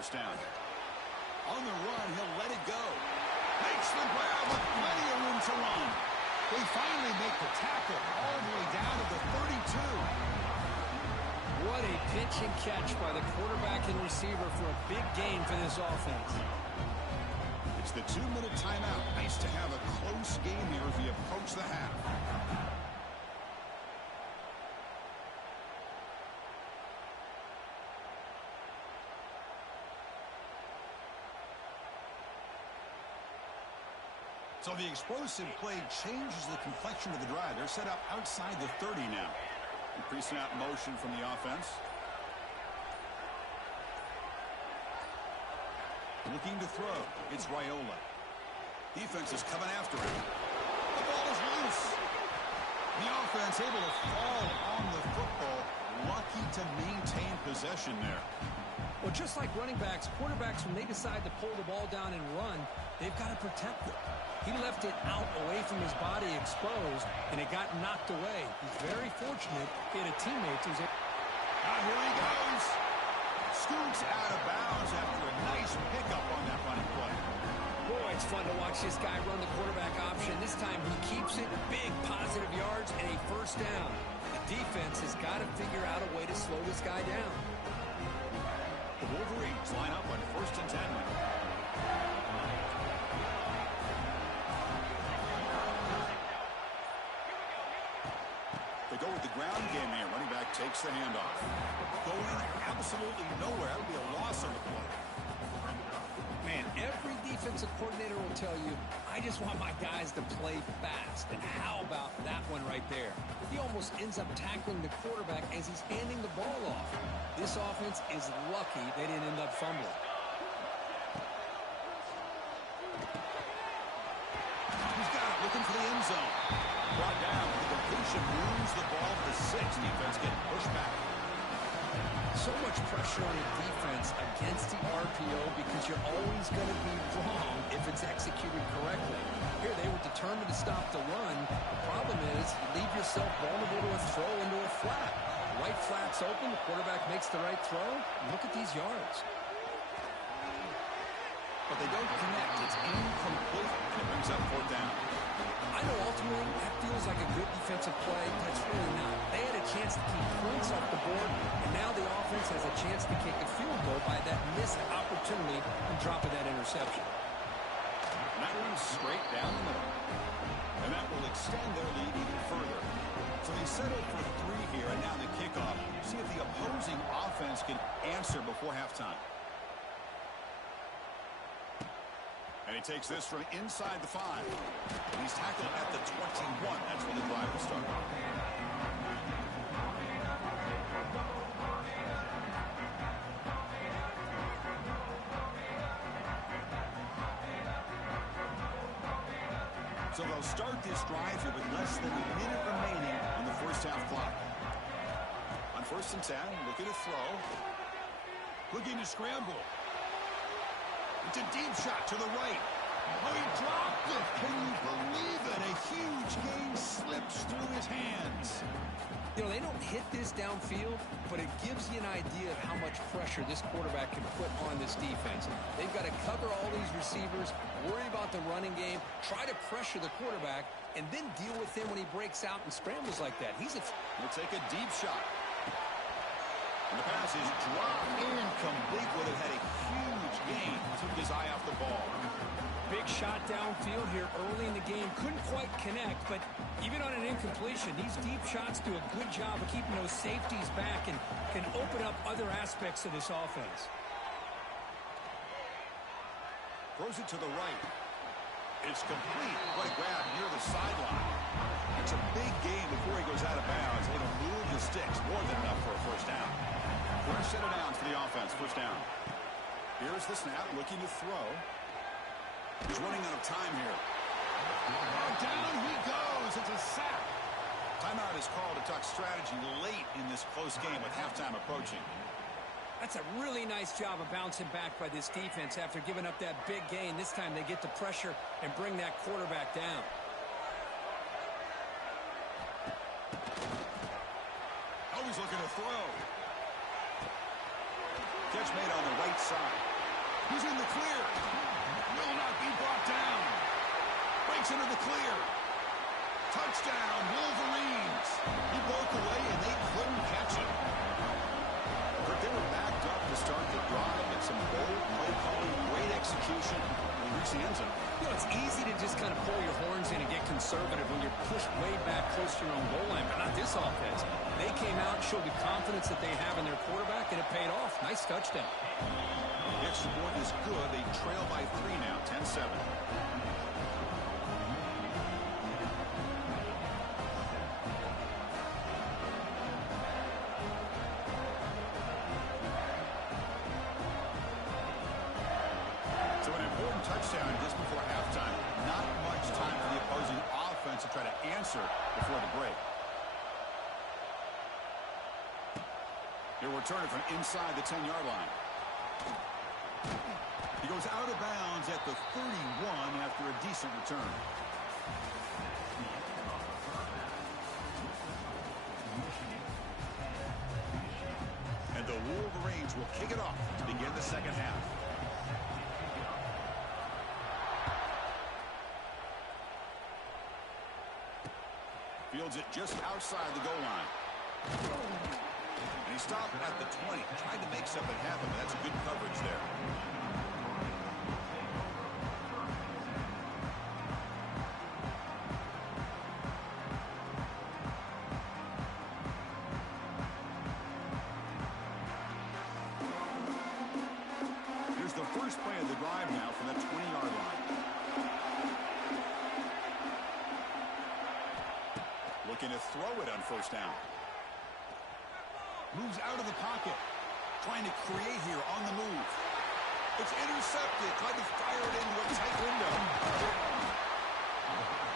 first down. On the run, he'll let it go. Makes the grab with plenty of room to run. They finally make the tackle all the way down to the 32. What a pitch and catch by the quarterback and receiver for a big gain for this offense. It's the 2-minute timeout. Nice to have a close game here as we approach the half. So the explosive play changes the complexion of the drive. They're set up outside the 30 now. Pre-snap motion from the offense. Looking to throw. It's Raiola. Defense is coming after him. The ball is loose. The offense able to fall on the football. Lucky to maintain possession there. Well, just like running backs, quarterbacks, when they decide to pull the ball down and run, they've got to protect it. He left it out away from his body exposed, and it got knocked away. He's very fortunate he had a teammate who's... Now here he goes. Scoots out of bounds after a nice pickup on that running play. Boy, it's fun to watch this guy run the quarterback option. This time he keeps it, big positive yards, and a first down. The defense has got to figure out a way to slow this guy down. The Wolverines line up on 1st and 10 now. They go with the ground game here. Running back takes the handoff. Going absolutely nowhere. That would be a loss on the play. Man, every defensive coordinator will tell you, I just want my guys to play fast. And how about that one right there? He almost ends up tackling the quarterback as he's handing the ball off. This offense is lucky they didn't end up fumbling. He's got it, looking for the end zone. Brought down. The completion moves the ball to the 6. Defense getting pushed back. So much pressure on the defense against the RPO because you're always going to be wrong if it's executed correctly. Here, they were determined to stop the run. The problem is you leave yourself vulnerable to a throw into a flat. Right flat's open. The quarterback makes the right throw. Look at these yards. But they don't connect. It's incomplete. It brings up 4th down. I know ultimately that feels like a good defensive play, but it's really not. They had a chance to keep points off the board, and now the offense has a chance to kick a field goal by that missed opportunity and dropping that interception. And that one's straight down the middle. And that will extend their lead even further. So they settle for 3 here, and now the kickoff. See if the opposing offense can answer before halftime. And he takes this from inside the 5. He's tackled at the 21. That's where the drive will start. So they'll start this drive here with less than a minute remaining on the first half clock. On 1st and 10, looking to throw. Looking to scramble. It's a deep shot to the right. Oh, he dropped it. Can you believe it? A huge gain slips through his hands. You know, they don't hit this downfield, but it gives you an idea of how much pressure this quarterback can put on this defense. They've got to cover all these receivers, worry about the running game, try to pressure the quarterback, and then deal with him when he breaks out and scrambles like that. He'll take a deep shot. And the pass is dropped incomplete. Would have had a huge gain. Took his eye off the ball. Big shot downfield here early in the game. Couldn't quite connect, but even on an incompletion, these deep shots do a good job of keeping those safeties back and can open up other aspects of this offense. Throws it to the right. It's complete. What a grab near the sideline. It's a big gain before he goes out of bounds. It'll move the sticks. More than enough for a first down. First set of downs for the offense. First down. Here's the snap. Looking to throw. He's running out of time here. Down he goes. It's a sack. Timeout is called to talk strategy late in this close game with halftime approaching. That's a really nice job of bouncing back by this defense after giving up that big gain. This time they get the pressure and bring that quarterback down. Always looking to throw. Catch made on the right side. Gets into the clear. Touchdown, Wolverines. He broke away, and they couldn't catch him. But they were backed up to start the drive. Get some bold play calling, great execution. And reach the end zone. You know, it's easy to just kind of pull your horns in and get conservative when you're pushed way back close to your own goal line, but not this offense. They came out, showed the confidence that they have in their quarterback, and it paid off. Nice touchdown. The extra point is good. They trail by 3 now, 10-7. So an important touchdown just before halftime. Not much time for the opposing offense to try to answer before the break. He'll return it from inside the 10-yard line. He goes out of bounds at the 31 after a decent return. And the Wolverines will kick it off to begin the second half. Fields it just outside the goal line. And he stopped at the 20. Tried to make something happen, but that's good coverage there. Here's the first play of the drive now from the 20-yard line. Looking to throw it on first down. Moves out of the pocket. Trying to create here on the move. It's intercepted. Tried to fire it into a tight window.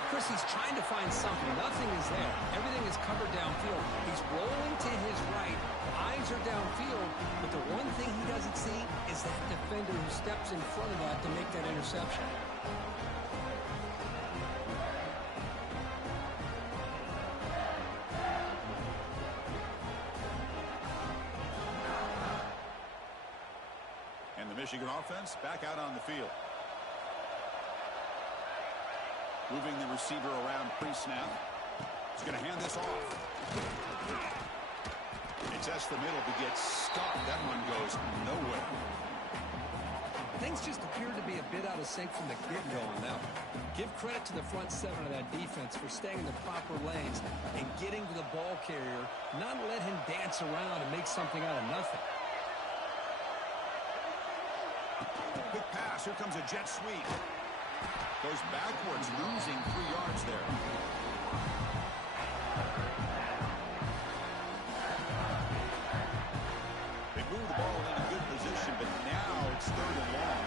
Chris, he's trying to find something. Nothing is there. Everything is covered downfield. He's rolling to his right. Eyes are downfield. But the one thing he doesn't see is that defender who steps in front of that to make that interception. Michigan offense back out on the field. Moving the receiver around pre-snap. He's going to hand this off. He tests the middle but gets stopped. That one goes nowhere. Things just appear to be a bit out of sync from the get-go on that one. Give credit to the front seven of that defense for staying in the proper lanes and getting to the ball carrier, not let him dance around and make something out of nothing. Quick pass. Here comes a jet sweep. Goes backwards, losing 3 yards there. They move the ball into good position, but now it's 3rd and long.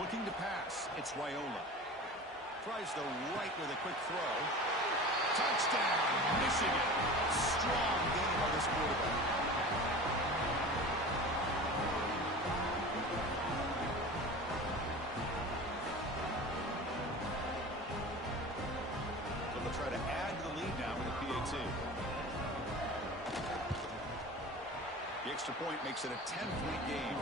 Looking to pass. It's Raiola. Tries the right with a quick throw. Touchdown, Michigan. Strong game by this quarterback. So they'll try to add to the lead now with a PAT. The extra point makes it a 10-point game.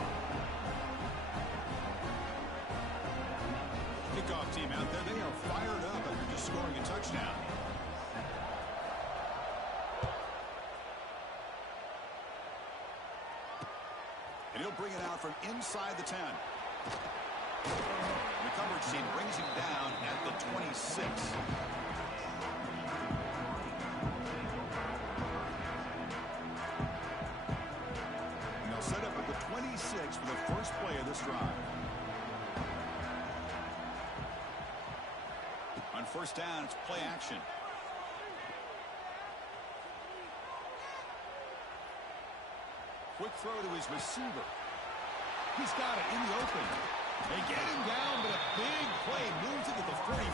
Kickoff team out there. They are fired up after just scoring a touchdown. And he'll bring it out from inside the 10. The coverage team brings him down at the 26. And they'll set up at the 26 for the first play of this drive. On first down, it's play action. Quick throw to his receiver. He's got it in the open. They get him down, but a big play moves it to the 45.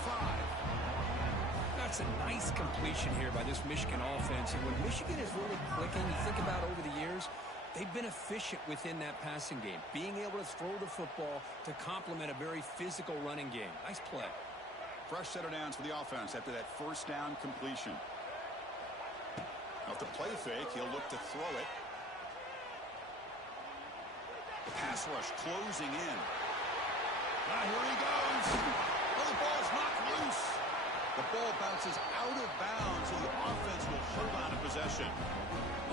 That's a nice completion here by this Michigan offense. And when Michigan is really clicking, you think about over the years, they've been efficient within that passing game, being able to throw the football to complement a very physical running game. Nice play. Fresh set of downs for the offense after that first down completion. Now, if the play fake, he'll look to throw it. pass rush closing in. Here he goes. Oh, the ball's knocked loose. The ball bounces out of bounds, so the offense will hold on to possession.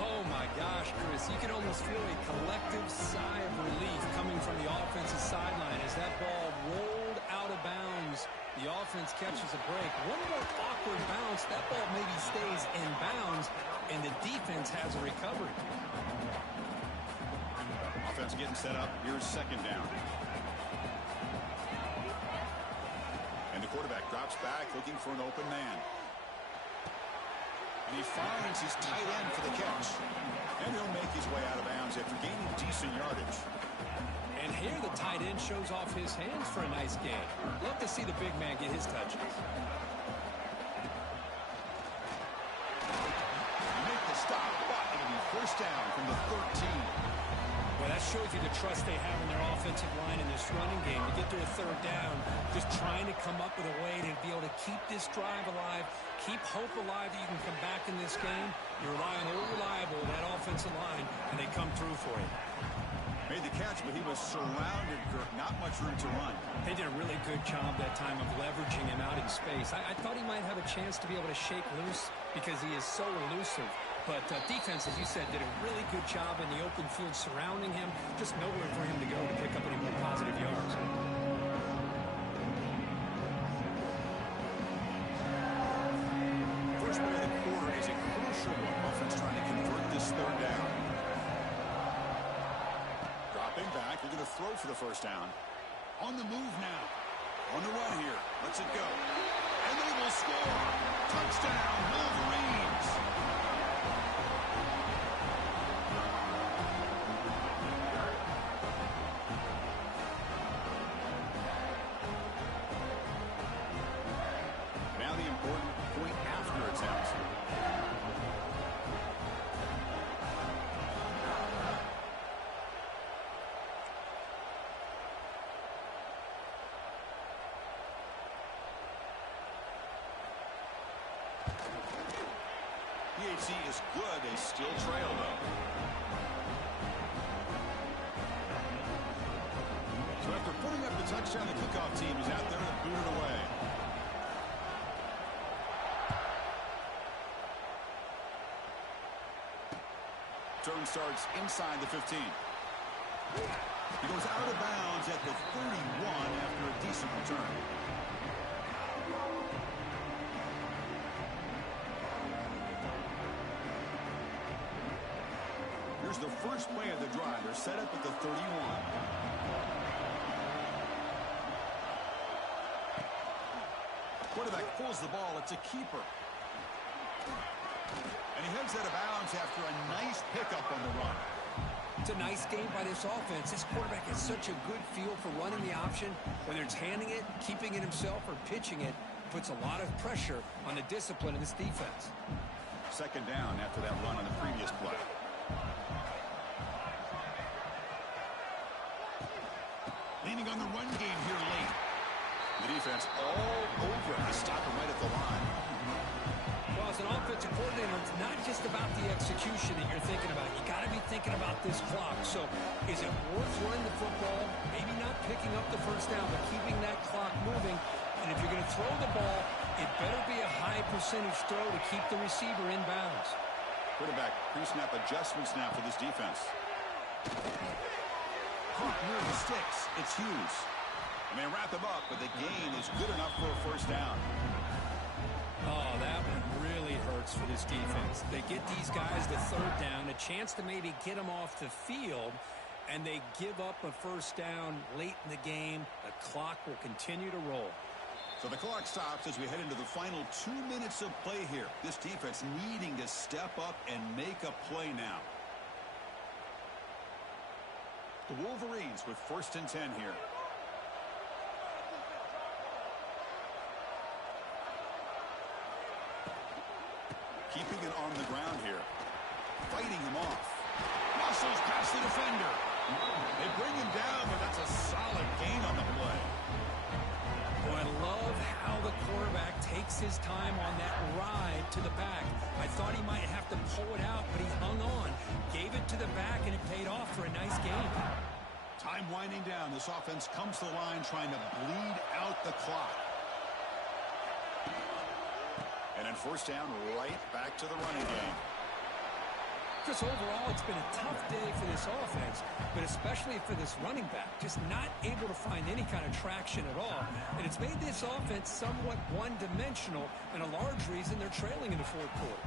Oh, my gosh, Chris. You can almost feel a collective sigh of relief coming from the offensive sideline as that ball rolled out of bounds. The offense catches a break. One more awkward bounce. That ball maybe stays in bounds, and the defense has a recovery. Offense getting set up. Here's second down. And the quarterback drops back looking for an open man. And he finds his tight end for the catch. And he'll make his way out of bounds after gaining decent yardage. And here the tight end shows off his hands for a nice gain. Love to see the big man get his touches. Make the stop, but it'll be first down from the 13. Well, that shows you the trust they have in their offensive line in this running game. To get to a third down, just trying to come up with a way to be able to keep this drive alive, keep hope alive that you can come back in this game. You rely on Old Reliable, that offensive line, and they come through for you. Made the catch, but he was surrounded, Kirk. Not much room to run. They did a really good job that time of leveraging him out in space. I thought he might have a chance to be able to shake loose because he is so elusive. But defense, as you said, did a really good job in the open field surrounding him. Just nowhere for him to go to pick up any more positive yards. First play of the quarter is a crucial one. Offense trying to convert this third down. Dropping back, they're going to throw for the first down. On the move now. On the run here. Lets it go. And they will score. Touchdown, Wolverines. Now the important point after it's out. PHC is good. They still trail, though. So after putting up the touchdown, the kickoff team is out there to boot it away. Turn starts inside the 15. He goes out of bounds at the 31 after a decent return. Here's the first play of the drive. They're set up at the 31. Quarterback pulls the ball. It's a keeper. And he heads out of bounds after a nice pickup on the run. It's a nice game by this offense. This quarterback has such a good feel for running the option. Whether it's handing it, keeping it himself, or pitching it, puts a lot of pressure on the discipline of this defense. Second down after that run on the previous play. Leaning on the run game here late. The defense all over him to stop him right at the line. Well, as an offensive coordinator, it's not just about the execution that you're thinking about. You got to be thinking about this clock. So is it worth running the football? Maybe not picking up the first down, but keeping that clock moving. And if you're going to throw the ball, it better be a high percentage throw to keep the receiver in bounds. Quarterback pre-snap adjustments now for this defense. Caught near the sticks. It's Hughes. And they wrap him up, but the gain is good enough for a first down. Oh, that one really hurts for this defense. They get these guys the third down, a chance to maybe get them off the field, and they give up a first down late in the game. The clock will continue to roll. So the clock stops as we head into the final 2 minutes of play here. This defense needing to step up and make a play now. The Wolverines with 1st and 10 here. Keeping it on the ground here. Fighting him off. Muscles past the defender. They bring him down, but that's a solid gain on the play. Oh, I love how the quarterback takes his time on that ride to the back. I thought he might have to pull it out, but he hung on. Gave it to the back, and it paid off for a nice game. Time winding down. This offense comes to the line trying to bleed out the clock. And then first down, right back to the running game. Chris, overall, it's been a tough day for this offense, but especially for this running back. Just not able to find any kind of traction at all. And it's made this offense somewhat one-dimensional, and a large reason they're trailing in the fourth quarter.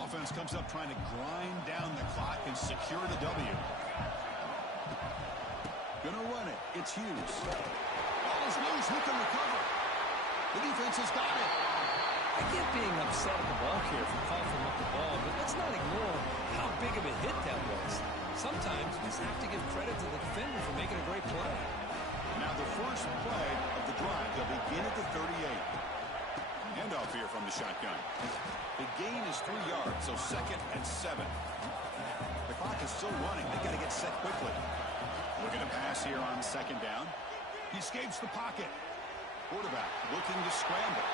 Offense comes up trying to grind down the clock and secure the W. Gonna run it. It's Hughes. Ball is loose. Who can recover? The defense has got it. I get being upset at the ball here for coughing up the ball, but let's not ignore how big of a hit that was. Sometimes you just have to give credit to the defender for making a great play. Now the first play of the drive. They'll begin at the 38. Handoff here from the shotgun. The gain is 3 yards, so 2nd and 7. The clock is still running. They've got to get set quickly. Looking to pass here on 2nd down. He escapes the pocket. Quarterback looking to scramble.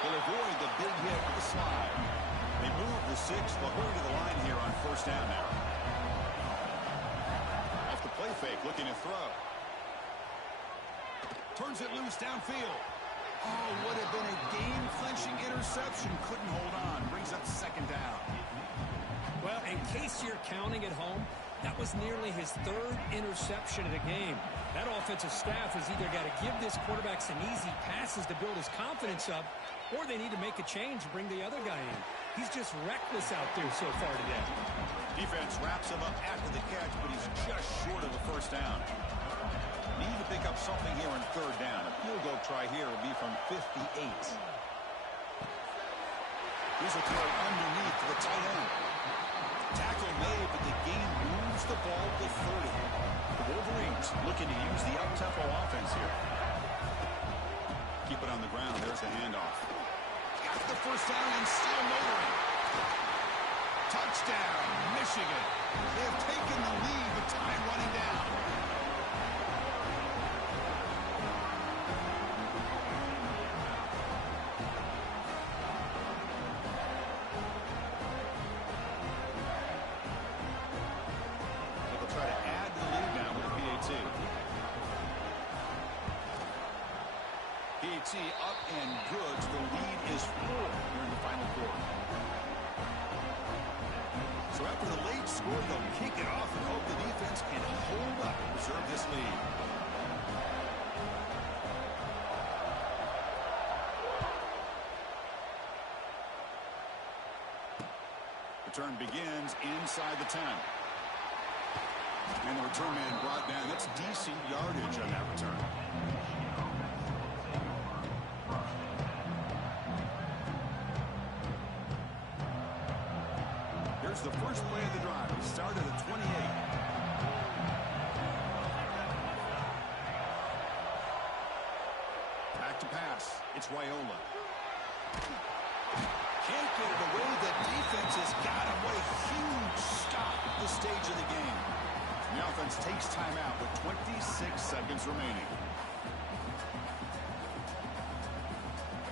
He'll avoid the big hit with the slide. They move the 6. They'll hurry to the line here on 1st down now. Off the play fake, looking to throw. Turns it loose downfield. Oh, would have been a game-clinching interception. Couldn't hold on. Brings up 2nd down. Well, in case you're counting at home, that was nearly his 3rd interception of the game. That offensive staff has either got to give this quarterback some easy passes to build his confidence up, or they need to make a change and bring the other guy in. He's just reckless out there so far today. Defense wraps him up after the catch, but he's just short of the 1st down. Need to pick up something here on 3rd down. A field goal try here will be from 58. Here's a throw underneath to the tight end. Tackle made, but the game moves the ball to 30. The Wolverines looking to use the up-tempo offense here. Keep it on the ground. There's the handoff. Got the 1st down and still motoring. Touchdown, Michigan. They have taken the lead with time running down. Up and good. The lead is 4 here in the final quarter. So after the late score, they'll kick it off and hope the defense can hold up and preserve this lead. Return begins inside the 10. And the return man brought down. That's decent yardage on that return. The first play of the drive. It started at 28. Back to pass. It's Wyola. Can't get it away. The defense has got him. What a huge stop at this stage of the game. The offense takes timeout with 26 seconds remaining.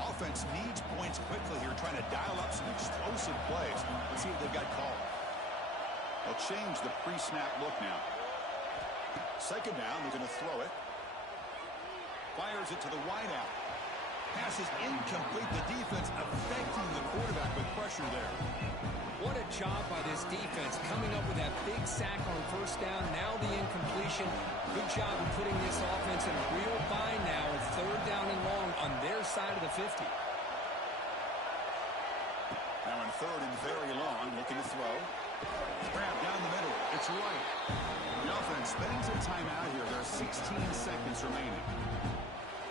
Offense needs points quickly here, trying to dial up some explosive plays. Let's see what they've got called. They'll change the pre-snap look now. 2nd down, they're going to throw it. Fires it to the wideout. Pass is incomplete. The defense affecting the quarterback with pressure there. What a job by this defense, coming up with that big sack on 1st down. Now the incompletion. Good job of putting this offense in a real bind now with 3rd down and long on their side of the 50. Now in 3rd and very long, looking to throw. Grab down the middle. It's right. The offense spends a timeout here. There are 16 seconds remaining.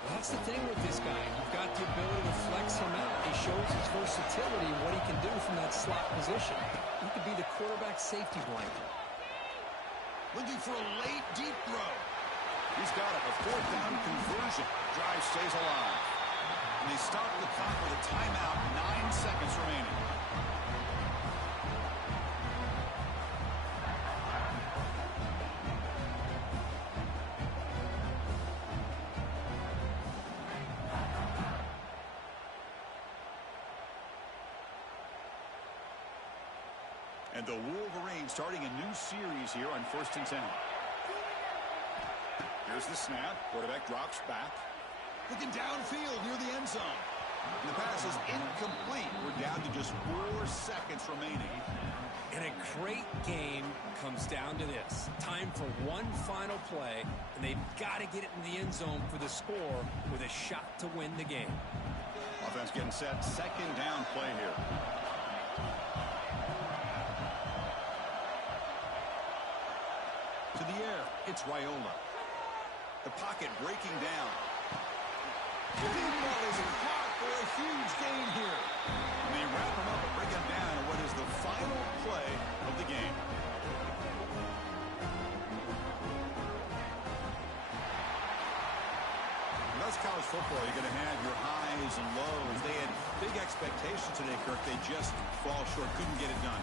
Well, that's the thing with this guy. You've got the ability to flex him out. He shows his versatility and what he can do from that slot position. He could be the quarterback safety blanket. Looking for a late, deep throw. He's got it. A 4th down conversion. Drive stays alive. And they stop the clock with a timeout. 9 seconds remaining. And the Wolverines starting a new series here on 1st and 10. Here's the snap. Quarterback drops back. Looking downfield near the end zone. And the pass is incomplete. We're down to just 4 seconds remaining. And a great game comes down to this. Time for one final play, and they've got to get it in the end zone for the score with a shot to win the game. Offense getting set. 2nd down play here. To the air, it's Raiola. The pocket breaking down. The deep ball is caught for a huge gain here. And they wrap him up and bring him down in what is the final play of the game. That's college football. You're going to have your highs and lows. They had big expectations today, Kirk. They just fall short. Couldn't get it done.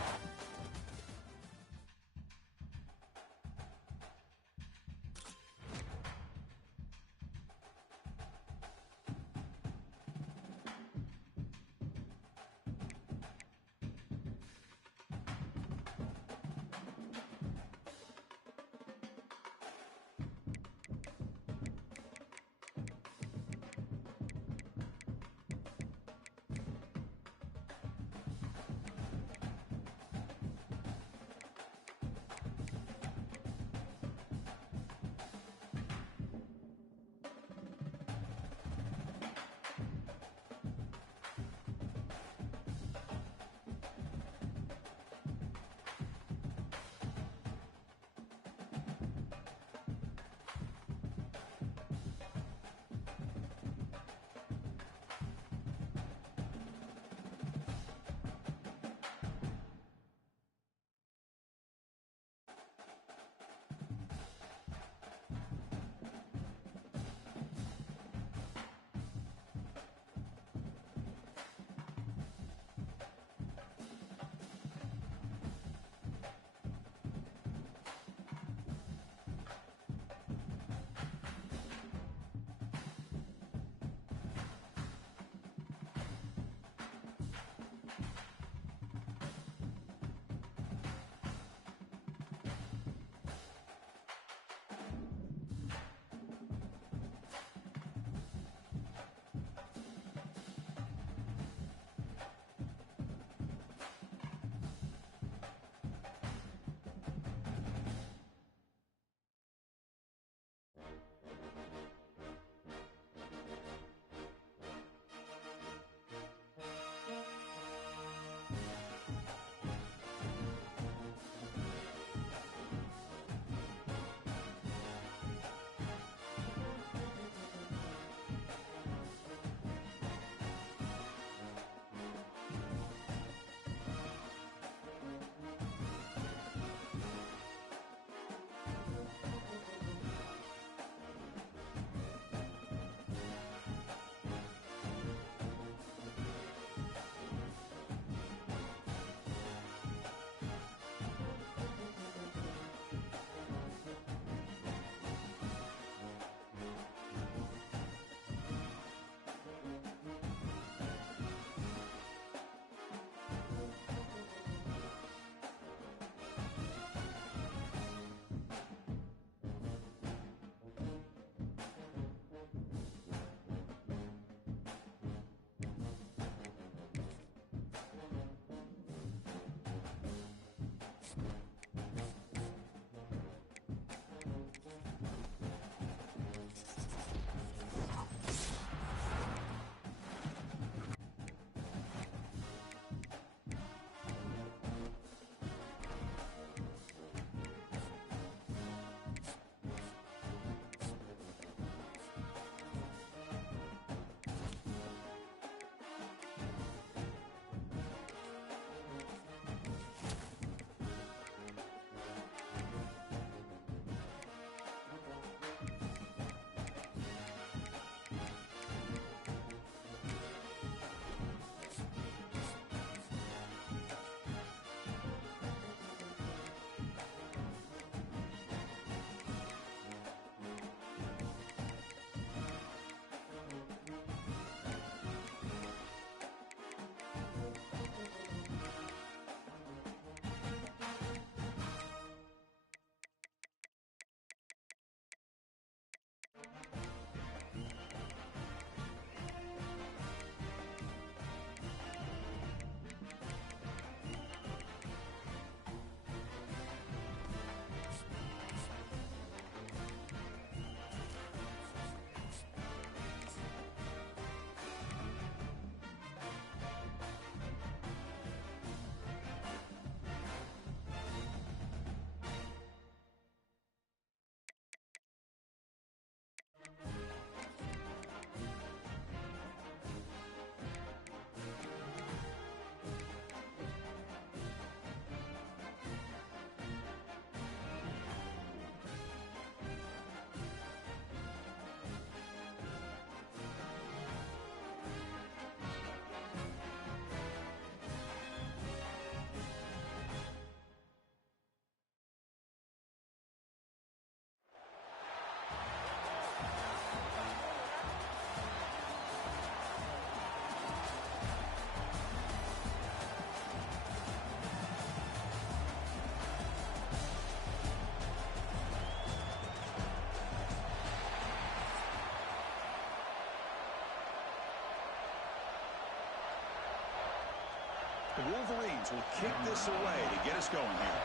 The Wolverines will kick this away to get us going here.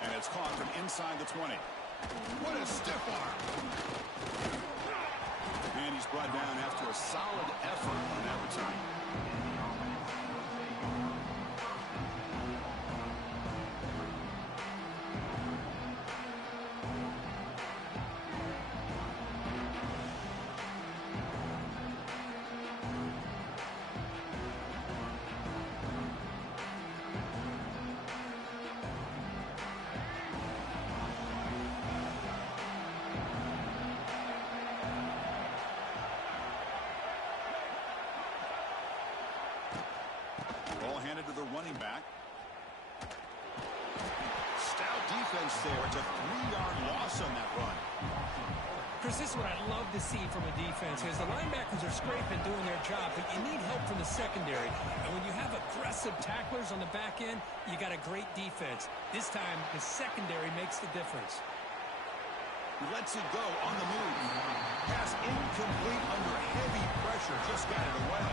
And it's caught from inside the 20. What a stiff arm. And he's brought down after a solid effort on that return. Ball handed to the running back. Stout defense there. It's a 3-yard loss on that run. Chris, this is what I love to see from a defense is the linebackers are scraping, doing their job, but you need help from the secondary. And when you have aggressive tacklers on the back end, you got a great defense. This time, the secondary makes the difference. He lets it go on the move. Pass incomplete under heavy pressure. Just got it away.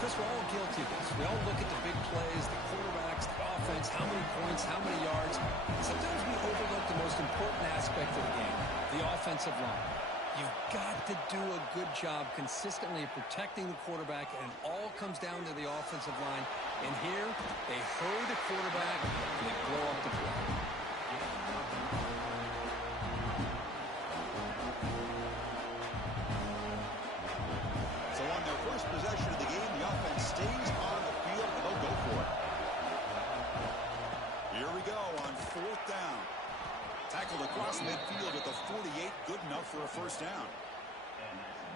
Chris, we're all guilty of this. We all look at the big plays, the quarterbacks, the offense, how many points, how many yards. Sometimes we overlook the most important aspect of the game, the offensive line. You've got to do a good job consistently protecting the quarterback, and it all comes down to the offensive line. And here, they hurry the quarterback, and they blow up the play. So on their first possession of the game, the offense stays on the field, and they'll go for it. Here we go on 4th down. Tackled across midfield at the 48, good enough for a first down.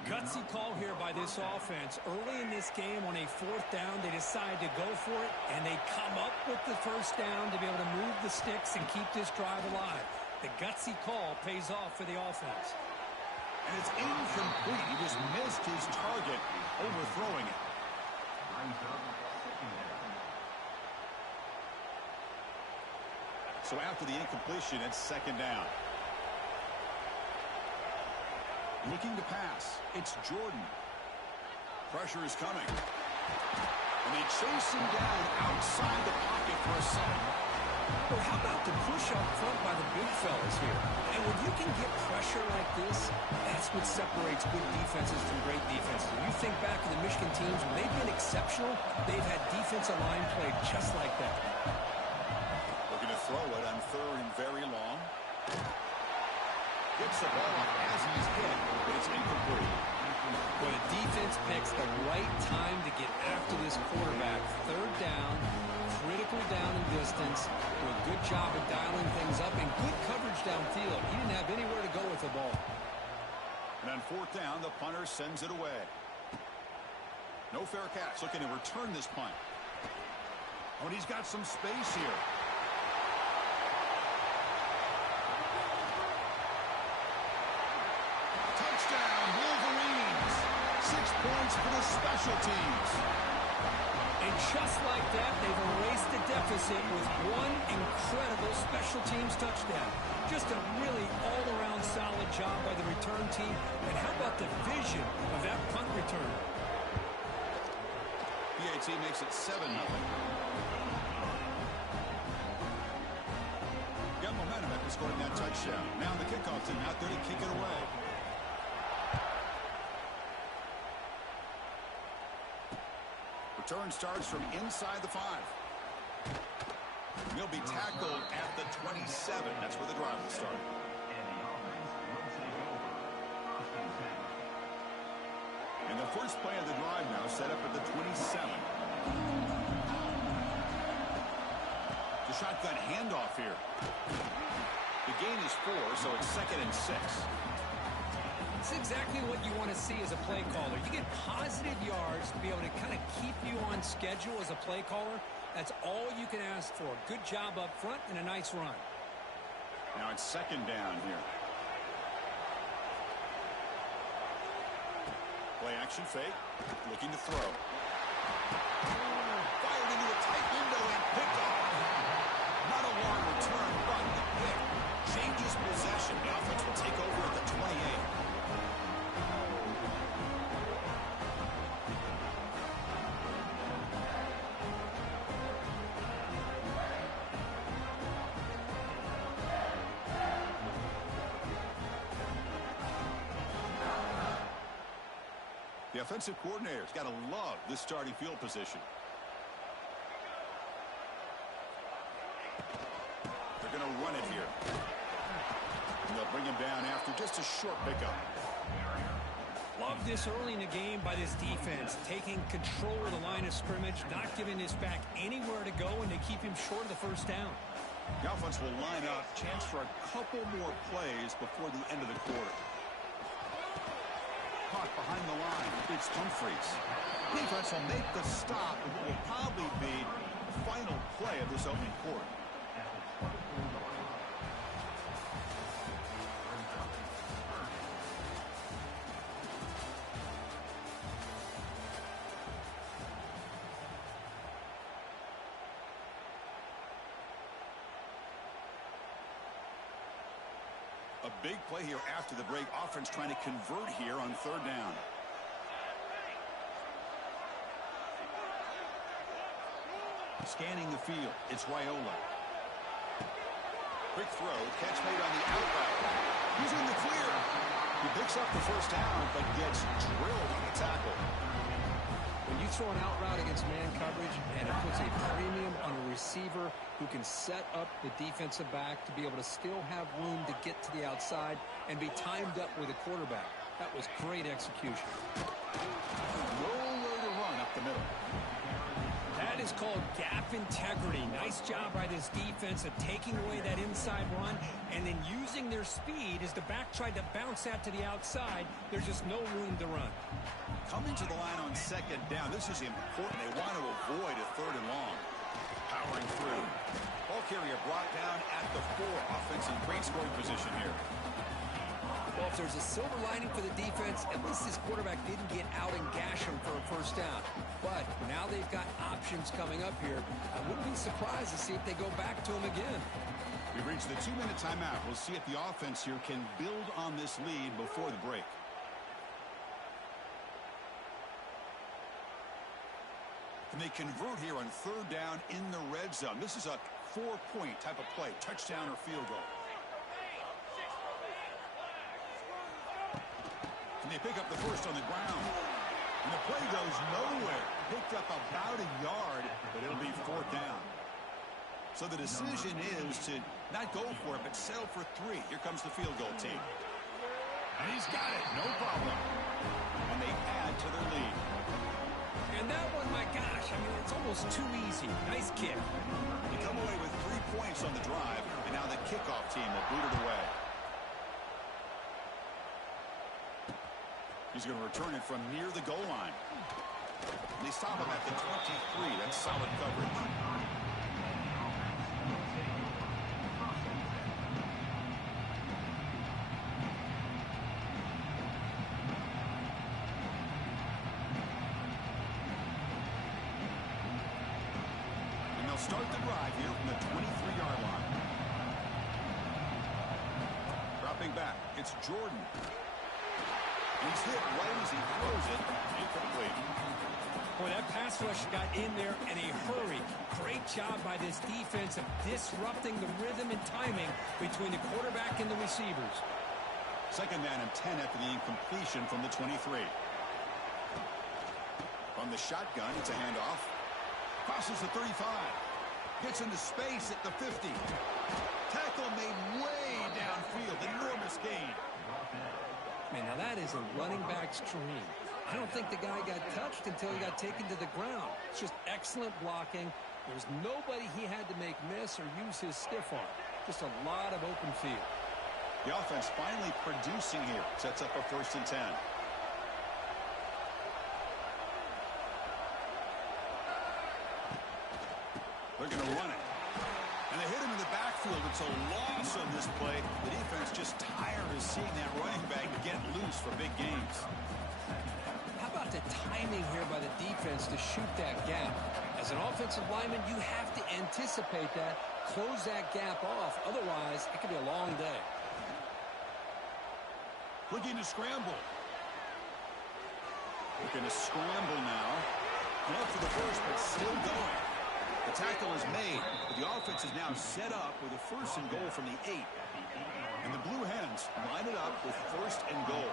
Gutsy call here by this offense. Early in this game on a 4th down, they decide to go for it, and they come up with the first down to be able to move the sticks and keep this drive alive. The gutsy call pays off for the offense. And it's incomplete. He just missed his target, overthrowing it. So after the incompletion, it's 2nd down. Looking to pass. It's Jordan. Pressure is coming. And they chase him down outside the pocket for a sack. Well, how about the push up front by the big fellas here? And when you can get pressure like this, that's what separates good defenses from great defenses. When you think back to the Michigan teams, when they've been exceptional, they've had defensive line play just like that. Looking to throw it on 3rd and very long. Gets the ball up as he's hit, but it's incomplete. Well, the defense picks the right time to get after this quarterback. 3rd down, critical down in distance. Do a good job of dialing things up and good coverage downfield. He didn't have anywhere to go with the ball. And on 4th down, the punter sends it away. No fair catch. Looking to return this punt. Oh, and he's got some space here. Touchdown, Wolverines. 6 points for the special teams. And just like that, they've erased the deficit with one incredible special teams touchdown. Just a really all-around solid job by the return team. And how about the vision of that punt return? PAT makes it 7-0. Got momentum after scoring that touchdown. Now the kickoff team out there to kick it away. Return starts from inside the 5. He'll be tackled at the 27. That's where the drive will start. And the first play of the drive now set up at the 27. The shotgun handoff here. The gain is 4, so it's 2nd and 6. It's exactly what you want to see as a play caller. You get positive yards to be able to kind of keep you on schedule as a play caller. That's all you can ask for. Good job up front and a nice run. Now it's 2nd down here. Play action fake. Looking to throw. Fired into a tight window and picked off. Not a long return, but the pick changes possession. The offense will take over at the 28. The offensive coordinator's got to love this starting field position. They're going to run it here. And they'll bring him down after just a short pickup. Love this early in the game by this defense, taking control of the line of scrimmage, not giving this back anywhere to go, and they keep him short of the first down. The offense will line up, chance for a couple more plays before the end of the quarter. Caught behind the line, it's Humphreys. Defense will make the stop in what will probably be the final play of this opening quarter. A big play here after the break. Offense trying to convert here on third down. Scanning the field. It's Raiola. Quick throw. Catch made on the out route. He's in the clear. He picks up the first down, but gets drilled on the tackle. When you throw an out route against man coverage, and it puts a premium on a receiver who can set up the defensive back to be able to still have room to get to the outside and be timed up with a quarterback. That was great execution. No way to run up the middle. That is called gap integrity. Nice job by this defense of taking away that inside run and then using their speed as the back tried to bounce that to the outside. There's just no room to run. Coming to the line on second down. This is important. They want to avoid a third and long. Powering through. Ball carrier brought down at the 4. Offense in great scoring position here. Well, if there's a silver lining for the defense, at least this quarterback didn't get out and gash him for a first down. But now they've got options coming up here. I wouldn't be surprised to see if they go back to him again. We've reached the 2-minute timeout. We'll see if the offense here can build on this lead before the break. And they convert here on third down in the red zone. This is a 4-point type of play, touchdown or field goal. And they pick up the first on the ground. And the play goes nowhere. Picked up about a yard, but it'll be fourth down. So the decision is to not go for it, but settle for 3. Here comes the field goal team. And he's got it, no problem. And they add to their lead. And that one, my gosh, I mean, it's almost too easy. Nice kick. They come away with 3 points on the drive, and now the kickoff team will boot it away. He's going to return it from near the goal line. And they stop him at the 23. That's solid coverage. Start the drive here from the 23-yard line. Dropping back, it's Jordan. He's hit right as he throws it. Incomplete. Boy, that pass rush got in there in a hurry. Great job by this defense of disrupting the rhythm and timing between the quarterback and the receivers. Second down and 10 after the incompletion from the 23. From the shotgun, it's a handoff. Crosses the 35. Gets into space at the 50. Tackle made way downfield. Enormous gain. Man, now that is a running back's dream. I don't think the guy got touched until he got taken to the ground. It's just excellent blocking. There's nobody he had to make miss or use his stiff arm. Just a lot of open field. The offense finally producing here. Sets up a 1st and 10. They're going to run it. And they hit him in the backfield. It's a loss on this play. The defense just tired of seeing that running back get loose for big gains. How about the timing here by the defense to shoot that gap? As an offensive lineman, you have to anticipate that, close that gap off. Otherwise, it could be a long day. Looking to scramble. Looking to scramble now. Up for the first, but still going. The tackle is made, but the offense is now set up with a 1st and goal from the 8. And the Blue Hens line it up with 1st and goal.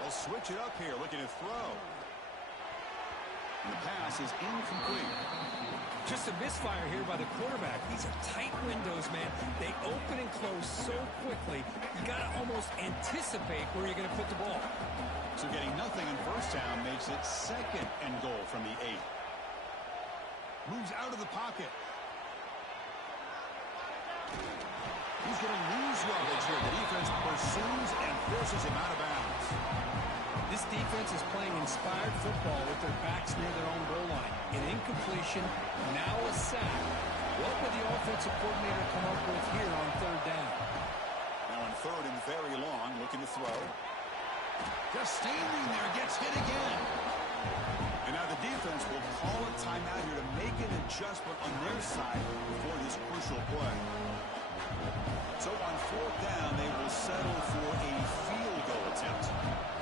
They'll switch it up here, looking to throw. And the pass is incomplete. Just a misfire here by the quarterback. These are tight windows, man. They open and close so quickly. You got to almost anticipate where you're going to put the ball. So getting nothing in first down makes it 2nd and goal from the 8. Moves out of the pocket. He's going to lose yardage here. The defense pursues and forces him out of bounds. This defense is playing inspired football with their backs near their own goal line. An incompletion, now a sack. What would the offensive coordinator come up with here on 3rd down? Now on 3rd and very long, looking to throw. Just standing there, gets hit again. And now the defense will call a timeout here to make an adjustment on their side before this crucial play. So on 4th down, they will settle for a field goal attempt.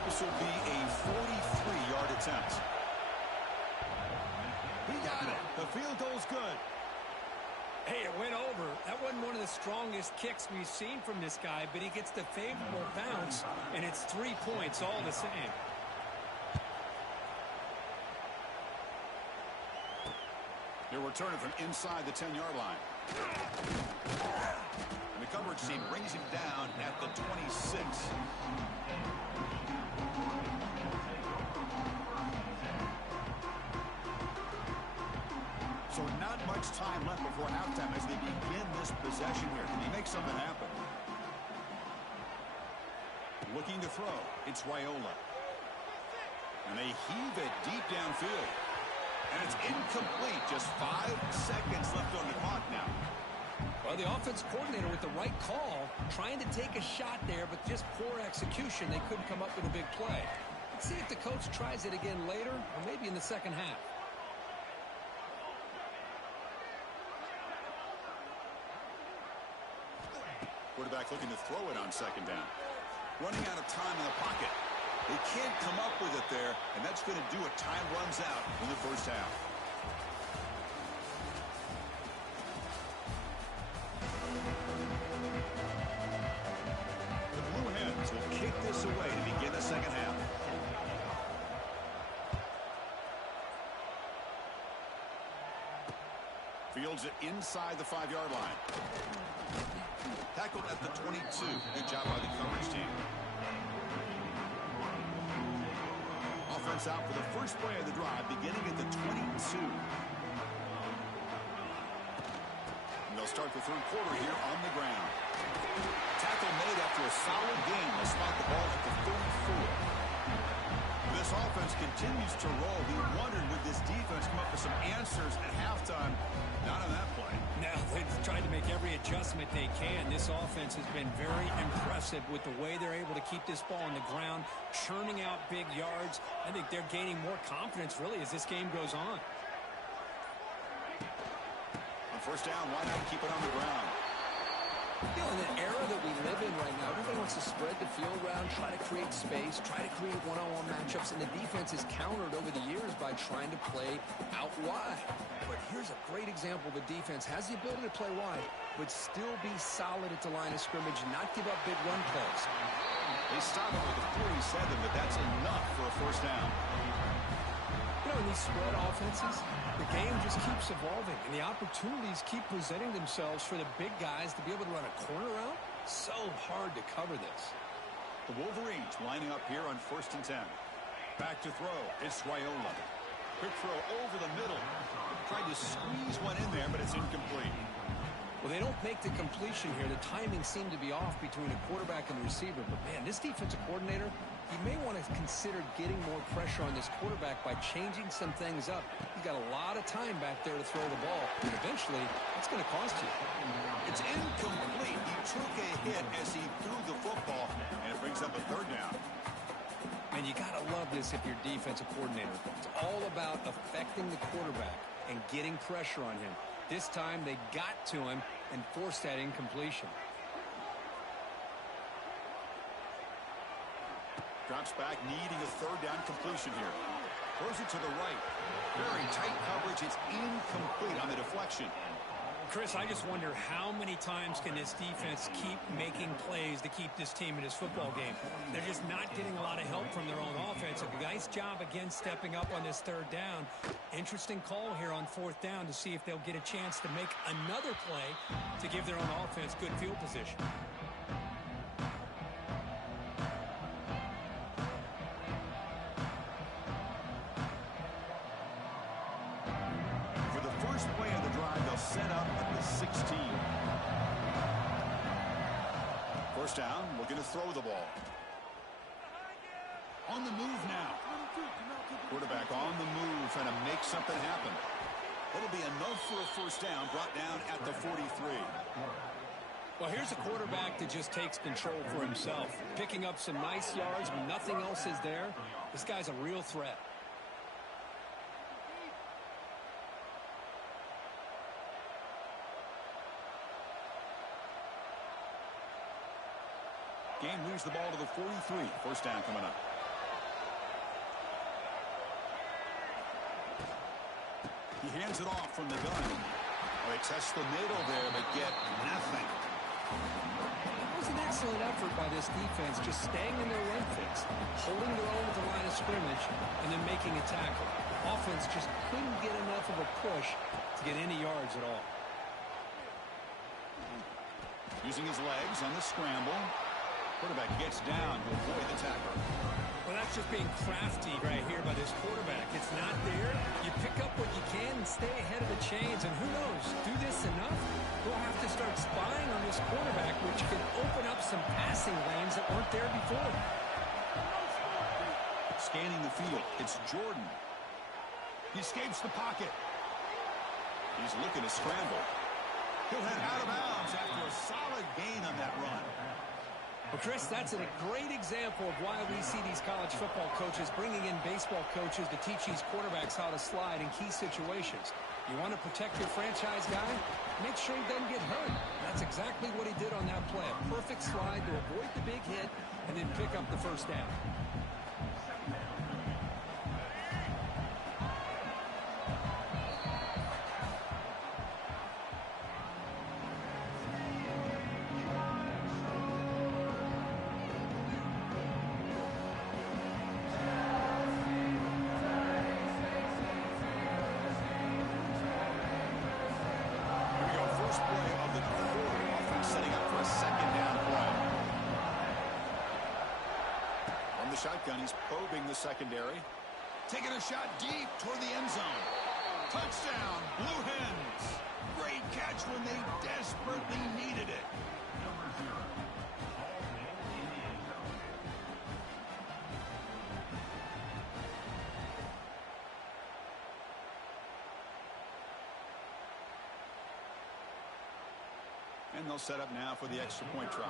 This will be a 43-yard attempt. He got it. The field goal's good. Hey, it went over. That wasn't one of the strongest kicks we've seen from this guy, but he gets the favorable bounce, and it's 3 points all the same. They're returning from inside the 10-yard line. And the coverage team brings him down at the 26. So not much time left before halftime as they begin this possession here. Can he make something happen? Looking to throw. It's Raiola. And they heave it deep downfield. And it's incomplete. Just 5 seconds left on the clock now. Well, the offense coordinator with the right call, trying to take a shot there, but just poor execution. They couldn't come up with a big play. Let's see if the coach tries it again later, or maybe in the second half. Quarterback looking to throw it on 2nd down. Running out of time in the pocket. They can't come up with it there, and that's going to do it. Time runs out in the first half. The Blue Hens will kick this away to begin the second half. Fields it inside the 5-yard line. Tackled at the 22. Good job by the coverage team. Offense out for the first play of the drive, beginning at the 22. And they'll start the 3rd quarter here on the ground. Tackle made after a solid gain. They'll spot the ball at the 34. This offense continues to roll. We wondered, would this defense come up with some answers at halftime? Not on that play. Now they've tried to make every adjustment they can. This offense has been very impressive with the way they're able to keep this ball on the ground, churning out big yards. I think they're gaining more confidence, really, as this game goes on. On 1st down, why not keep it on the ground? You know, in the era that we live in right now, everybody wants to spread the field around, try to create space, try to create one-on-one matchups, and the defense is countered over the years by trying to play out wide. But here's a great example. The defense has the ability to play wide, but still be solid at the line of scrimmage and not give up big run plays. They stop him with the 47, but that's enough for a 1st down. You know, in these spread offenses, the game just keeps evolving, and the opportunities keep presenting themselves for the big guys to be able to run a corner out. So hard to cover this. The Wolverines lining up here on 1st and 10. Back to throw. It's Raiola. Quick throw over the middle. Tried to squeeze one in there, but it's incomplete. Well, they don't make the completion here. The timing seemed to be off between a quarterback and the receiver. But, man, this defensive coordinator, he may want to consider getting more pressure on this quarterback by changing some things up. He's got a lot of time back there to throw the ball. And eventually, it's going to cost you. It's incomplete. He took a hit as he threw the football, and it brings up a 3rd down. And you got to love this if you're defensive coordinator. It's all about affecting the quarterback and getting pressure on him. This time, they got to him and forced that incompletion. Drops back, needing a 3rd down completion here. Throws it to the right. Very tight coverage. It's incomplete on the deflection. Chris, I just wonder how many times can this defense keep making plays to keep this team in this football game. They're just not getting a lot of help from their own offense. A nice job again stepping up on this third down. Interesting call here on fourth down to see if they'll get a chance to make another play to give their own offense good field position. Set up at the 16. First down, looking to throw the ball. On the move now. Quarterback on the move, trying to make something happen. It'll be enough for a first down, brought down at the 43. Well, here's a quarterback that just takes control for himself, picking up some nice yards when nothing else is there. This guy's a real threat. Game moves the ball to the 43. First down coming up. He hands it off from the gun. Oh, he tests the middle there, but get nothing. It was an excellent effort by this defense, just staying in their run fix, holding their own at the line of scrimmage, and then making a tackle. Offense just couldn't get enough of a push to get any yards at all. Using his legs on the scramble. Quarterback gets down to avoid the tackle. Well, that's just being crafty right here by this quarterback. It's not there. You pick up what you can and stay ahead of the chains. And who knows, do this enough, we'll have to start spying on this quarterback, which can open up some passing lanes that weren't there before. Scanning the field, it's Jordan. He escapes the pocket. He's looking to scramble. He'll head out of bounds after a solid gain on that run. Well, Chris, that's a great example of why we see these college football coaches bringing in baseball coaches to teach these quarterbacks how to slide in key situations. You want to protect your franchise guy? Make sure he doesn't get hurt. That's exactly what he did on that play. A perfect slide to avoid the big hit and then pick up the first down. Shotgun, he's probing the secondary. Taking a shot deep toward the end zone. Touchdown, Blue Hens. Great catch when they desperately needed it. And they'll set up now for the extra point try.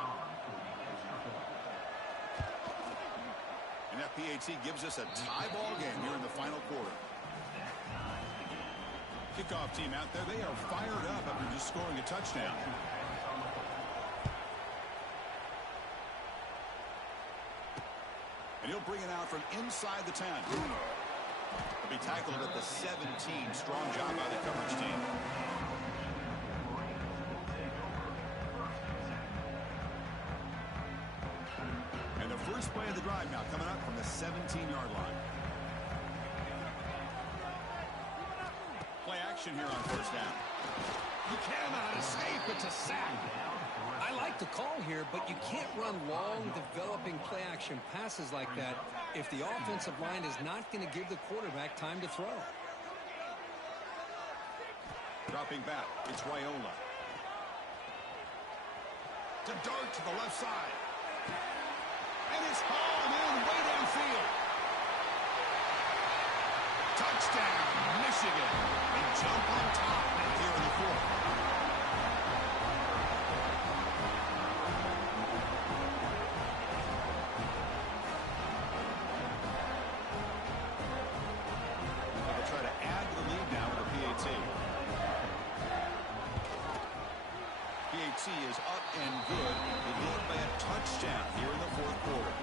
And that PAT gives us a tie ball game here in the final quarter. Kickoff team out there, they are fired up after just scoring a touchdown. And he'll bring it out from inside the 10. He'll be tackled at the 17. Strong job by the coverage team. First play of the drive now coming up from the 17-yard line. Play action here on first down. You cannot escape. It's a sack. I like the call here, but you can't run long, developing play-action passes like that if the offensive line is not going to give the quarterback time to throw. Dropping back, it's Raiola. To dart to the left side. And it's hauled in way downfield. Touchdown, Michigan. They jump on top here in the fourth. They'll try to add to the lead now with a PAT. PAT is up and good. They lead by a touchdown here in the fourth quarter.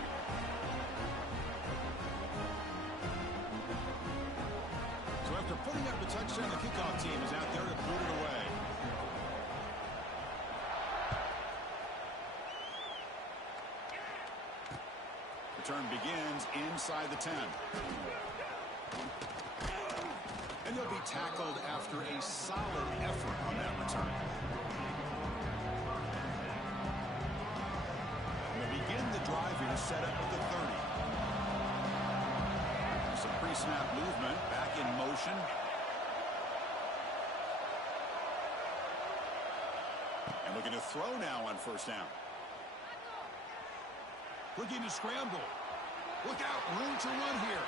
So after putting up a touchdown, the kickoff team is out there to boot it away. return begins inside the 10. And they'll be tackled after a solid effort on that return. And they'll begin the drive here, set up at the 30. Some pre-snap movement, back in motion. And looking to throw now on first down. Looking to scramble. Look out, room to run here.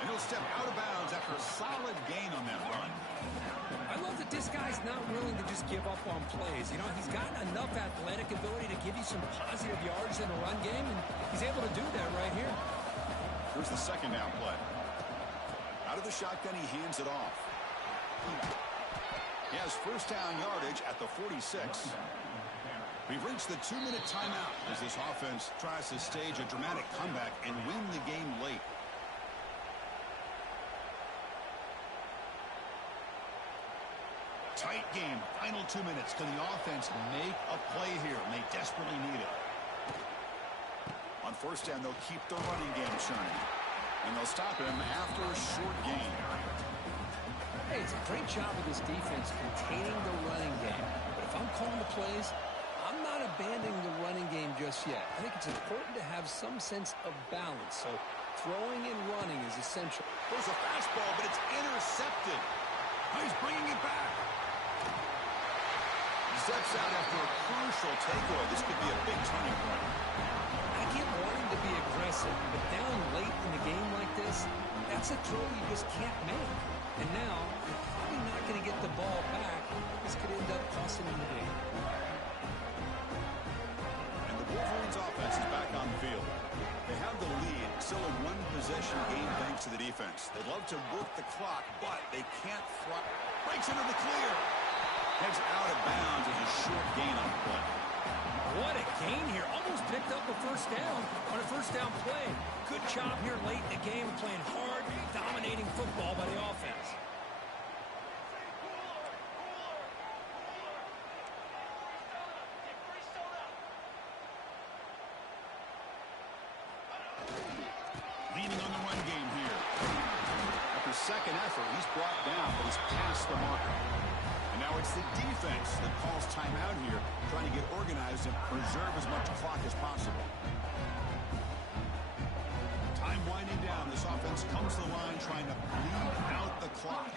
And he'll step out of bounds after a solid gain on that run. I love that this guy's not willing to just give up on plays. You know, he's got enough athletic ability to give you some positive yards in the run game, and he's able to do that right here. Here's the second down play. Out of the shotgun, he hands it off. He has first down yardage at the 46. We've reached the 2-minute timeout as this offense tries to stage a dramatic comeback and win the game late. Tight game, final 2 minutes. Can the offense make a play here? And they desperately need it. On first down, they'll keep the running game churning. And they'll stop him after a short gain. Hey, it's a great job of this defense containing the running game. But if I'm calling the plays, I'm not abandoning the running game just yet. I think it's important to have some sense of balance. So throwing and running is essential. There's a fastball, but it's intercepted. He's bringing it back. He steps out after a crucial takeaway. This could be a big turning point. I get wanting to be aggressive, but down late in the game like this, that's a throw you just can't make. And now, you're probably not going to get the ball back. This could end up costing him the game. And the Wolverines offense is back on the field. They have the lead, still a one-possession game thanks to the defense. They'd love to work the clock, but they can't throw. Breaks into the clear. Heads out of bounds as a short gain on the play. What a gain here. Almost picked up a first down on a first down play. Good job here late in the game, playing hard, dominating football by the offense. Leaning on the run game here. After second effort, he's brought down, but he's past the marker. And now it's the defense that calls timeout here, trying to get organized and preserve as much clock as possible. Time winding down. This offense comes to the line trying to bleed out the clock.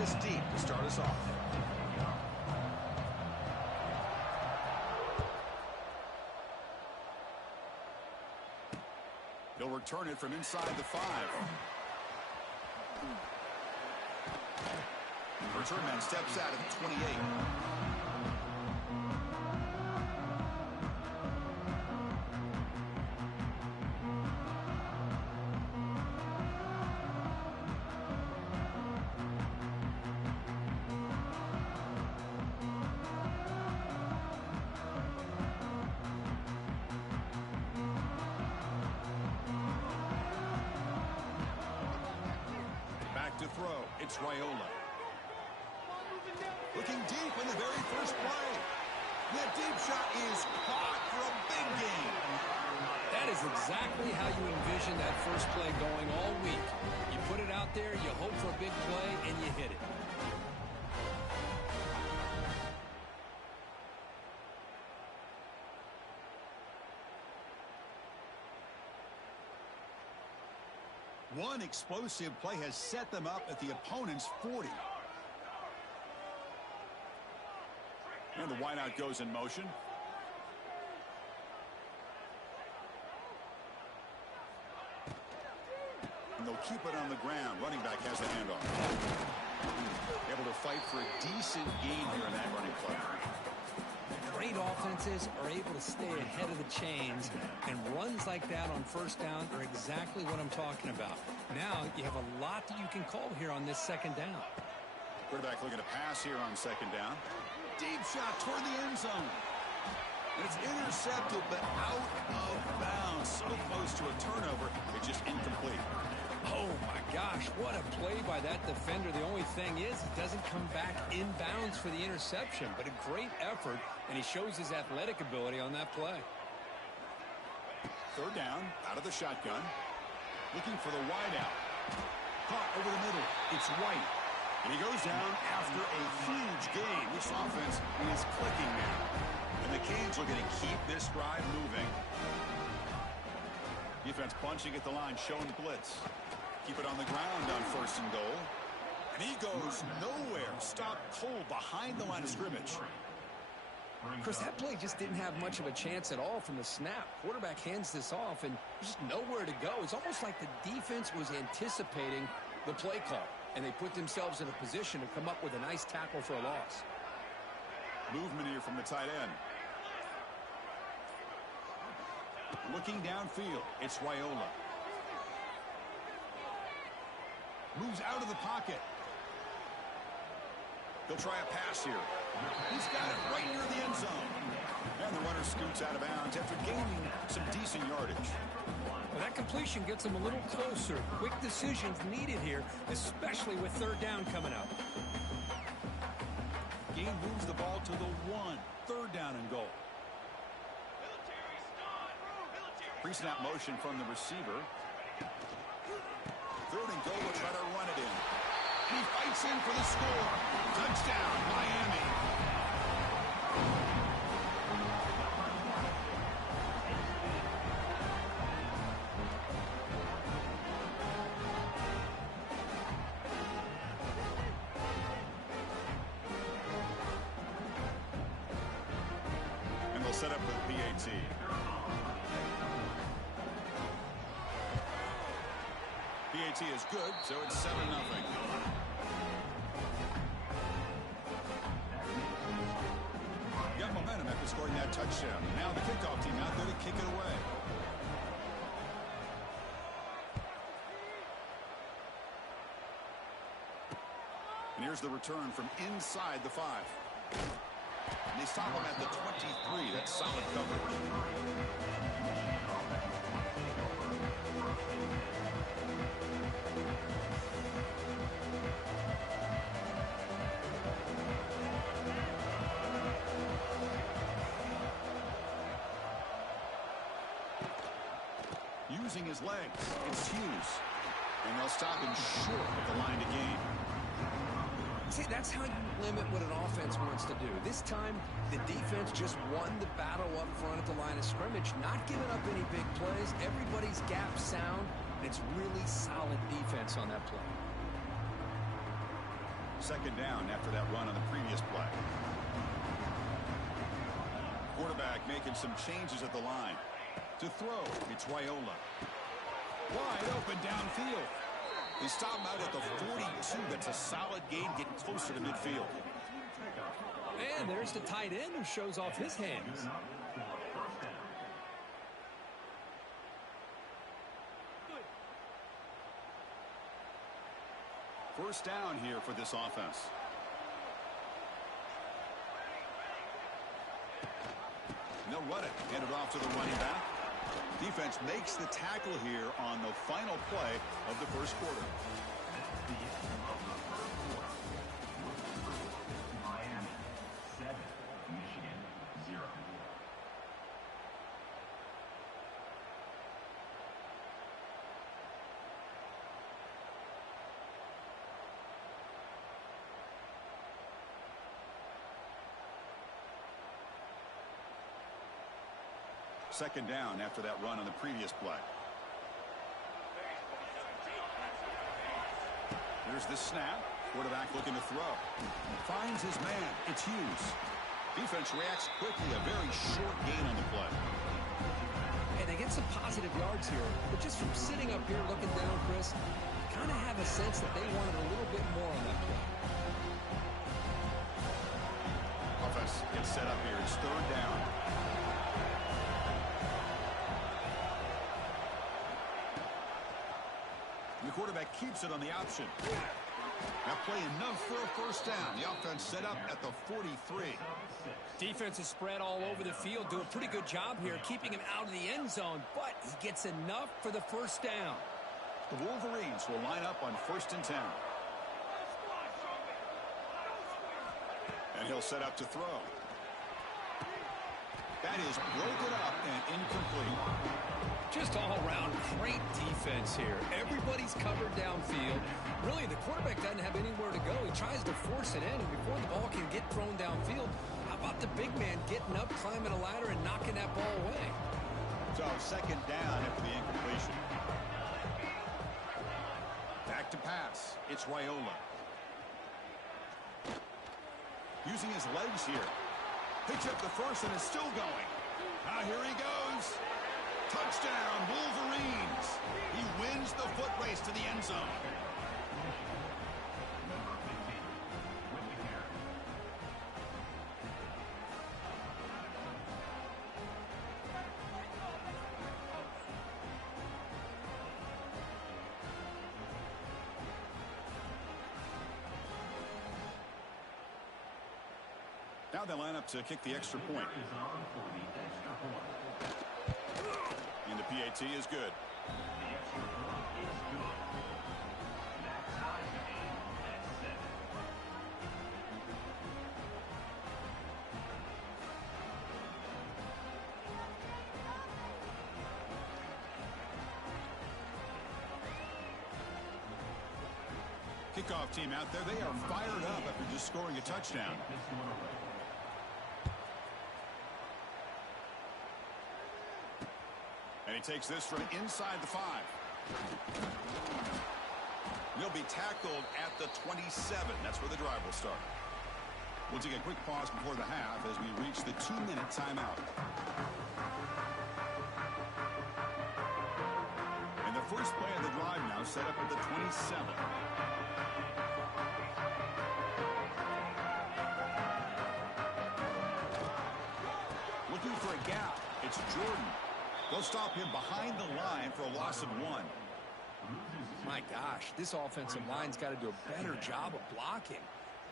this deep to start us off. He'll return it from inside the 5. Return man steps out at the 28. To throw, it's Raiola. Looking deep in the very first play. That deep shot is caught for a big gain. That is exactly how you envision that first play going all week. You put it out there, you hope for a big play, and you hit it. One explosive play has set them up at the opponent's 40. And the wideout goes in motion. And they'll keep it on the ground. Running back has the handoff. Able to fight for a decent gain here in that running play. Great offenses are able to stay ahead of the chains, and runs like that on first down are exactly what I'm talking about. Now you have a lot that you can call here on this second down. Quarterback looking to pass here on second down. Deep shot toward the end zone. And it's intercepted, but out of bounds. So close to a turnover, it's just incomplete. Oh my gosh, what a play by that defender. The only thing is it doesn't come back inbounds for the interception, but a great effort, and he shows his athletic ability on that play. Third down, out of the shotgun. Looking for the wideout. Caught over the middle. It's White. And he goes down after a huge gain. This offense is clicking now. And the Canes looking to keep this drive moving. Defense bunching at the line, showing blitz. Keep it on the ground on first and goal. And he goes nowhere. Stopped cold behind the line of scrimmage. Chris, that play just didn't have much of a chance at all from the snap. Quarterback hands this off, and there's just nowhere to go. It's almost like the defense was anticipating the play call, and they put themselves in a position to come up with a nice tackle for a loss. Movement here from the tight end. Looking downfield, it's Raiola. Moves out of the pocket. He'll try a pass here. He's got it right near the end zone. And the runner scoots out of bounds after gaining some decent yardage. Well, that completion gets him a little closer. Quick decisions needed here, especially with third down coming up. Gain moves the ball to the 1. Third down and goal. Pre-snap motion from the receiver. Third and goal, will try to run it in. He fights in for the score. Touchdown, Miami. And they'll set up for the PAT. PAT is good, so it's 7-0. Got momentum after scoring that touchdown. Now the kickoff team out there to kick it away. And here's the return from inside the 5. And they stop him at the 23. That's solid coverage. Using his legs, it's Hughes. And they'll stop him short of the line to gain. See, that's how you limit what an offense wants to do. This time, the defense just won the battle up front at the line of scrimmage, not giving up any big plays. Everybody's gap sound, and it's really solid defense on that play. second down after that run on the previous play. Quarterback making some changes at the line. To throw, it's Raiola. Wide open downfield. They stop him out at the 42. That's a solid gain, getting closer to midfield. And there's the tight end who shows off his hands. First down here for this offense. And they'll run it. Hand it off to the running back. Defense makes the tackle here on the final play of the first quarter. Second down after that run on the previous play. Here's the snap. Quarterback looking to throw. Finds his man. It's Hughes. Defense reacts quickly. A very short gain on the play. And they get some positive yards here. But just from sitting up here looking down, Chris, I kind of have a sense that they wanted a little bit more on that play. Offense gets set up here. It's third down. The quarterback keeps it on the option. That play enough for a first down. The offense set up at the 43. Defense is spread all over the field. Do a pretty good job here keeping him out of the end zone, but he gets enough for the first down. The Wolverines will line up on 1st and 10. And he'll set up to throw. That is broken up and incomplete. Just all around great defense here. Everybody's covered downfield. Really, the quarterback doesn't have anywhere to go. He tries to force it in, and before the ball can get thrown downfield, how about the big man getting up, climbing a ladder, and knocking that ball away? So, second down after the incompletion. Back to pass. It's Raiola. Using his legs here. Picks up the first and is still going. Now here he goes. Touchdown, Wolverines. He wins the foot race to the end zone. Now they line up to kick the extra point. And the PAT is good. Kickoff team out there, they are fired up after just scoring a touchdown. And he takes this from inside the 5. He'll be tackled at the 27. That's where the drive will start. We'll take a quick pause before the half as we reach the 2-minute timeout. And the first play of the drive now set up at the 27. Looking for a gap. It's Jordan. They'll stop him behind the line for a loss of 1. My gosh, this offensive line's got to do a better job of blocking.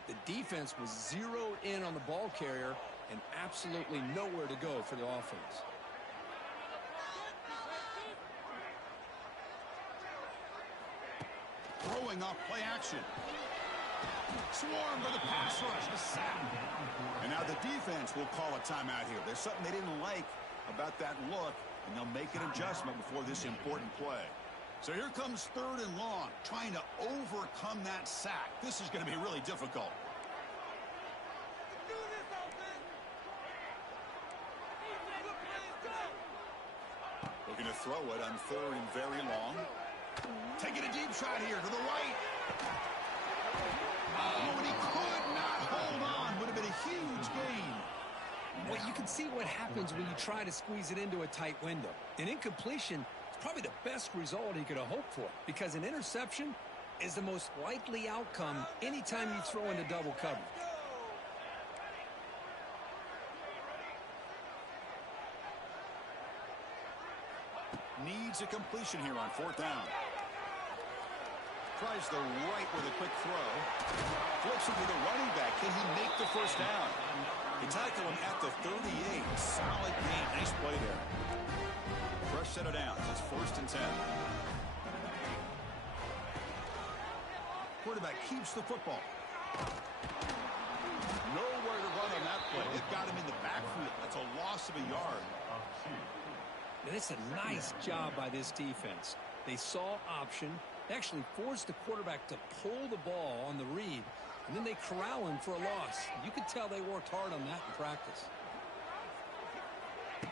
The defense was zeroed in on the ball carrier and absolutely nowhere to go for the offense. Throwing off play action. Swarm for the pass rush. A sack. And now the defense will call a timeout here. There's something they didn't like about that look, and they'll make an adjustment before this important play. So here comes 3rd and long, trying to overcome that sack. This is going to be really difficult. Looking to throw it on 3rd and very long. Taking a deep shot here to the right. Oh, and he huge gain. Well, you can see what happens when you try to squeeze it into a tight window. An incompletion is probably the best result he could have hoped for, because an interception is the most likely outcome anytime you throw into double coverage. Needs a completion here on 4th down. Tries the right with a quick throw. Flips it to the running back. Can he make the first down? They tackle him at the 38. Solid gain. Nice play there. Fresh set of downs. It's 1st and 10. Quarterback keeps the football. Nowhere to run on that play. They've got him in the backfield. That's a loss of a yard. And it's a nice job by this defense. They saw option. They actually forced the quarterback to pull the ball on the read, and then they corral him for a loss. You could tell they worked hard on that in practice.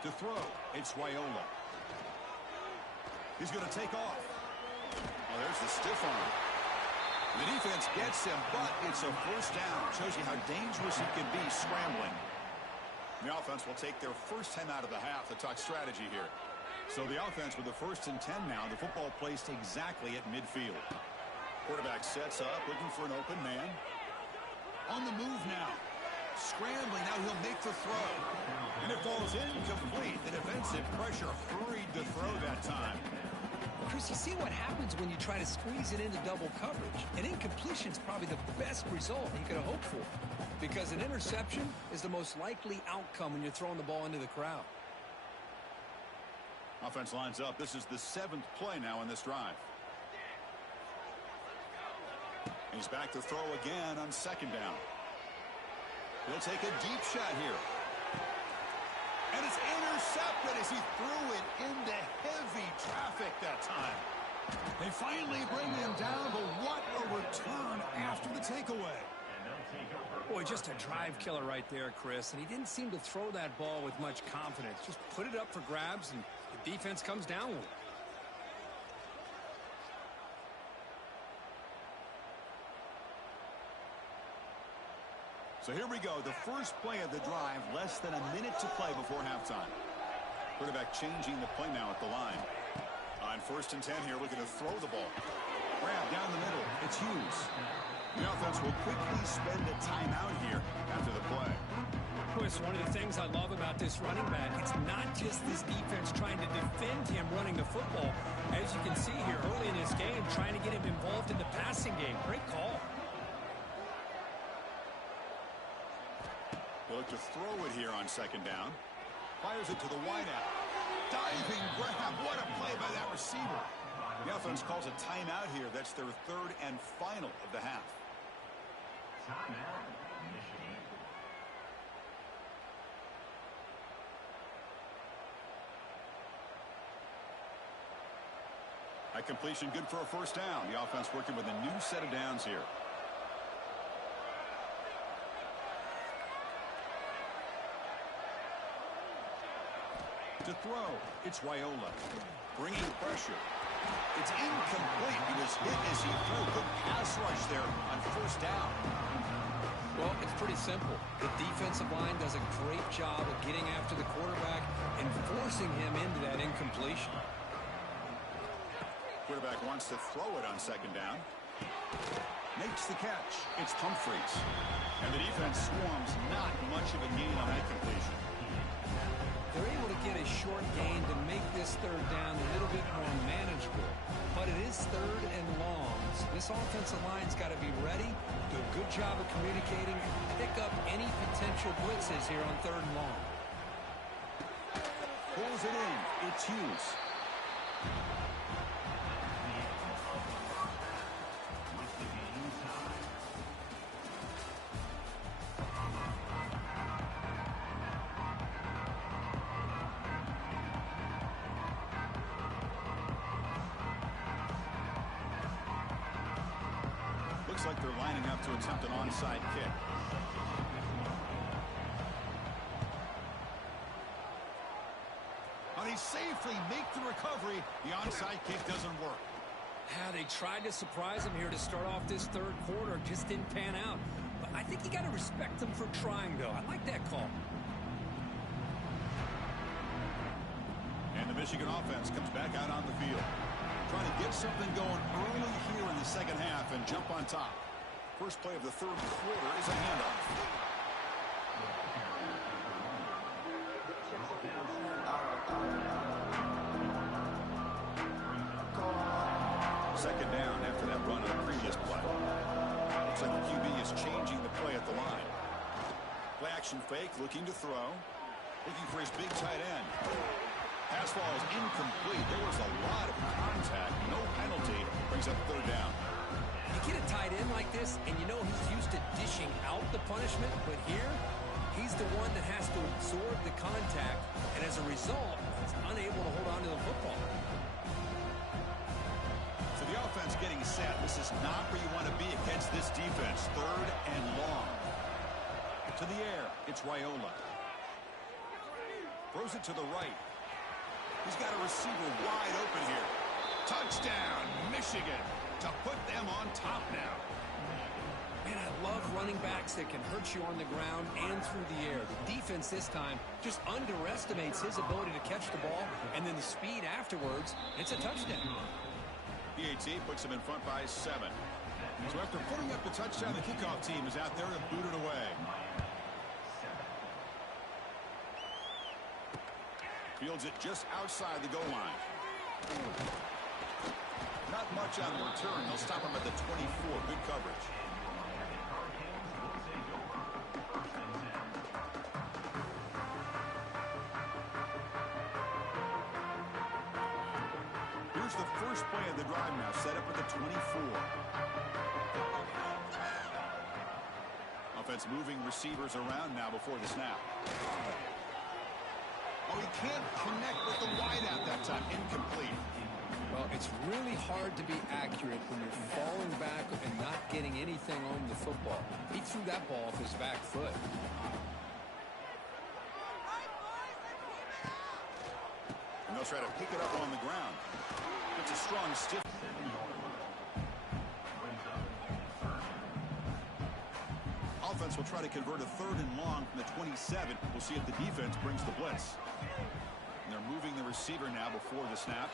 To throw, it's Wyola. He's going to take off. Oh, there's the stiff arm. The defense gets him, but it's a 1st down. Shows you how dangerous he can be scrambling. The offense will take their first 10 out of the half to talk strategy here. So the offense with the 1st and 10 now. The football placed exactly at midfield. Quarterback sets up, looking for an open man. On the move now. Scrambling, now he'll make the throw. And it falls incomplete. The defensive pressure hurried to throw that time. Chris, you see what happens when you try to squeeze it into double coverage. An incompletion is probably the best result you could have hoped for, because an interception is the most likely outcome when you're throwing the ball into the crowd. Offense lines up. This is the 7th play now in this drive. He's back to throw again on 2nd down. He'll take a deep shot here. And it's intercepted as he threw it into heavy traffic that time. They finally bring him down, but what a return after the takeaway. Boy, just a drive killer right there, Chris. And he didn't seem to throw that ball with much confidence. Just put it up for grabs, and the defense comes down with it. So here we go, the first play of the drive, less than a minute to play before halftime. Quarterback changing the play now at the line. On 1st and 10 here, looking to throw the ball. Grab down the middle, it's Hughes. The offense will quickly spend a timeout here after the play. Chris, one of the things I love about this running back, it's not just this defense trying to defend him running the football. As you can see here early in this game, trying to get him involved in the passing game. Great call. They'll look to throw it here on 2nd down. Fires it to the wideout. Diving grab. What a play by that receiver. The offense calls a timeout here. That's their 3rd and final of the half. A completion good for a 1st down. The offense working with a new set of downs here. To throw, it's Wyola. Bringing pressure. It's incomplete. He was hit as he threw. Good pass rush there on 1st down. Well, it's pretty simple. The defensive line does a great job of getting after the quarterback and forcing him into that incompletion. Quarterback wants to throw it on 2nd down. Makes the catch. It's Humphreys. And the defense swarms. Not much of a gain on that completion. They're able to get a short gain to make this 3rd down a little bit more manageable. But it is 3rd and long. So this offensive line's got to be ready, do a good job of communicating, and pick up any potential blitzes here on 3rd and long. Pulls it in. It's Hughes. Looks like they're lining up to attempt an onside kick. But he safely make the recovery. The onside kick doesn't work. Yeah, they tried to surprise him here to start off this 3rd quarter. Just didn't pan out. But I think you got to respect them for trying, though. I like that call. And the Michigan offense comes back out on the field. Trying to get something going early here in the second half and jump on top. First play of the third quarter is a handoff. Second down after that run on the previous play. Looks like the QB is changing the play at the line. Play action fake, looking to throw. Looking for his big tight end. Pass ball is incomplete. There was a lot of contact. No penalty. Brings up third down. You get a tight end like this, and you know he's used to dishing out the punishment, but here, he's the one that has to absorb the contact, and as a result, he's unable to hold on to the football. So the offense getting set. This is not where you want to be against this defense. Third and long. To the air, it's Raiola. Throws it to the right. He's got a receiver wide open here. Touchdown, Michigan, to put them on top now. Man, I love running backs that can hurt you on the ground and through the air. The defense this time just underestimates his ability to catch the ball, and then the speed afterwards, it's a touchdown. PAT puts him in front by 7. So after putting up the touchdown, the kickoff team is out there to boot it away. Fields it just outside the goal line. Not much on the return. They'll stop him at the 24. Good coverage. Here's the first play of the drive now, set up at the 24. Offense moving receivers around now before the snap. Oh, he can't connect with the wideout that time. Incomplete. Well, it's really hard to be accurate when you're falling back and not getting anything on the football. He threw that ball off his back foot. And they'll try to pick it up on the ground. It's a strong stiff. Offense will try to convert a third and long from the 27. We'll see if the defense brings the blitz. And they're moving the receiver now before the snap.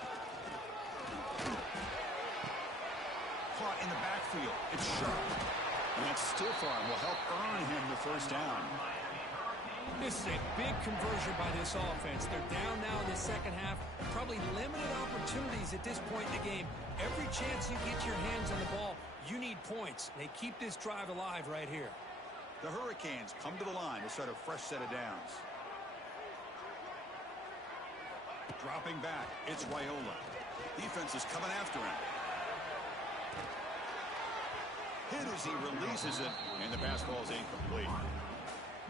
Caught in the backfield. It's sharp. And that stiff arm will help earn him the first down. This is a big conversion by this offense. They're down now in the second half. Probably limited opportunities at this point in the game. Every chance you get your hands on the ball, you need points. They keep this drive alive right here. The Hurricanes come to the line to start a fresh set of downs. Dropping back, it's Raiola. Defense is coming after him. Hit as he releases it, and the pass ball is incomplete.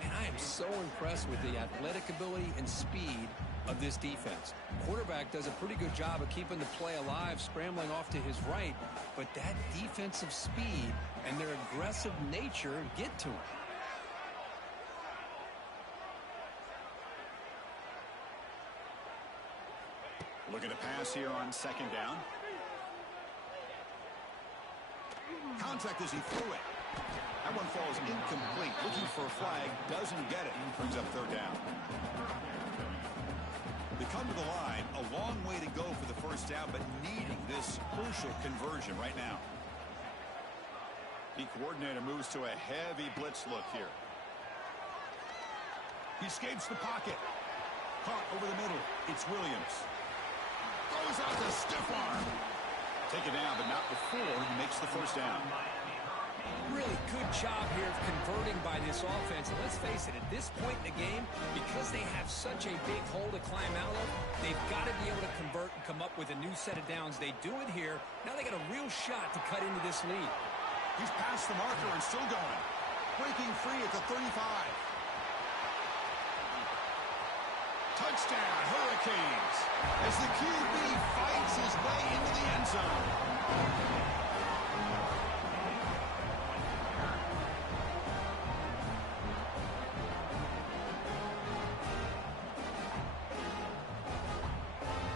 Man, I am so impressed with the athletic ability and speed of this defense. Quarterback does a pretty good job of keeping the play alive, scrambling off to his right, but that defensive speed and their aggressive nature get to him. Looking to pass here on second down. Contact as he threw it. That one falls incomplete. Looking for a flag. Doesn't get it. Brings up third down. They come to the line. A long way to go for the first down, but needing this crucial conversion right now. The coordinator moves to a heavy blitz look here. He escapes the pocket. Caught over the middle. It's Williams. Throws out the stiff arm. Take it down, but not before he makes the first down. Really good job here of converting by this offense. And let's face it, at this point in the game, because they have such a big hole to climb out of, they've got to be able to convert and come up with a new set of downs. They do it here. Now they got a real shot to cut into this lead. He's past the marker and still going. Breaking free at the 35. Touchdown, Hurricanes, as the QB fights his way into the end zone.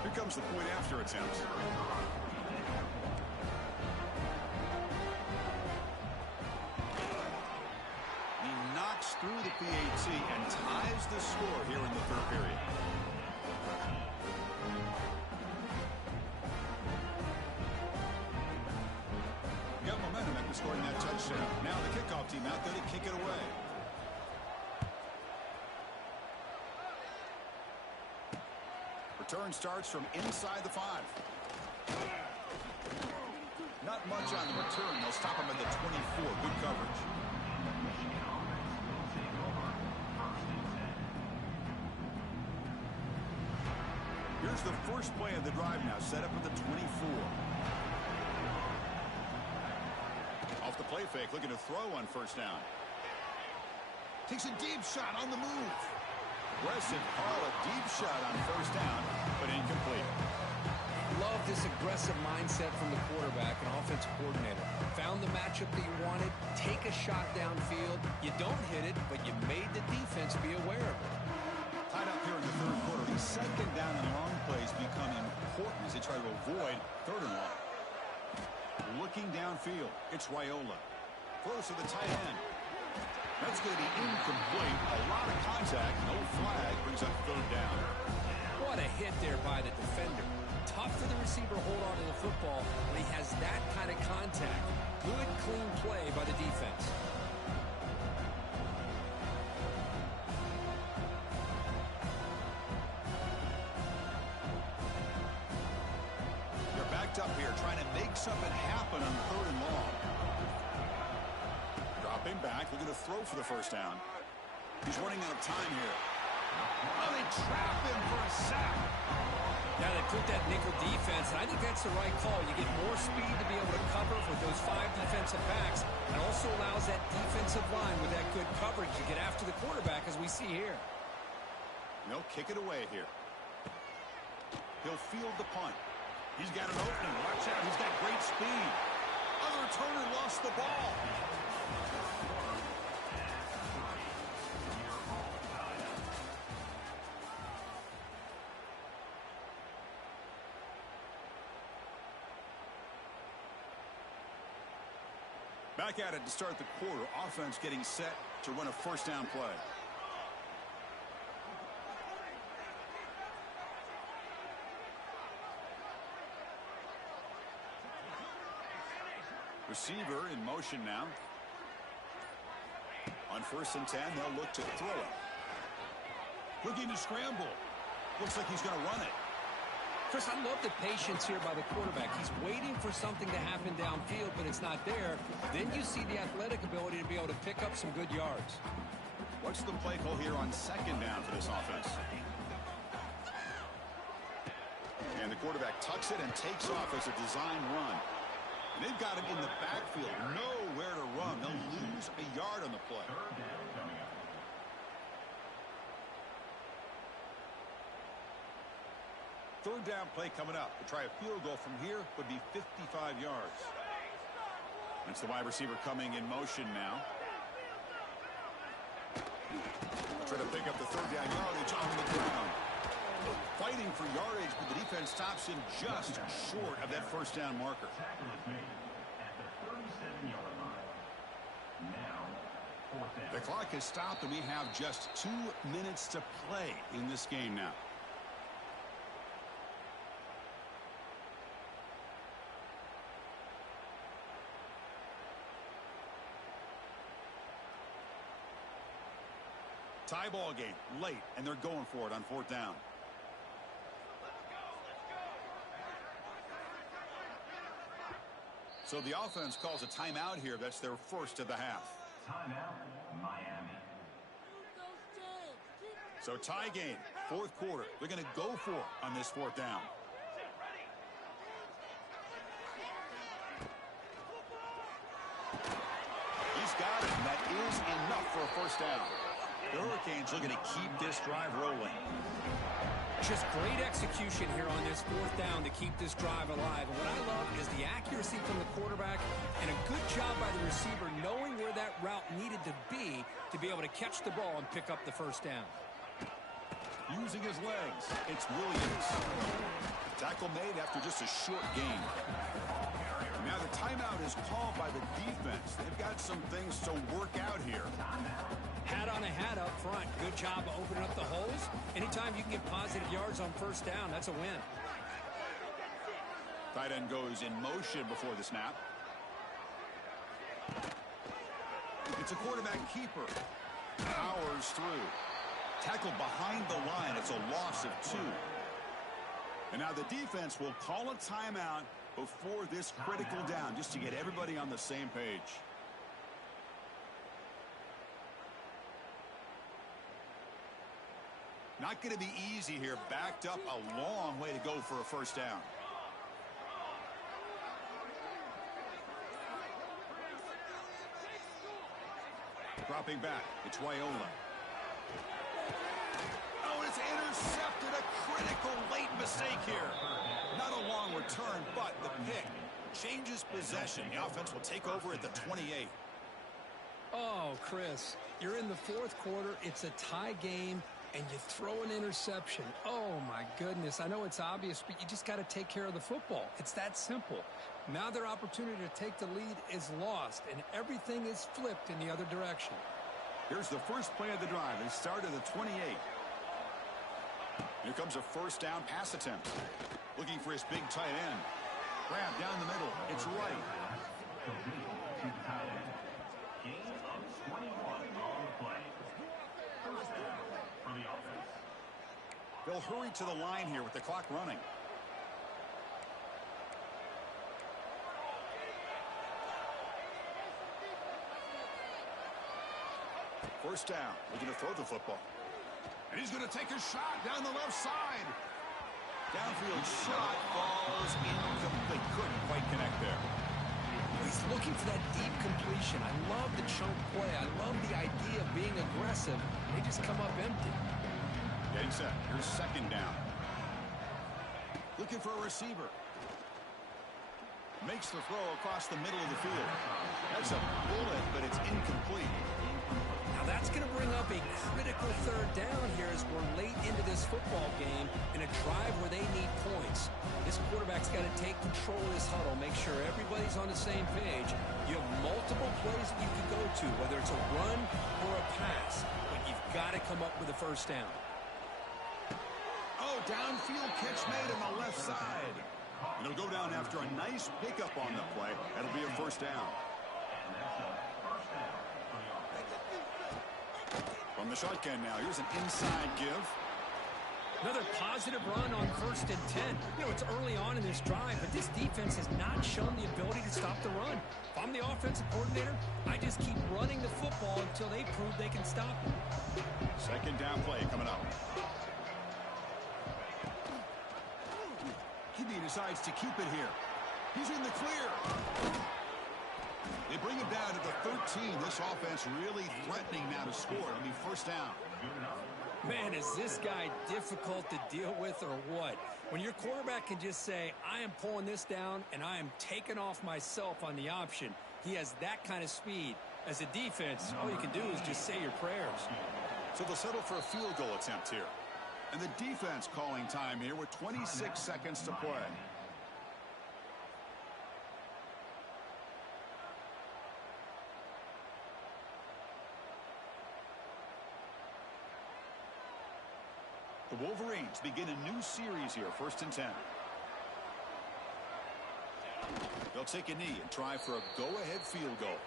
Here comes the point after attempt. the score here in the third period? Got momentum after scoring that touchdown. Now the kickoff team out there to kick it away. Return starts from inside the 5. Not much on the return. They'll stop him at the 24. Good coverage. Here's the first play of the drive now, set up at the 24. Off the play fake, looking to throw on first down. Takes a deep shot on the move. Aggressive call, a deep shot on first down, but incomplete. Love this aggressive mindset from the quarterback and offensive coordinator. Found the matchup that you wanted, take a shot downfield. You don't hit it, but you made the defense be aware of it. Tied up here in the third quarter. These second down and long plays become important as they try to avoid third and long. Looking downfield, it's Raiola. Throws to the tight end. That's going to be incomplete. A lot of contact. No flag. Brings up third down. What a hit there by the defender. Tough for the receiver to hold on to the football when he has that kind of contact. Good, clean play by the defense. They're backed up here trying to make something happen on third and long. Dropping back, looking to throw for the first down. He's running out of time here. Oh, they trap him for a sack. Now they put that nickel defense, and I think that's the right call. You get more speed to be able to cover with those 5 defensive backs. It also allows that defensive line with that good coverage to get after the quarterback, as we see here. They'll kick it away here. He'll field the punt. He's got an opening. Watch out. He's got great speed. Other returner lost the ball. Back at it to start the quarter. Offense getting set to run a first down play. Receiver in motion now. On 1st and 10, they'll look to throw it. Looking to scramble. Looks like he's going to run it. Chris, I love the patience here by the quarterback. He's waiting for something to happen downfield, but it's not there. Then you see the athletic ability to be able to pick up some good yards. What's the play call here on second down for this offense? And the quarterback tucks it and takes off as a design run. And they've got him in the backfield. Nowhere to run. They'll lose a yard on the play. Third down play coming up. To try a field goal from here would be 55 yards. It's the wide receiver coming in motion now. Try to pick up the third down yardage on the ground. Fighting for yardage, but the defense stops him just short of that first down marker. The clock has stopped, and we have just 2 minutes to play in this game now. Tie ball game late, and they're going for it on 4th down. So the offense calls a timeout here. That's their first of the half. Timeout, Miami. So tie game, 4th quarter. They're going to go for it on this 4th down. He's got it, and that is enough for a first down. The Hurricanes looking to keep this drive rolling. Just great execution here on this 4th down to keep this drive alive. And what I love is the accuracy from the quarterback and a good job by the receiver knowing where that route needed to be able to catch the ball and pick up the first down. Using his legs, it's Williams. Tackle made after just a short gain. Now the timeout is called by the defense. They've got some things to work out here. Hat on a hat up front. Good job of opening up the holes. Anytime you can get positive yards on first down, that's a win. Tight end goes in motion before the snap. It's a quarterback keeper. Powers through. Tackled behind the line. It's a loss of 2. And now the defense will call a timeout before this critical down, just to get everybody on the same page. Not going to be easy here. Backed up a long way to go for a first down. Dropping back, it's Wyola. Oh, it's intercepted. A critical late mistake here. Not a long return, but the pick changes possession. The offense will take over at the 28. Oh, Chris, you're in the fourth quarter. It's a tie game, and you throw an interception. Oh, my goodness. I know it's obvious, but you just got to take care of the football. It's that simple. Now their opportunity to take the lead is lost, and everything is flipped in the other direction. Here's the first play of the drive. They start at the 28. Here comes a first down pass attempt. Looking for his big tight end. Grab down the middle. It's right. Gain of 21 on the play. First down for the offense. They'll hurry to the line here with the clock running. First down. Looking to throw the football. And he's going to take a shot down the left side. Downfield shot falls incomplete. Couldn't quite connect there. He's looking for that deep completion. I love the chunk play. I love the idea of being aggressive. They just come up empty. Getting set. Here's second down. Looking for a receiver. Makes the throw across the middle of the field. That's a bullet, but it's incomplete. Now that's going to bring up a critical third down here as we're late into this football game in a drive where they need points. This quarterback's got to take control of this huddle, make sure everybody's on the same page. You have multiple plays that you can go to, whether it's a run or a pass, but you've got to come up with a first down. Oh, downfield catch made on the left side. It'll go down after a nice pickup on the play. That'll be a first down. From the shotgun now, here's an inside give. Another positive run on 1st and 10. You know, it's early on in this drive, but this defense has not shown the ability to stop the run. If I'm the offensive coordinator, I just keep running the football until they prove they can stop it. Second down play coming up. QB decides to keep it here. He's in the clear. They bring him down to the 13. This offense really threatening now to score. It'll be first down. Man, is this guy difficult to deal with or what? When your quarterback can just say, I am pulling this down and I am taking off myself on the option. He has that kind of speed. As a defense, all you can do is just say your prayers. So they'll settle for a field goal attempt here. And the defense calling time here with 26 seconds to play. The Wolverines begin a new series here, 1st and 10. They'll take a knee and try for a go-ahead field goal.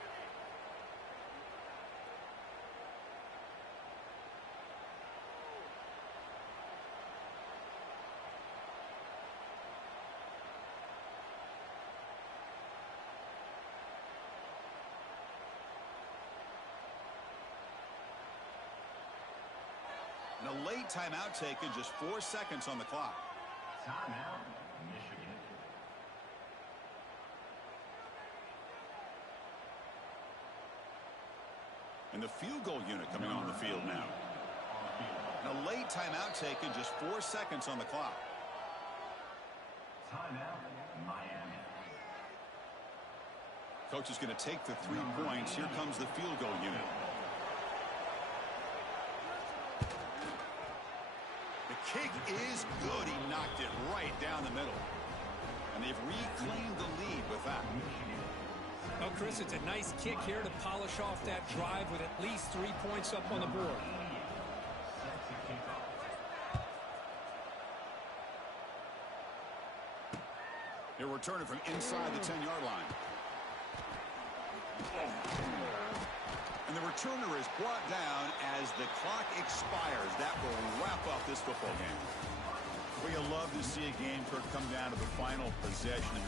And a late timeout taken, just 4 seconds on the clock. Timeout, Michigan. And the field goal unit coming on the field now. And a late timeout taken, just 4 seconds on the clock. Timeout, Miami. Coach is going to take the 3 points. Here comes the field goal unit. The kick is good. He knocked it right down the middle. And they've reclaimed the lead with that. Well, Chris, it's a nice kick here to polish off that drive with at least 3 points up on the board. He'll return it from inside the 10-yard line. And the returner is brought down as the clock expires. That will wrap up this football game. Well, you'll love to see a game come down to the final possession.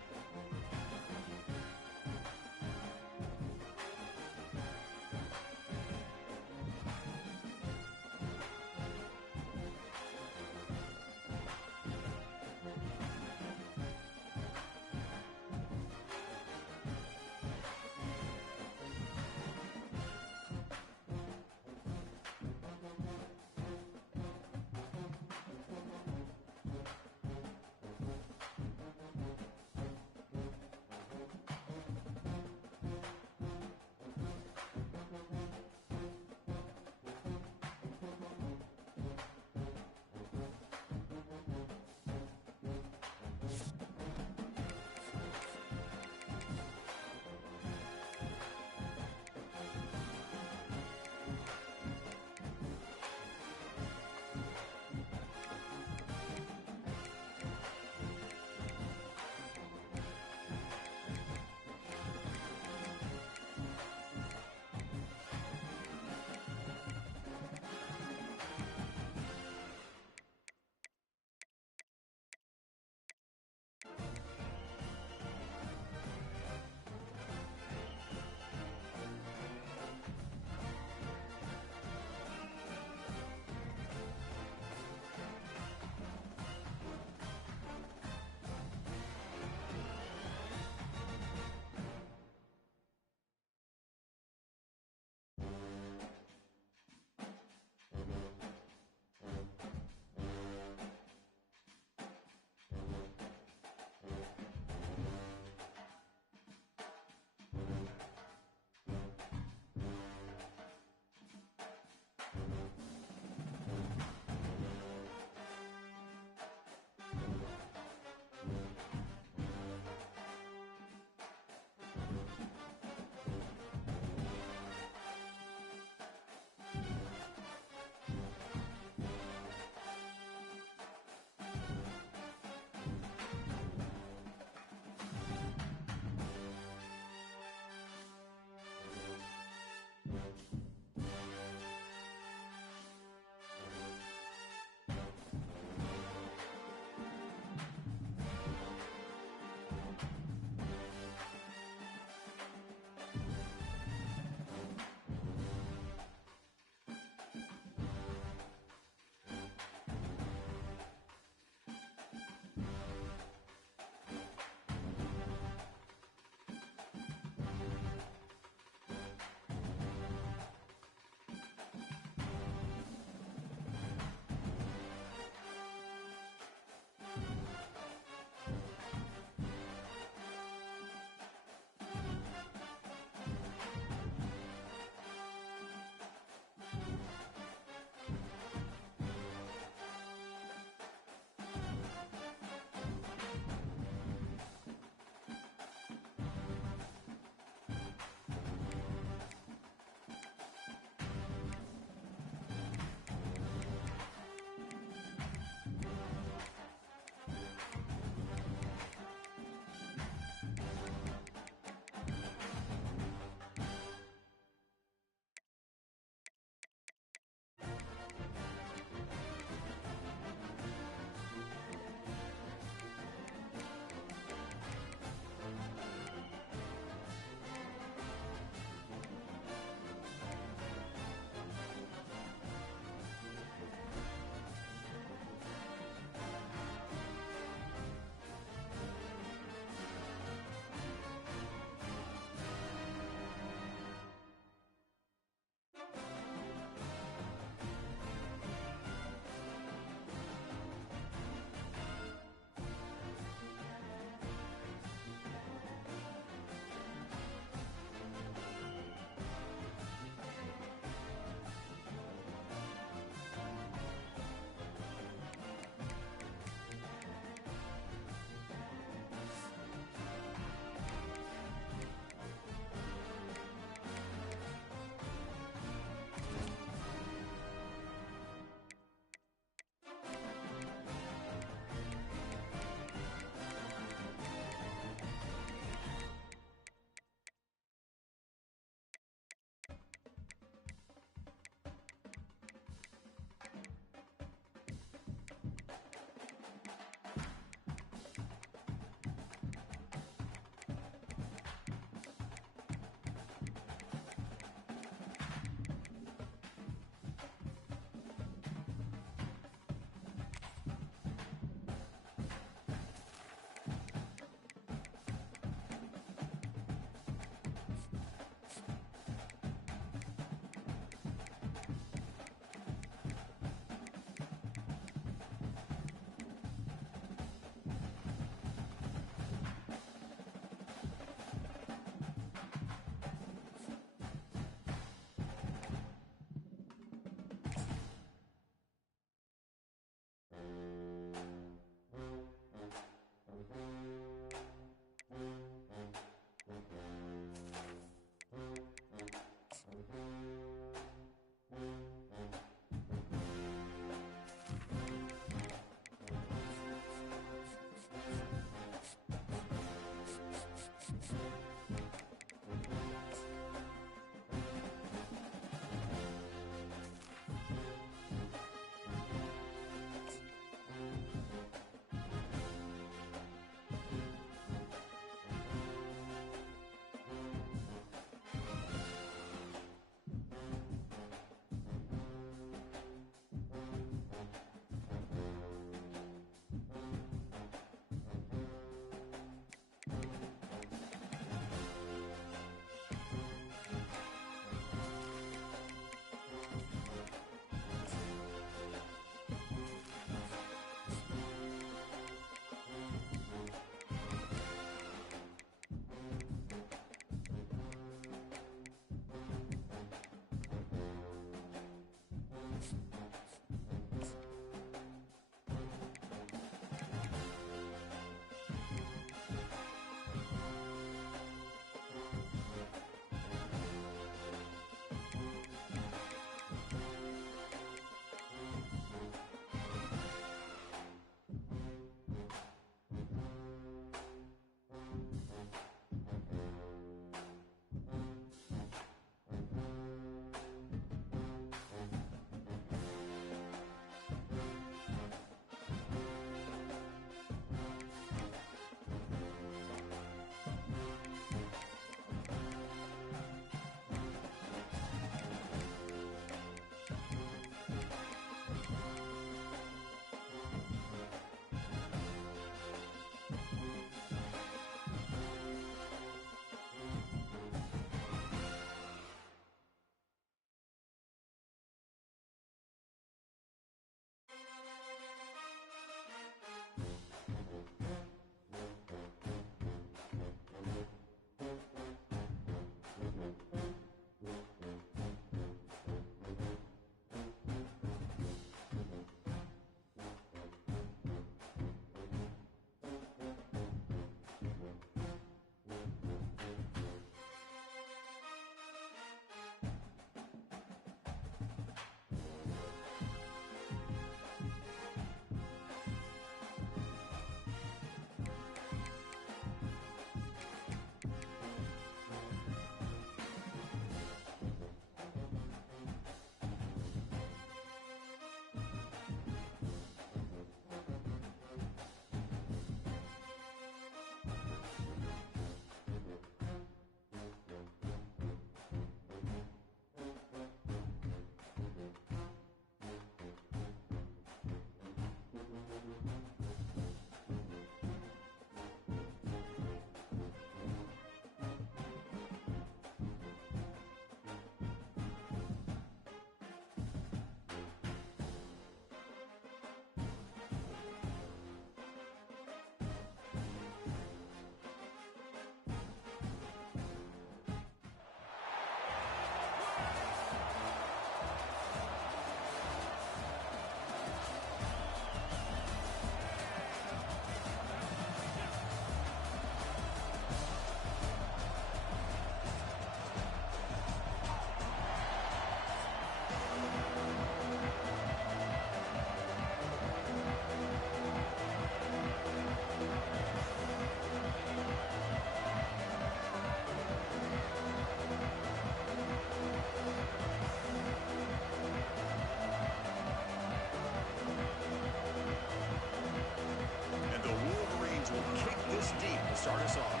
start us off.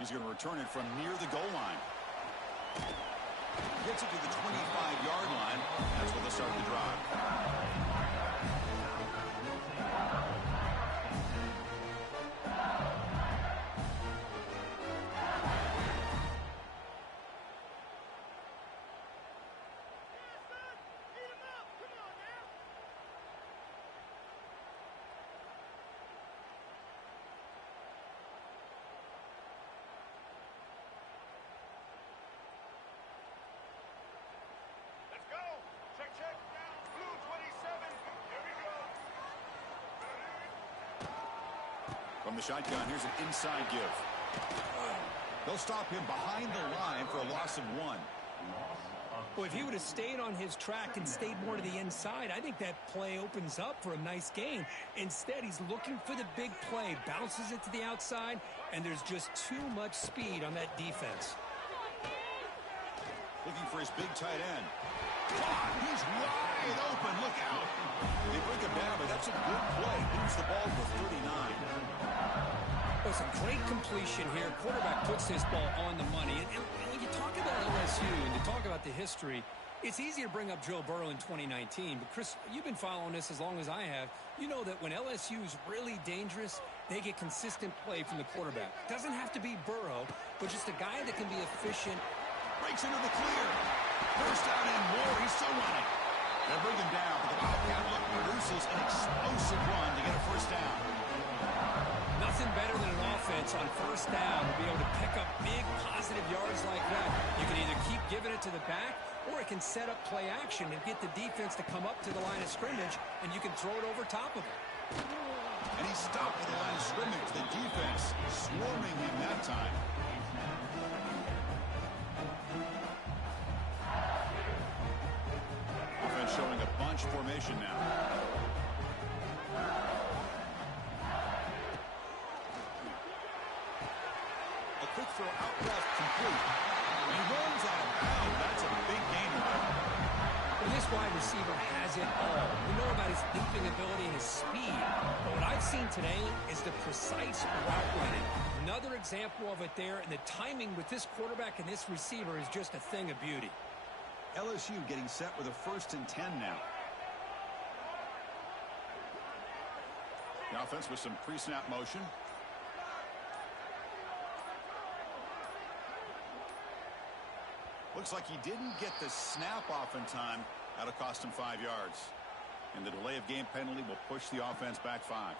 He's going to return it from near the goal line. Gets it to the 25-yard line. That's where they'll start the drive. From the shotgun, here's an inside give. They'll stop him behind the line for a loss of 1. Well, if he would have stayed on his track and stayed more to the inside, I think that play opens up for a nice gain. Instead, he's looking for the big play, bounces it to the outside, and there's just too much speed on that defense. Looking for his big tight end. He's wide open. Look out. They bring him down, but that's a good play. Moves the ball for 39. Well, it's a great completion here. Quarterback puts this ball on the money. And when you talk about LSU and you talk about the history, it's easy to bring up Joe Burrow in 2019. But, Chris, you've been following this as long as I have. You know that when LSU is really dangerous, they get consistent play from the quarterback. Doesn't have to be Burrow, but just a guy that can be efficient. Breaks into the clear. First down and more. He's still running. They'll bring him down, but the Wildcat look produces an explosive run to get a first down. Nothing better than an offense on first down to be able to pick up big positive yards like that. You can either keep giving it to the back, or it can set up play action and get the defense to come up to the line of scrimmage, and you can throw it over top of it. And he stopped at the line of scrimmage. The defense swarming him that time. Offense showing a bunch formation now. A quick throw out left, complete. And he runs out of bounds. That's a big gain. Well, this wide receiver has it all. We know about his leaping ability and his speed. But what I've seen today is the precise route running. Another example of it there, and the timing with this quarterback and this receiver is just a thing of beauty. LSU getting set with a 1st and 10 now. The offense with some pre-snap motion. Looks like he didn't get the snap off in time. That'll cost him 5 yards. And the delay of game penalty will push the offense back 5.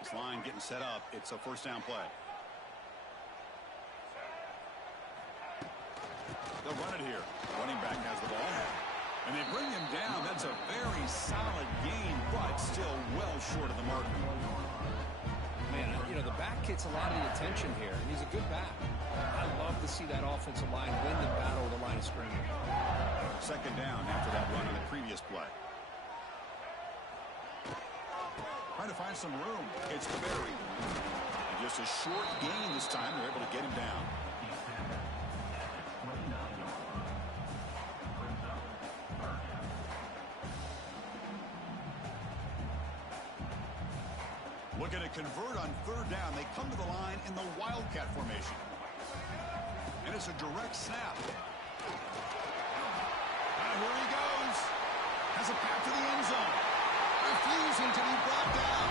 This line getting set up. It's a first down play. They'll run it here. Running back has the ball. And they bring him down. That's a very solid gain, but still well short of the mark. Man, you know, the back gets a lot of the attention here, and he's a good back. I love to see that offensive line win the battle of the line of scrimmage. Second down after that run in the previous play. Trying to find some room. It's buried. And just a short gain this time. They're able to get him down. Looking to convert on third down. They come to the line in the Wildcat formation. And it's a direct snap. And here he goes. Has a path to the end zone. Refusing to be brought down.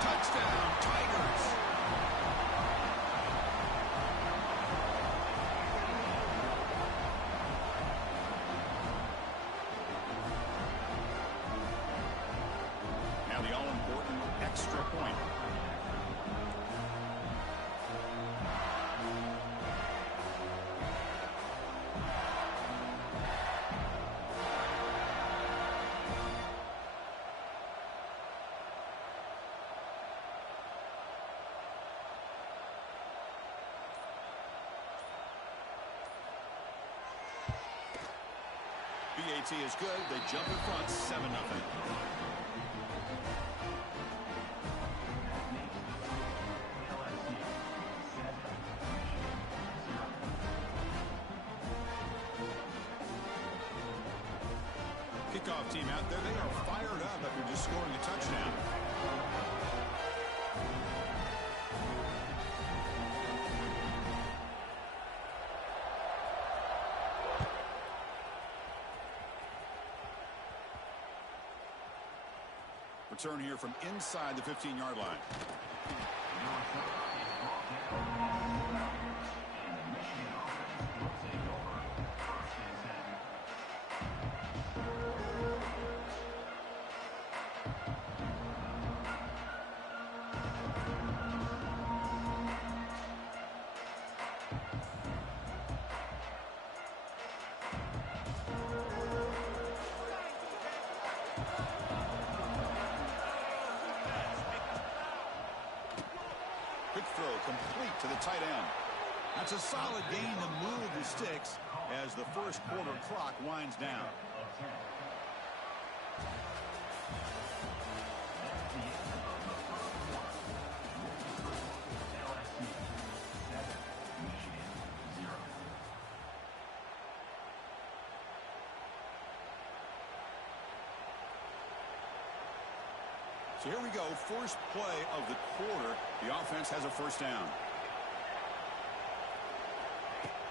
Touchdown, Tigers. Now the all-important extra point. BAT is good. They jump in front, 7-0. kickoff team out there. They are fired up after just scoring a touchdown. Return here from inside the 15-yard line. Quick throw complete to the tight end. That's a solid gain to move the sticks as the first quarter clock winds down. So here we go, first play of the quarter. The offense has a first down.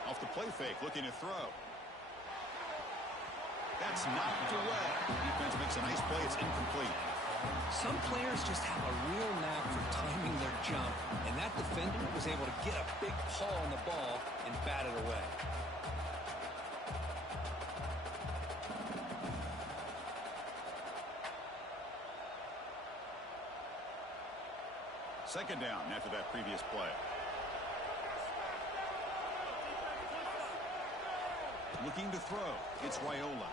Off the play fake, looking to throw. That's knocked away. Defense makes a nice play. It's incomplete. Some players just have a real knack for timing their jump, and that defender was able to get a big paw on the ball and bat it away. Second down after that previous play. Looking to throw. It's Raiola.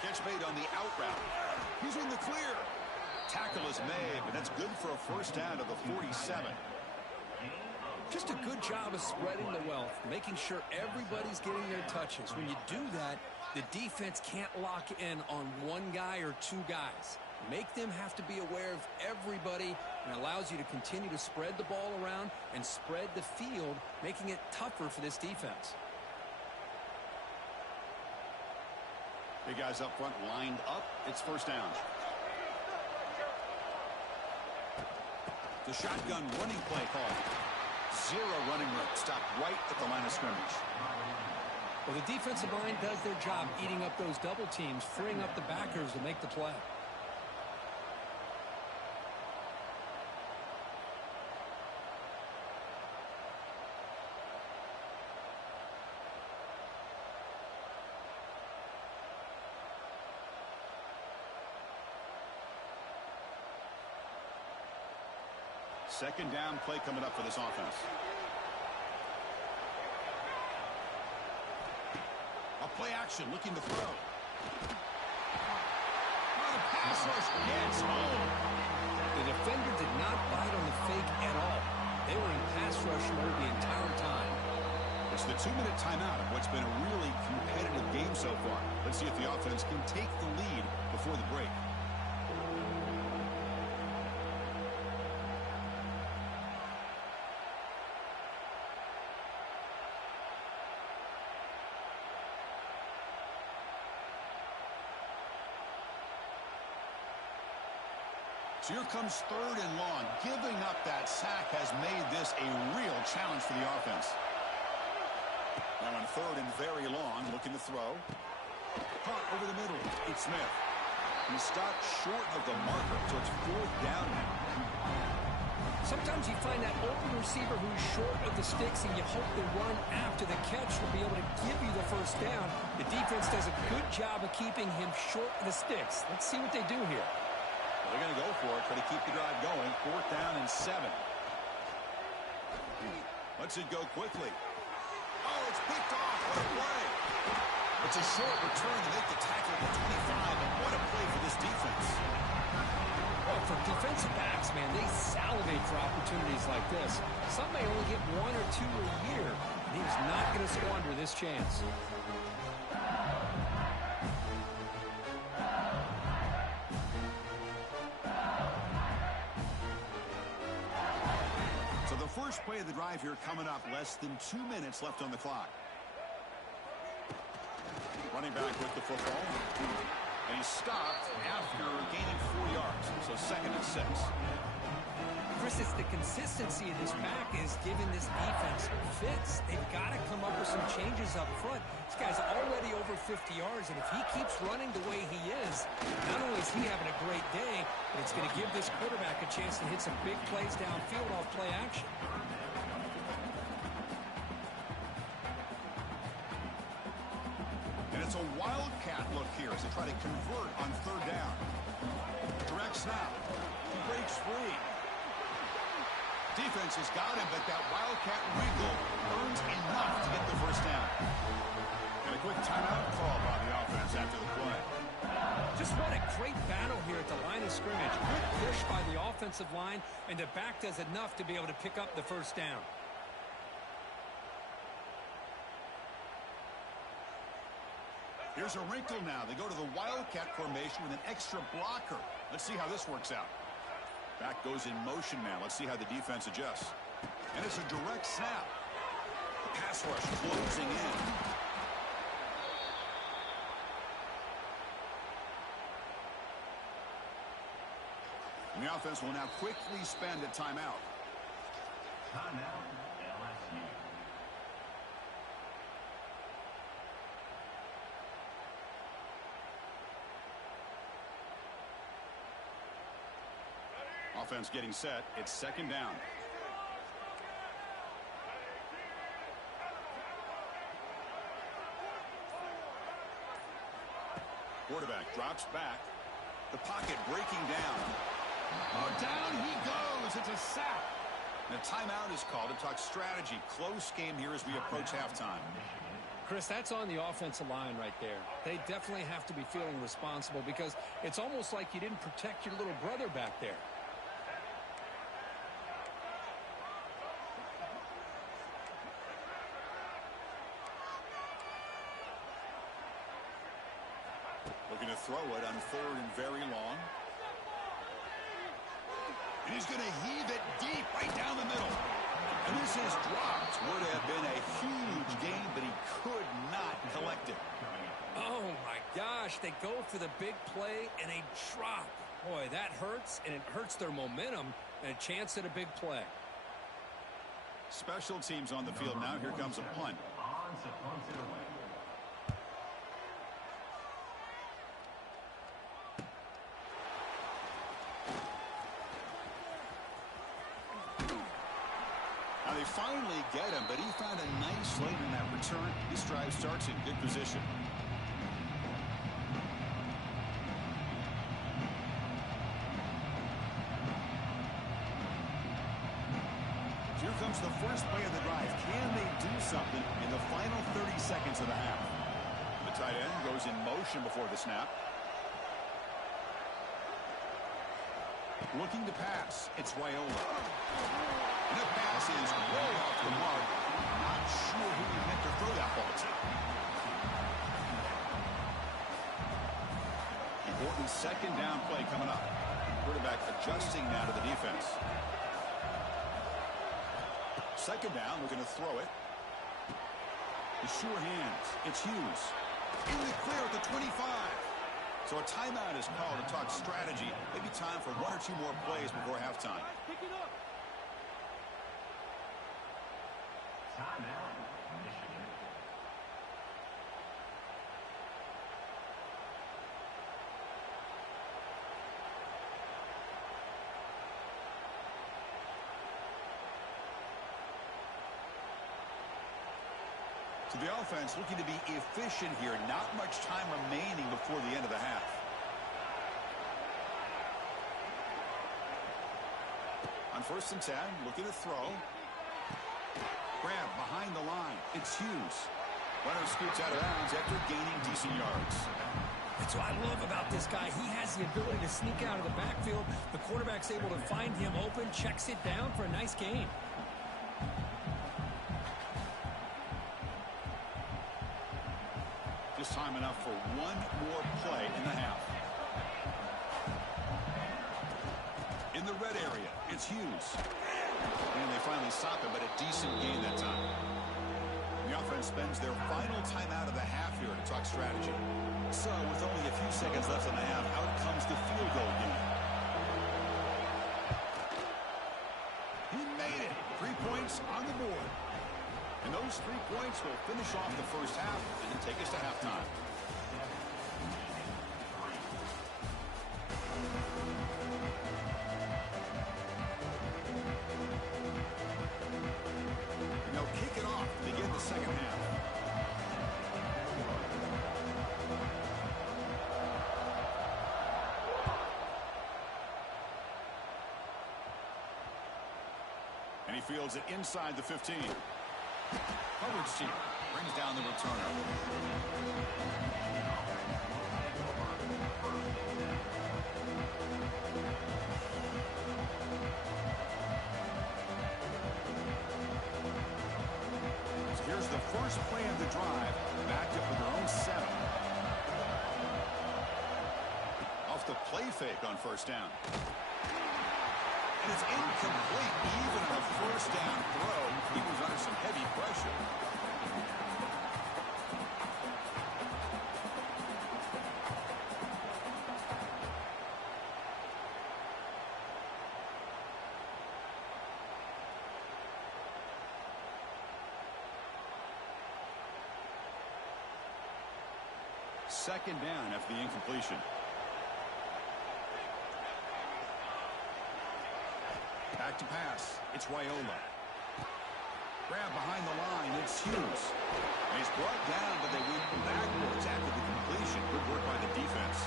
Catch made on the out route. He's in the clear. Tackle is made, but that's good for a first down to the 47. Just a good job of spreading the wealth, making sure everybody's getting their touches. When you do that, the defense can't lock in on one guy or two guys. Make them have to be aware of everybody, and allows you to continue to spread the ball around and spread the field, making it tougher for this defense. Big guys up front lined up. It's first down. The shotgun running play call. Zero running room. Stopped right at the line of scrimmage. Well, the defensive line does their job eating up those double teams, freeing up the backers to make the play. Second down play coming up for this offense. A play action looking to throw. Oh, the pass rush gets home. The defender did not bite on the fake at all. They were in pass rush mode the entire time. It's the 2-minute timeout of what's been a really competitive game so far. Let's see if the offense can take the lead before the break. So here comes third and long. Giving up that sack has made this a real challenge for the offense. Now on third and very long, looking to throw. Caught over the middle. It's Smith. He stopped short of the marker, so it's fourth down now. Sometimes you find that open receiver who's short of the sticks, and you hope the run after the catch will be able to give you the first down. The defense does a good job of keeping him short of the sticks. Let's see what they do here. They're going to go for it, try to keep the drive going. Fourth down and 7. Lets it go quickly. Oh, it's picked off. What a play. It's a short return to make the tackle at the 25, and what a play for this defense. Well, for defensive backs, man, they salivate for opportunities like this. Some may only get 1 or 2 a year, and he's not going to squander this chance. First play of the drive here coming up. Less than 2 minutes left on the clock. Running back with the football. And he's stopped after gaining 4 yards. So 2nd and 6. Chris, it's the consistency of this back is giving this defense fits. They've got to come up with some changes up front. This guy's already over 50 yards, and if he keeps running the way he is, not only is he having a great day, but it's going to give this quarterback a chance to hit some big plays downfield off play action. And it's a wildcat look here as they try to convert on 3rd down. Direct snap. He breaks free. Defense has got him, but that wildcat wiggle earns enough to get the 1st down. And a quick timeout call by the offense after the play. Just what a great battle here at the line of scrimmage. Good push by the offensive line, and the back does enough to be able to pick up the 1st down. Here's a wrinkle now. They go to the wildcat formation with an extra blocker. Let's see how this works out. Back goes in motion now. Let's see how the defense adjusts. And it's a direct snap. The pass rush closing in. And the offense will now quickly spend a timeout. Timeout, LSU. Offense getting set. It's 2nd down. Quarterback drops back. The pocket breaking down. Oh, down he goes. It's a sack. And a timeout is called to talk strategy. Close game here as we approach halftime. Chris, that's on the offensive line right there. They definitely have to be feeling responsible because it's almost like you didn't protect your little brother back there. Looking to throw it on 3rd and very long. And he's going to heave it deep right down the middle. And this is dropped. Would have been a huge gain, but he could not collect it. Oh, my gosh. They go for the big play, and they drop. Boy, that hurts, and it hurts their momentum and a chance at a big play. Special teams on the field now. Here comes a punt. Bonds punts it away. Now they finally get him, but he found a nice lane in that return. His drive starts in good position. Here comes the first play of the drive. Can they do something in the final 30 seconds of the half? The tight end goes in motion before the snap. Looking to pass. It's Raiola. And the pass is way off the mark. Not sure who he meant to throw that ball to. Important 2nd down play coming up. Quarterback adjusting now to the defense. 2nd down, we're going to throw it. The sure hands. It's Hughes. In the clear at the 25. So a timeout is called to talk strategy. Maybe time for 1 or 2 more plays before halftime. Pick it up. Timeout, Michigan. So the offense looking to be efficient here. Not much time remaining before the end of the half. On 1st and 10, looking to throw. Grab behind the line. It's Hughes. Runner scoots out of bounds after gaining decent yards. That's what I love about this guy. He has the ability to sneak out of the backfield. The quarterback's able to find him open, checks it down for a nice gain. Just time enough for 1 more play in the half. In the red area, it's Hughes. And they finally stop him, but a decent gain that time. The offense defense spends their final timeout of the half here to talk strategy. So, with only a few seconds left in the half, out comes the field goal unit. He made it. 3 points on the board. And those 3 points will finish off the first half and then take us to halftime. And they'll kick it off to begin the second half. And he fields it inside the 15. Coverage team brings down the returner. So here's the first play of the drive, backed up with their own 7. Off the play fake on first down. And it's incomplete, even on a first down throw. He was under some heavy pressure. Second down after the incompletion. Back to pass. It's Raiola. Grab behind the line. It's Hughes. And he's brought down, but they went backwards after the completion. Good work by the defense.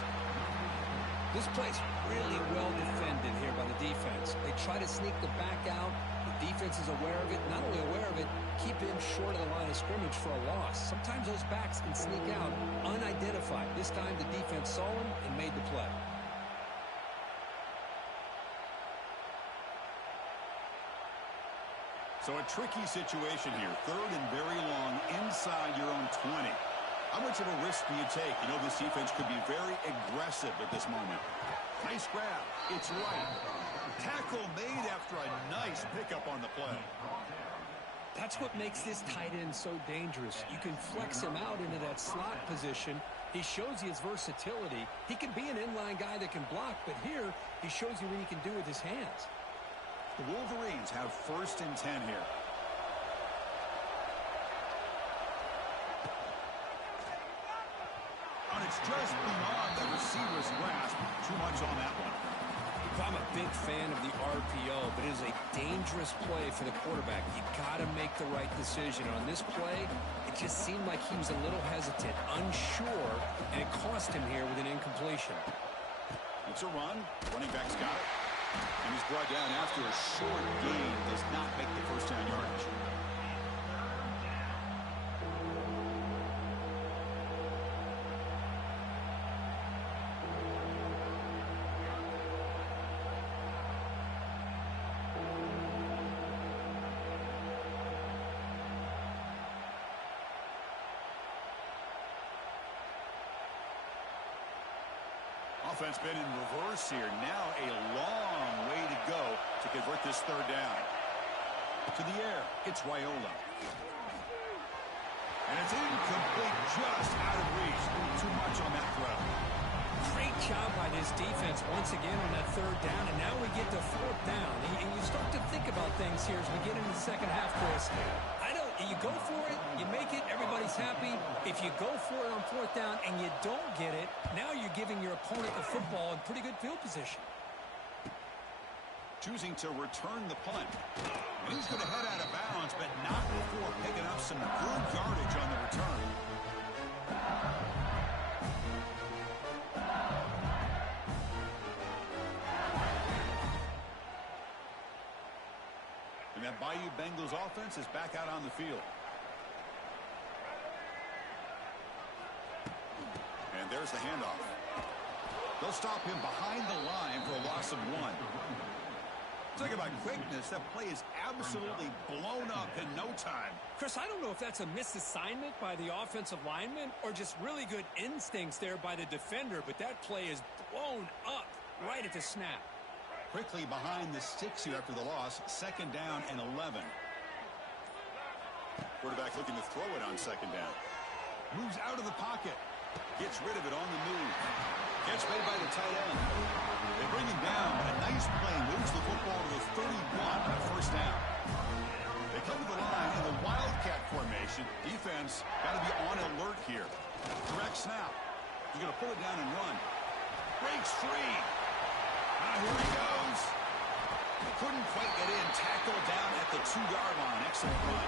This play's really well defended here by the defense. They try to sneak the back out. The defense is aware of it. Not only aware of it, keep him short of the line of scrimmage for a loss. Sometimes those backs can sneak out unidentified. This time the defense saw him and made the play. So a tricky situation here. Third and very long inside your own 20. How much of a risk do you take? You know this defense could be very aggressive at this moment. Nice grab. It's right. Tackle made after a nice pickup on the play. That's what makes this tight end so dangerous. You can flex him out into that slot position. He shows you his versatility. He can be an inline guy that can block, but here he shows you what he can do with his hands. The Wolverines have first and 10 here. And it's just beyond the receiver's grasp. Too much on that one. I'm a big fan of the RPO, but it is a dangerous play for the quarterback. You got to make the right decision. On this play, it just seemed like he was a little hesitant, unsure, and it cost him here with an incompletion. It's a run. Running back's got it. And he's brought down after a short gain. Does not make the first down yardage. Offense been in reverse here. Now a long way to go to convert this third down. To the air, it's Raiola. And it's incomplete, just out of reach. Too much on that throw. Great job by this defense once again on that third down, and now we get to fourth down. And you start to think about things here as we get into the second half, Chris. You go for it, you make it, everybody's happy. If you go for it on fourth down and you don't get it, now you're giving your opponent the football in pretty good field position. Choosing to return the punt. And he's going to head out of bounds, but not before picking up some good yardage on the return. And that Bayou Bengals offense is back out on the field. And there's the handoff. They'll stop him behind the line for a loss of 1. Talk about quickness. That play is absolutely blown up in no time. Chris, I don't know if that's a misassignment by the offensive lineman or just really good instincts there by the defender, but that play is blown up right at the snap. Quickly behind the sticks here after the loss. Second down and 11. Quarterback looking to throw it on second down. Moves out of the pocket. Gets rid of it on the move. Gets made by the tight end. They bring him down. A nice play. Moves the football to the 31 on a first down. They come to the line in the Wildcat formation. Defense got to be on alert here. Direct snap. He's going to pull it down and run. Breaks free. Here he goes. Couldn't quite get in. Tackled down at the 2-yard line. Excellent run.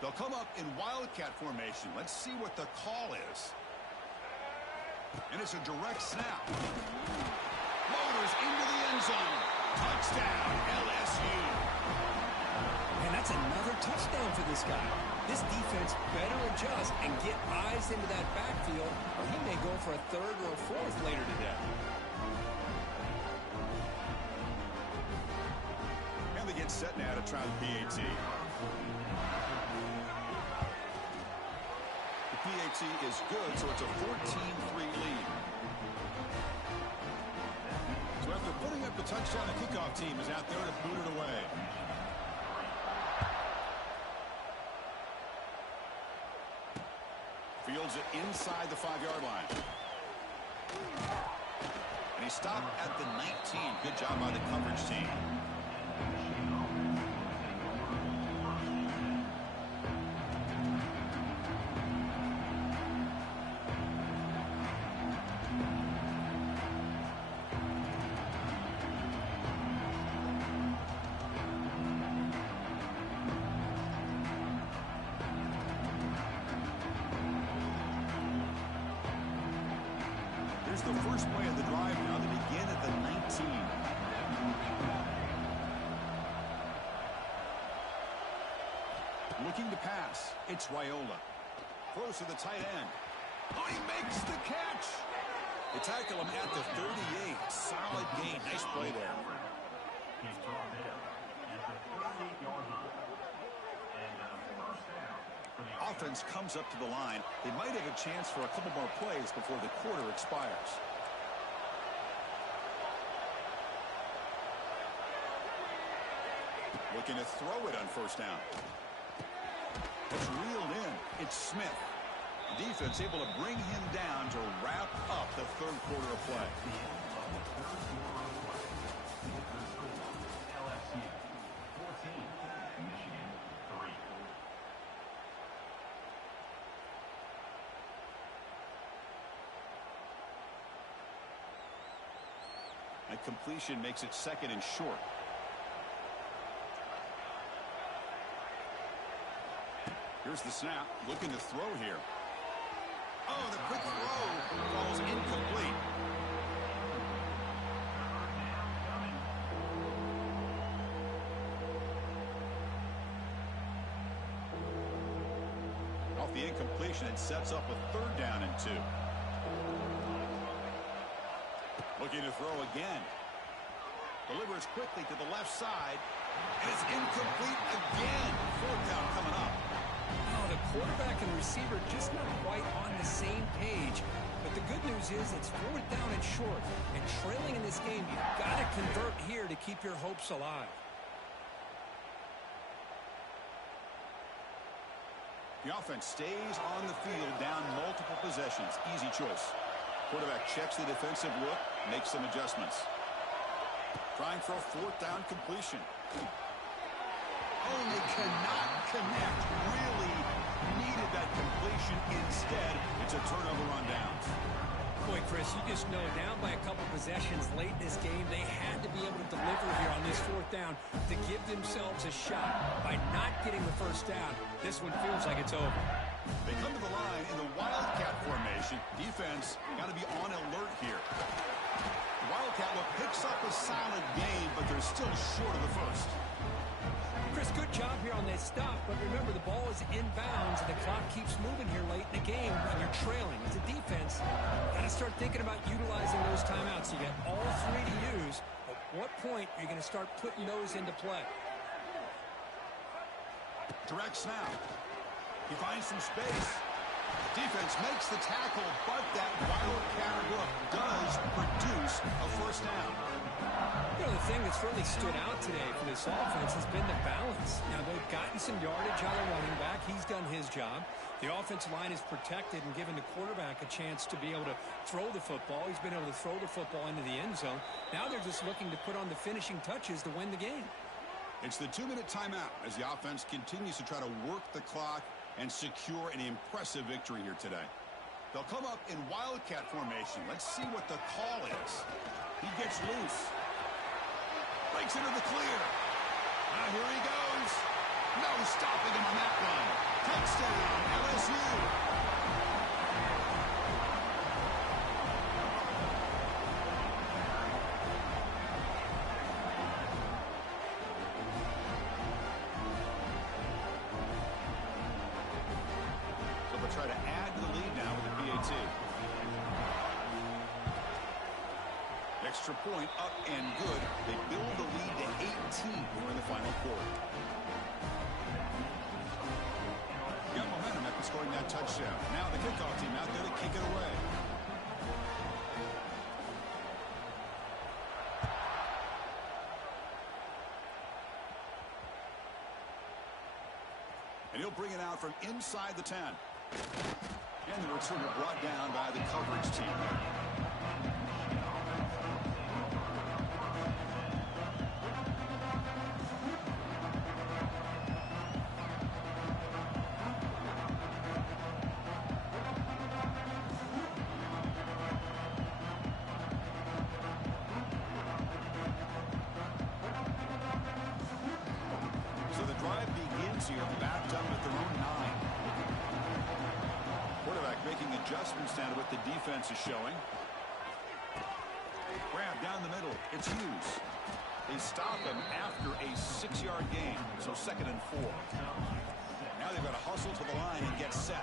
They'll come up in Wildcat formation. Let's see what the call is. And it's a direct snap. Motors into the end zone. Touchdown, LSU. And that's another touchdown for this guy. This defense better adjust and get eyes into that backfield, or he may go for a third or a fourth later today. And they get set now to try the PAT. PAT is good, so it's a 14-3 lead. So after putting up the touchdown, the kickoff team is out there to boot it away. Fields it inside the 5-yard line. And he stopped at the 19. Good job by the coverage team. Here's the first play of the drive now. They begin at the 19. Looking to pass. It's Raiola. Throws to the tight end. Oh, he makes the catch. They tackle him at the 38. Solid gain. Nice play there. He's brought in at the 38-yard line. And first down for the Offense comes up to the line. They might have a chance for a couple more plays before the quarter expires. Looking to throw it on first down. It's reeled in. It's Smith. The defense able to bring him down to wrap up the third quarter of play. LSU 14, Michigan 3. That completion makes it second and short. Here's the snap. Looking to throw here. Oh, the quick throw falls incomplete. Off the incompletion, it sets up a third down and 2. Looking to throw again. Delivers quickly to the left side. And it's incomplete again. Fourth down coming up. Oh, the quarterback and receiver just not quite on the same page. But the good news is it's fourth down and short. And trailing in this game, you've got to convert here to keep your hopes alive. The offense stays on the field down multiple possessions. Easy choice. Quarterback checks the defensive look, makes some adjustments. Trying for a fourth down completion. Oh, they cannot connect. Really needed that completion. Instead, it's a turnover on downs. Boy, Chris, you just know down by a couple possessions late in this game, they had to be able to deliver here on this fourth down to give themselves a shot. By not getting the first down, this one feels like it's over. They come to the line in the Wildcat formation. Defense got to be on alert here. The Wildcat look picks up a solid game, but they're still short of the first. Chris, good job here on this stop, but remember the ball is inbounds and the clock keeps moving here late in the game and you're trailing. As a defense, got to start thinking about utilizing those timeouts. You got all three to use. At what point are you going to start putting those into play? Direct snap. He finds some space. Defense makes the tackle, but that wildcat look does produce a first down. You know, the thing that's really stood out today for this offense has been the balance. Now, they've gotten some yardage out of running back. He's done his job. The offensive line is protected and given the quarterback a chance to be able to throw the football. He's been able to throw the football into the end zone. Now they're just looking to put on the finishing touches to win the game. It's the 2-minute timeout as the offense continues to try to work the clock and secure an impressive victory here today. They'll come up in wildcat formation. Let's see what the call is. He gets loose. Breaks into the clear. Now here he goes. No stopping him on that one. Touchdown, LSU. Try to add to the lead now with the PAT. Extra point up and good. They build the lead to 18 here in the final quarter. Got momentum after scoring that touchdown. Now the kickoff team out there to kick it away. And he'll bring it out from inside the 10. And the returner brought down by the coverage team. So the drive begins here, backed up at their own 9. Quarterback making adjustments down to what the defense is showing. Grab down the middle. It's Hughes. They stop him after a 6-yard gain. So 2nd and 4. Now they've got to hustle to the line and get set.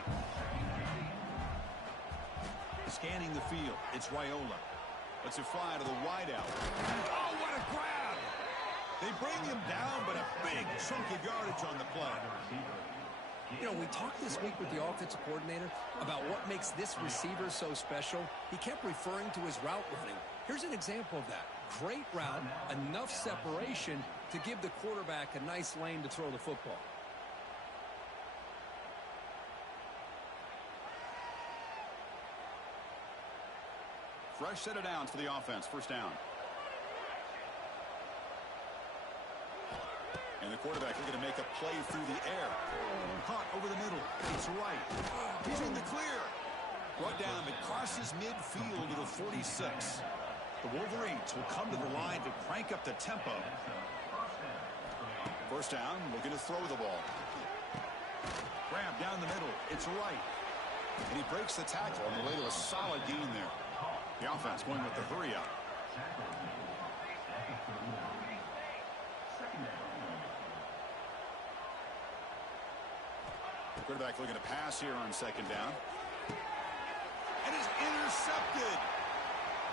Scanning the field. It's Raiola. Lets it fly to the wideout. Oh, what a grab! They bring him down, but a big chunk of yardage on the play. You know, we talked this week with the offensive coordinator about what makes this receiver so special. He kept referring to his route running. Here's an example of that. Great route, enough separation to give the quarterback a nice lane to throw the football. Fresh set of downs for the offense. First down. And the quarterback looking to make a play through the air. Caught over the middle. It's right. He's in the clear. Brought down, but crosses midfield to the 46. The Wolverines will come to the line to crank up the tempo. First down, looking to throw the ball. Grab down the middle. It's right. And he breaks the tackle on the way to a solid gain there. The offense going with the hurry up. Quarterback looking to pass here on 2nd down. And is intercepted.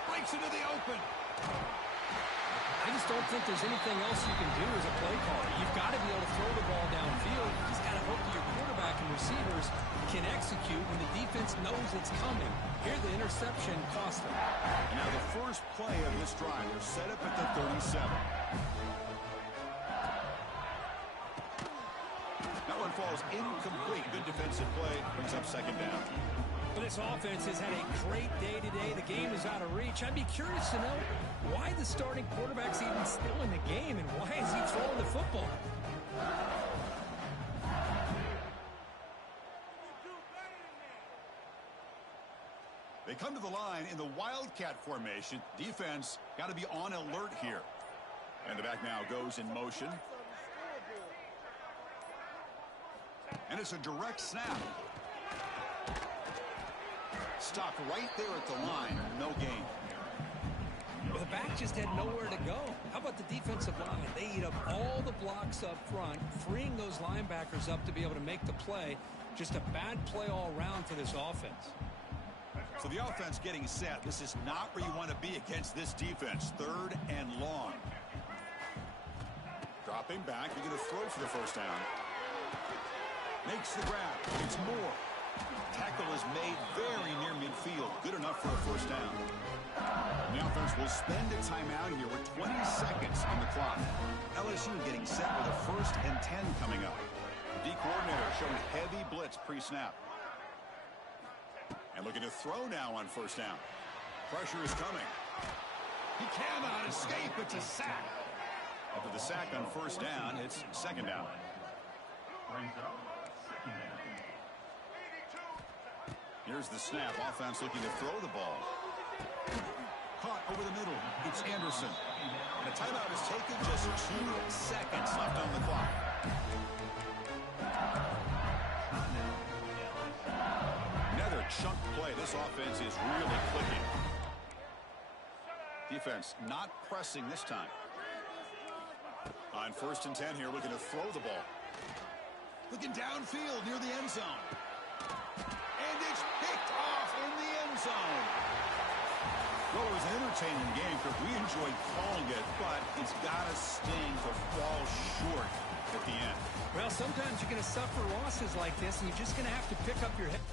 Breaks into the open. I just don't think there's anything else you can do as a play caller. You've got to be able to throw the ball downfield. You just got to hope that your quarterback and receivers can execute when the defense knows it's coming. Here, the interception cost them. And now the first play of this drive. They're set up at the 37. That one falls incomplete. Good defensive play. Brings up 2nd down. Well, this offense has had a great day today. The game is out of reach. I'd be curious to know why the starting quarterback's even still in the game and why is he throwing the football? They come to the line in the wildcat formation. Defense got to be on alert here. And the back now goes in motion. And it's a direct snap. Stopped right there at the line. No gain. Well, the back just had nowhere to go. How about the defensive line? They eat up all the blocks up front, freeing those linebackers up to be able to make the play. Just a bad play all around for this offense. So the offense getting set. This is not where you want to be against this defense. 3rd and long. Dropping back. You're going to throw for the first down. Makes the grab. It's Moore. Tackle is made very near midfield. Good enough for a first down. The offense will spend a timeout here with 20 seconds on the clock. LSU getting set with a 1st and 10 coming up. The D coordinator showing heavy blitz pre-snap. And looking to throw now on 1st down. Pressure is coming. He cannot escape. It's a sack. After the sack on 1st down, it's 2nd down. Brings up 2nd down. Here's the snap. Offense looking to throw the ball. Caught over the middle. It's Anderson. The timeout is taken. Just 2 seconds left on the clock. Another chunk play. This offense is really clicking. Defense not pressing this time. On 1st and 10 here, looking to throw the ball. Looking downfield near the end zone. And it's picked off in the end zone. Well, it was an entertaining game because we enjoyed calling it, but it's got to sting to fall short at the end. Well, sometimes you're going to suffer losses like this, and you're just going to have to pick up your head.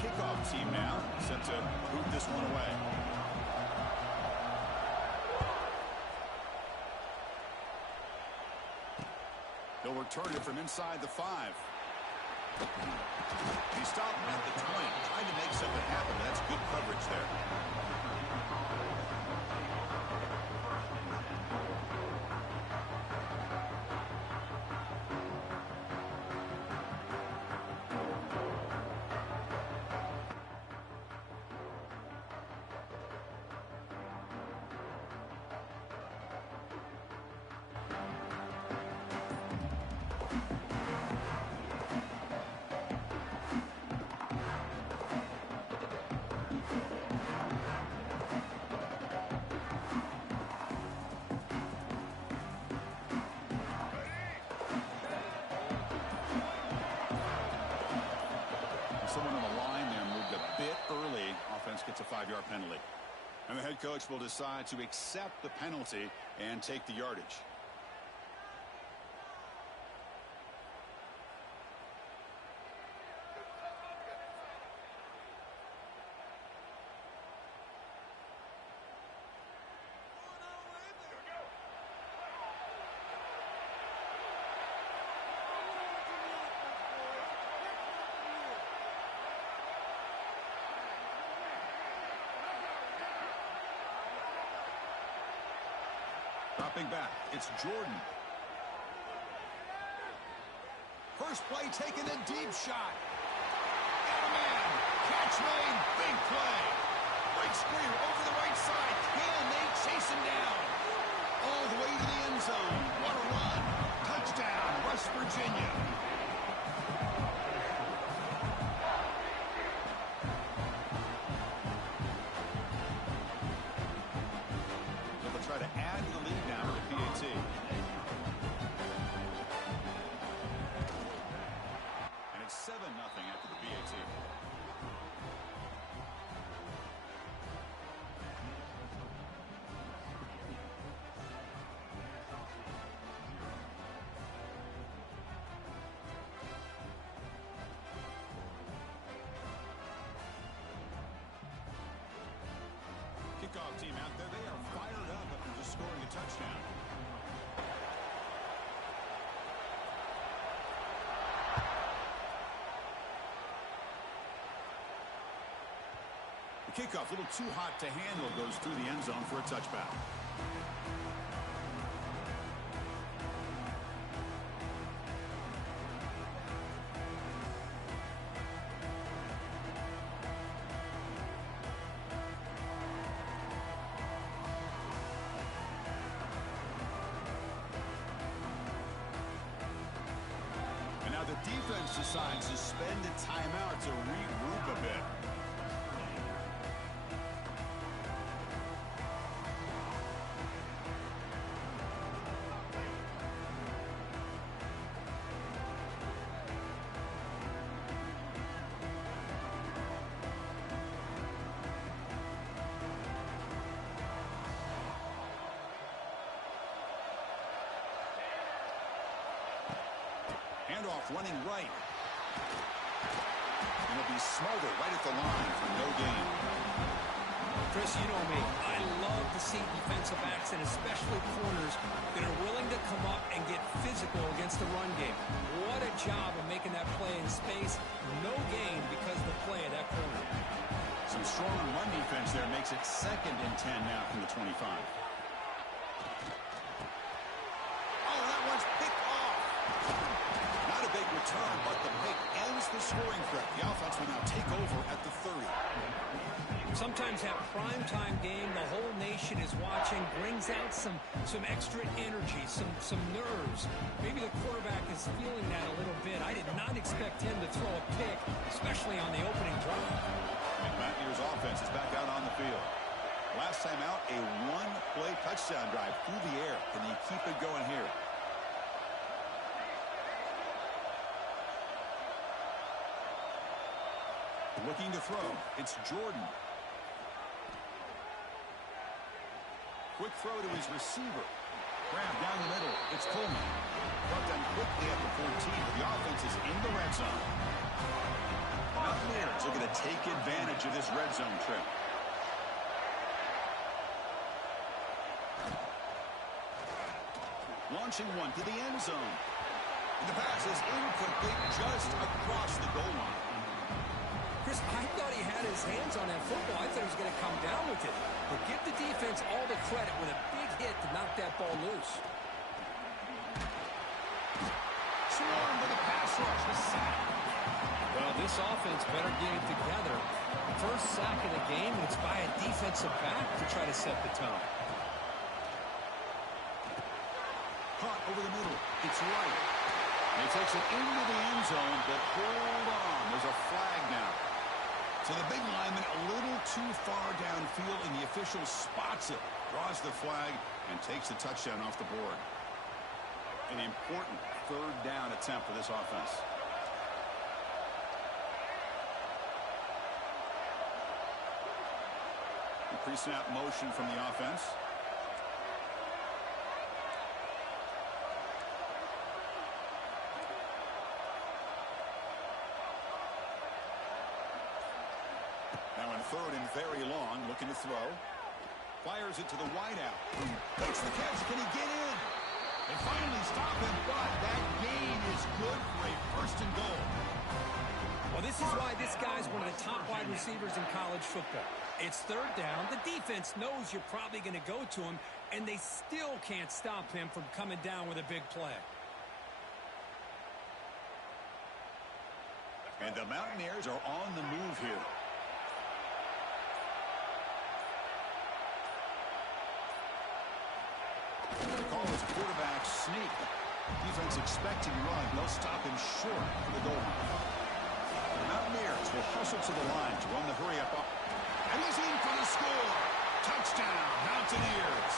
kickoff team now, set to boot this one away. They'll return it from inside the 5. He stopped at the 20, trying to make something happen. That's good coverage there. Someone on the line there moved a bit early. Offense gets a 5-yard penalty. And the head coach will decide to accept the penalty and take the yardage. Dropping back, it's Jordan. First play taken, a deep shot. Got a man. Catch made. Big play. Great screen over the right side. Can they chase him down? All the way to the end zone. What a run. Touchdown, West Virginia. Try to add to the lead now to the PAT. And it's 7-0 after the PAT. Kickoff team out there. They are fired up after just scoring a touchdown. The kickoff, a little too hot to handle, goes through the end zone for a touchback. The defense decides to spend a timeout to regroup a bit. Handoff running right. And it'll be smothered right at the line for no gain. Chris, you know me. I love to see defensive backs and especially corners that are willing to come up and get physical against the run game. What a job of making that play in space. No gain because of the play of that corner. Some strong run defense there makes it 2nd and 10 now from the 25. Oh, that one's picked off. Not a big return, but the pick ends the scoring threat. The offense will now take over at the 30. Sometimes that primetime game, the whole nation is watching, brings out some extra energy, some nerves. Maybe the quarterback is feeling that a little bit. I did not expect him to throw a pick, especially on the opening drive. McMaster's offense is back out on the field. Last time out, a one-play touchdown drive through the air. Can he keep it going here? Looking to throw. It's Jordan. Quick throw to his receiver. Grab down the middle. It's Coleman. Brought down quickly at the 14. The offense is in the red zone. Mountaineers looking to take advantage of this red zone trip. Launching one to the end zone. The pass is incomplete, just across the goal line. Chris, I thought he had his hands on that football. I thought he was going to come down with it. But give the defense all the credit with a big hit to knock that ball loose. Swarm with a pass rush, the sack. Well, this offense better get it together. First sack of the game, and it's by a defensive back to try to set the tone. Caught over the middle. It's right. He takes it into the end zone, but hold on. There's a flag now. So the big lineman a little too far downfield, and the official spots it, draws the flag, and takes the touchdown off the board. An important third down attempt for this offense. The pre-snap motion from the offense. Now in third and very long, looking to throw. Fires it to the wideout. Makes the catch. Can he get in? They finally stop him, but that gain is good for a first and goal. Well, this is why this guy's one of the top wide receivers in college football. It's third down. The defense knows you're probably going to go to him, and they still can't stop him from coming down with a big play. And the Mountaineers are on the move here. They call this quarterback sneak. Defense expecting run. They'll stop him short for the goal line. The Mountaineers will hustle to the line to run the hurry-up. And he's in for the score. Touchdown, Mountaineers.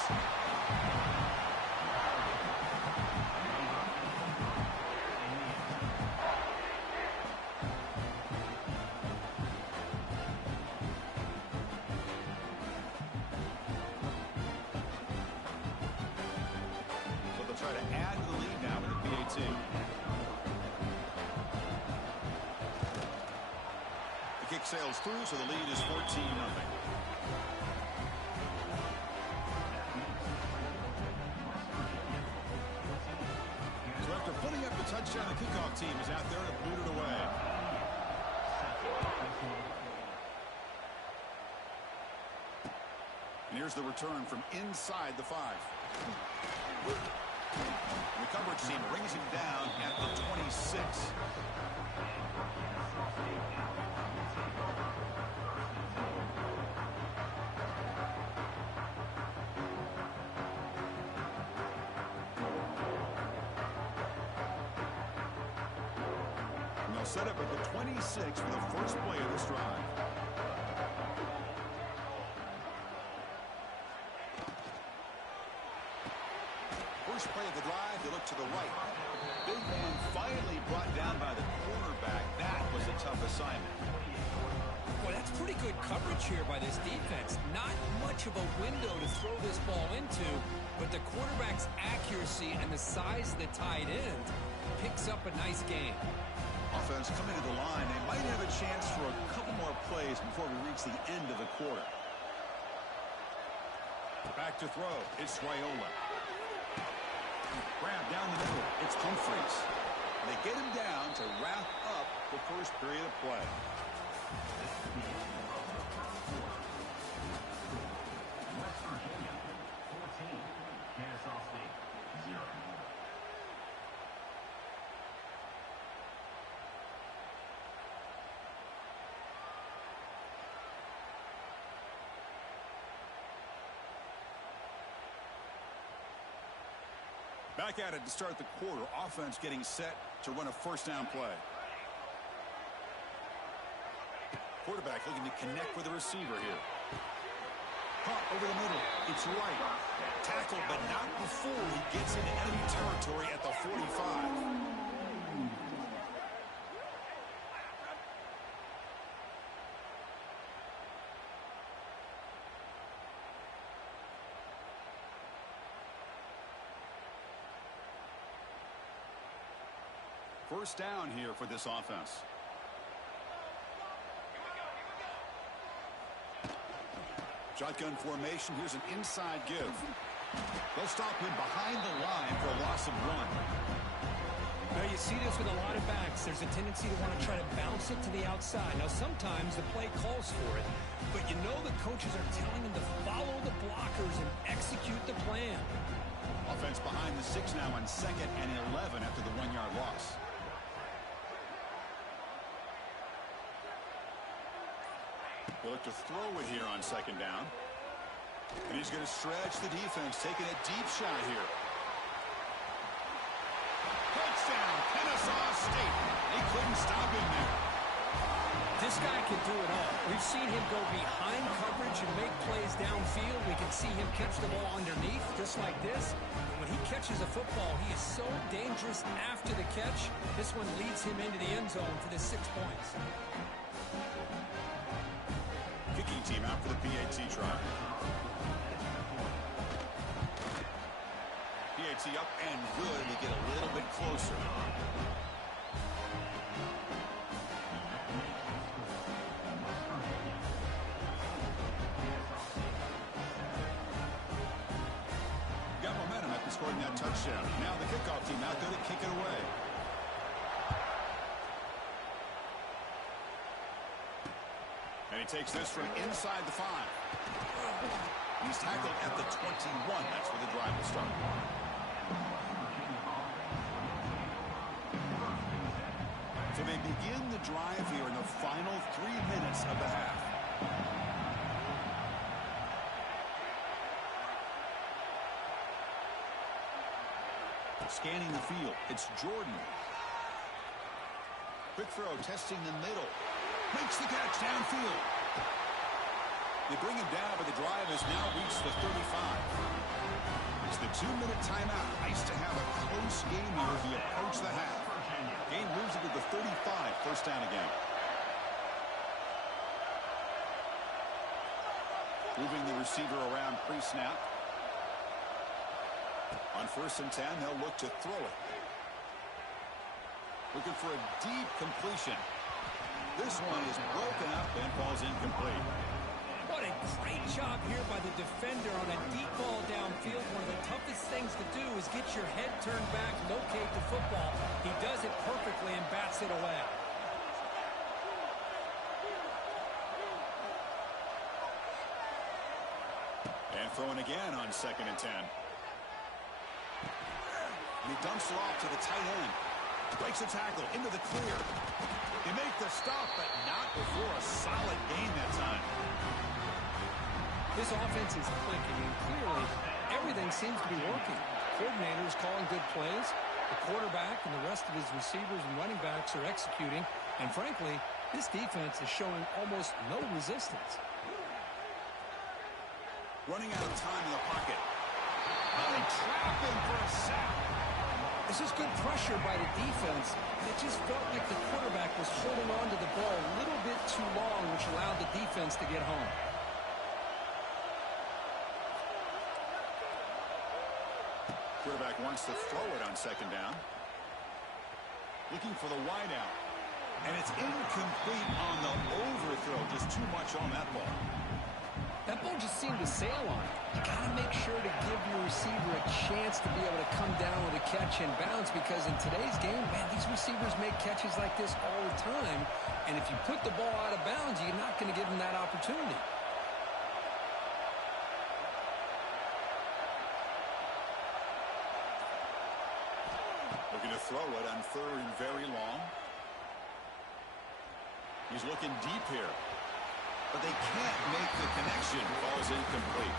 So they'll try to add to the lead now with the PAT. The kick sails through, so the lead is 14-0. So after putting up the touchdown, the kickoff team is out there to boot it away. And here's the return from inside the 5. The coverage team brings him down at the 26. And they'll set up at the 26 for the first play of this drive. First play of the drive, they look to the right. Big man finally brought down by the cornerback. That was a tough assignment. Well, that's pretty good coverage here by this defense. Not much of a window to throw this ball into, but the quarterback's accuracy and the size of the tight end picks up a nice game. Offense coming to the line. They might have a chance for a couple more plays before we reach the end of the quarter. Back to throw. It's Raiola. Grab down the middle. It's Humphreys. They get him down to wrap up the first period of play. West Virginia, 14. Kennesaw State, 0. Back at it to start the quarter. Offense getting set to run a first down play. Quarterback looking to connect with the receiver here. Caught over the middle. It's right. Tackled, but not before he gets into enemy territory at the 45. First down here for this offense. Shotgun formation. Here's an inside give. They'll stop him behind the line for a loss of 1. Now, you see this with a lot of backs. There's a tendency to want to try to bounce it to the outside. Now, sometimes the play calls for it, but you know the coaches are telling him to follow the blockers and execute the plan. Offense behind the 6 now on 2nd and 11 after the 1-yard loss. They'll look to throw it here on 2nd down. And he's going to stretch the defense, taking a deep shot here. Touchdown, Kennesaw State. They couldn't stop him there. This guy can do it all. We've seen him go behind coverage and make plays downfield. We can see him catch the ball underneath, just like this. And when he catches a football, he is so dangerous after the catch. This one leads him into the end zone for the 6 points. Kicking team out for the PAT try. PAT up and good. They get a little bit closer. Got momentum after scoring that touchdown. Now the kickoff team out there to kick it away. And he takes this from inside the 5. He's tackled at the 21. That's where the drive will start. So they begin the drive here in the final 3 minutes of the half. Scanning the field, it's Jordan. Quick throw, testing the middle. Makes the catch downfield. They bring him down, but the drive has now reached the 35. It's the 2-minute timeout. Nice to have a close game here as we approach the half. Game moves it to the 35. First down again. Moving the receiver around pre-snap. On 1st and 10, they'll look to throw it. Looking for a deep completion. This one is broken up and falls incomplete. What a great job here by the defender on a deep ball downfield. One of the toughest things to do is get your head turned back, locate the football. He does it perfectly and bats it away. And throwing again on 2nd and 10. He dumps it off to the tight end. Breaks a tackle into the clear. They make the stop, but not before a solid gain that time. This offense is clicking, and clearly everything seems to be working. Coordinator is calling good plays. The quarterback and the rest of his receivers and running backs are executing. And frankly, this defense is showing almost no resistance. Running out of time in the pocket. Oh, they trap him for a sack. This is good pressure by the defense. It just felt like the quarterback was holding on to the ball a little bit too long, which allowed the defense to get home. Quarterback wants to throw it on 2nd down. Looking for the wide out. And it's incomplete on the overthrow. Just too much on that ball. That ball just seemed to sail on. You got to make sure to give your receiver a chance to be able to come down with a catch and bounce, because in today's game, man, these receivers make catches like this all the time. And if you put the ball out of bounds, you're not going to give them that opportunity. Looking to throw it on 3rd and very long. He's looking deep here. But they can't make the connection. Ball's incomplete.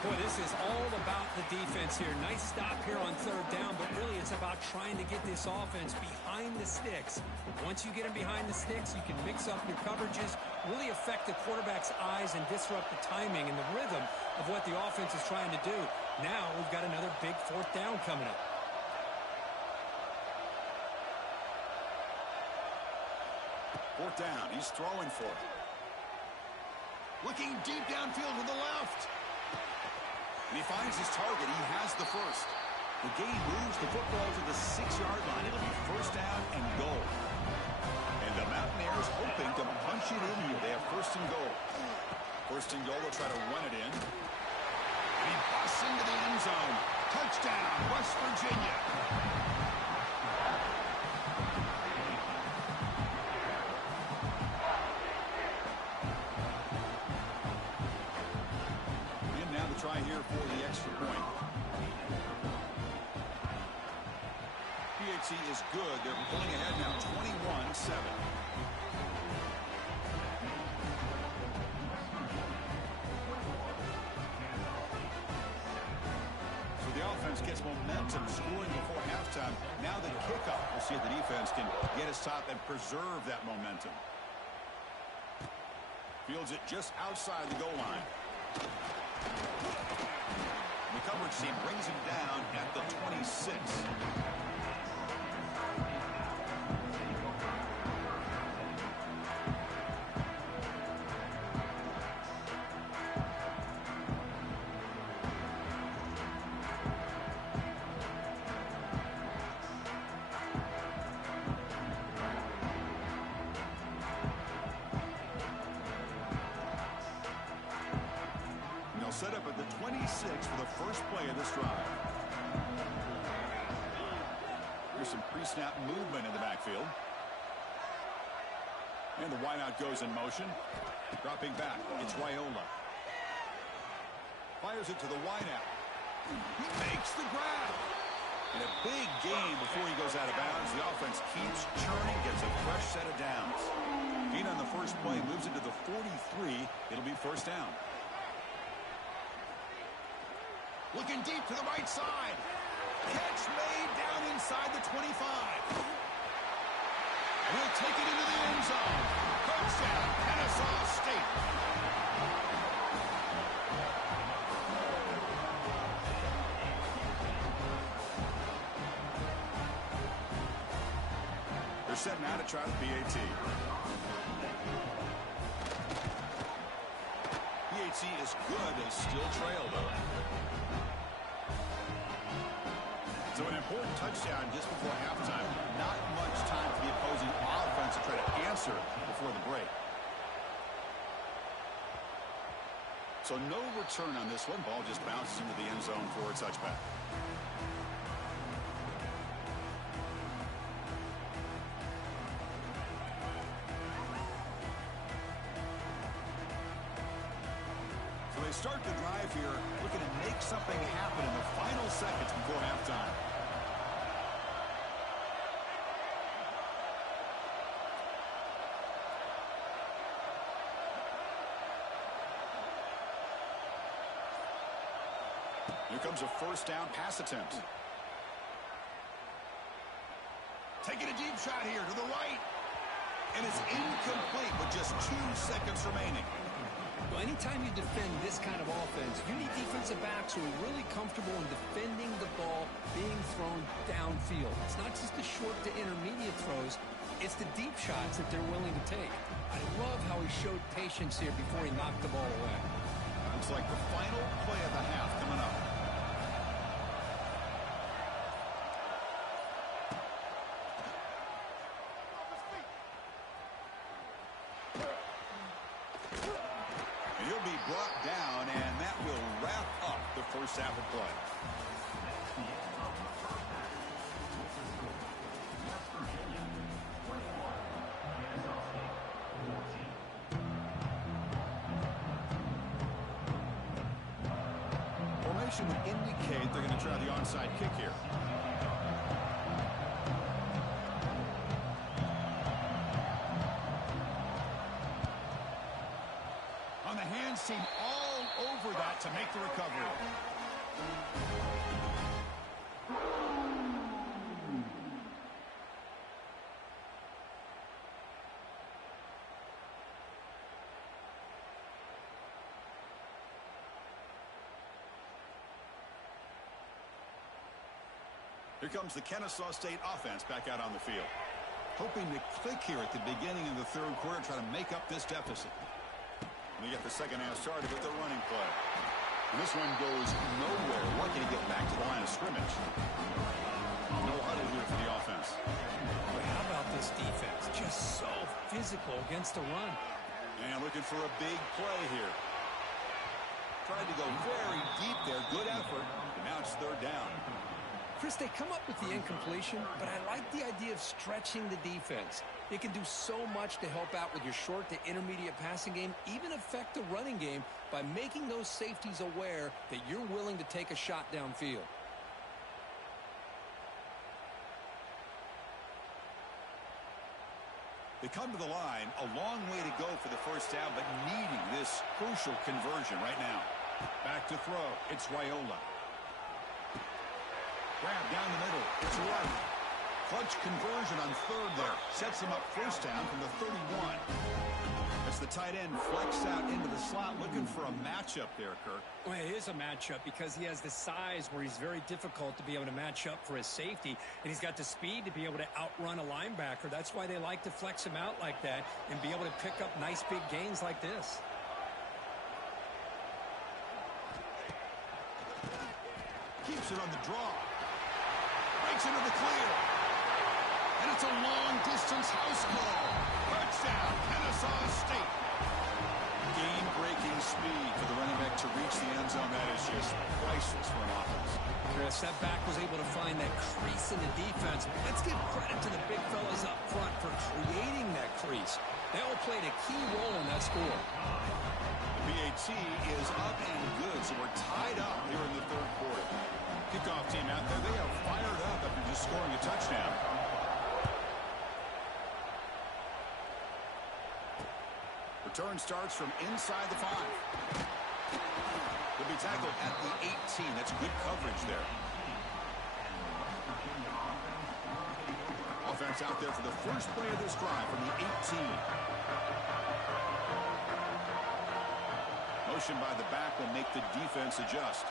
Boy, this is all about the defense here. Nice stop here on 3rd down, but really it's about trying to get this offense behind the sticks. Once you get them behind the sticks, you can mix up your coverages, really affect the quarterback's eyes and disrupt the timing and the rhythm of what the offense is trying to do. Now we've got another big 4th down coming up. Fourth down. He's throwing for it. Looking deep downfield to the left. And he finds his target. He has the first. The game moves the football to the 6-yard line. It'll be 1st down and goal. And the Mountaineers hoping to punch it in here. They have 1st and goal. 1st and goal. They'll try to run it PAT is good. They're pulling ahead now, 21-7. The offense gets momentum, scoring before halftime. Now the kickoff. We'll see if the defense can get a stop and preserve that momentum. Fields it just outside the goal line. The coverage team brings him down at the 26. Set up at the 26 for the first play of this drive. Here's some pre-snap movement in the backfield. And the wideout goes in motion. Dropping back, it's Raiola. Fires it to the wideout. He makes the grab. In a big game before he goes out of bounds, the offense keeps churning, gets a fresh set of downs. Gain on the first play, moves into the 43. It'll be first down. Looking deep to the right side. Catch made down inside the 25. And he'll take it into the end zone. Touchdown, Ncaa State. They're setting out to try the PAT. PAT is good. They still trail, though. So an important touchdown just before halftime. Not much time for the opposing offense to try to answer before the break. So no return on this one. Ball just bounces into the end zone for a touchback. So they start the drive here, looking to make something happen in the final seconds before halftime. Here comes a first down pass attempt. Taking a deep shot here to the right. And it's incomplete with just 2 seconds remaining. Well, anytime you defend this kind of offense, you need defensive backs who are really comfortable in defending the ball being thrown downfield. It's not just the short to intermediate throws. It's the deep shots that they're willing to take. I love how he showed patience here before he knocked the ball away. Looks like the final play of the half coming up. Brought down, and that will wrap up the first half of play. Formation would indicate they're going to try the onside kick here. On the hands team all over that to make the recovery. Here comes the Ncaa State offense back out on the field. Hoping to click here at the beginning of the third quarter, try to make up this deficit. We get the second half started with the running play. And this one goes nowhere. Lucky to get back to the line of scrimmage. No huddle here for the offense. But how about this defense? Just so physical against the run. And looking for a big play here. Tried to go very deep there. Good effort. And now it's third down. Chris, they come up with the incompletion, but I like the idea of stretching the defense. It can do so much to help out with your short to intermediate passing game, even affect the running game by making those safeties aware that you're willing to take a shot downfield. They come to the line, a long way to go for the first down, but needing this crucial conversion right now. Back to throw. It's Raiola. Grab down the middle. It's right. Clutch conversion on third there. Sets him up first down from the 31. As the tight end flexed out into the slot, looking for a matchup there, Kirk. Well, it is a matchup because he has the size where he's very difficult to be able to match up for his safety, and he's got the speed to be able to outrun a linebacker. That's why they like to flex him out like that and be able to pick up nice big gains like this. Keeps it on the draw. Breaks into the clear. And it's a long-distance house call. Touchdown, Kennesaw State. Game-breaking speed for the running back to reach the end zone. That is just priceless for an offense. Chris, that back was able to find that crease in the defense. Let's give credit to the big fellas up front for creating that crease. They all played a key role in that score. The PAT is up and good, so we're tied up here in the third quarter. Kickoff team out there, they are fired up after just scoring a touchdown. Return starts from inside the 5. Will be tackled at the 18. That's good coverage there. Offense out there for the first play of this drive from the 18. Motion by the back will make the defense adjust.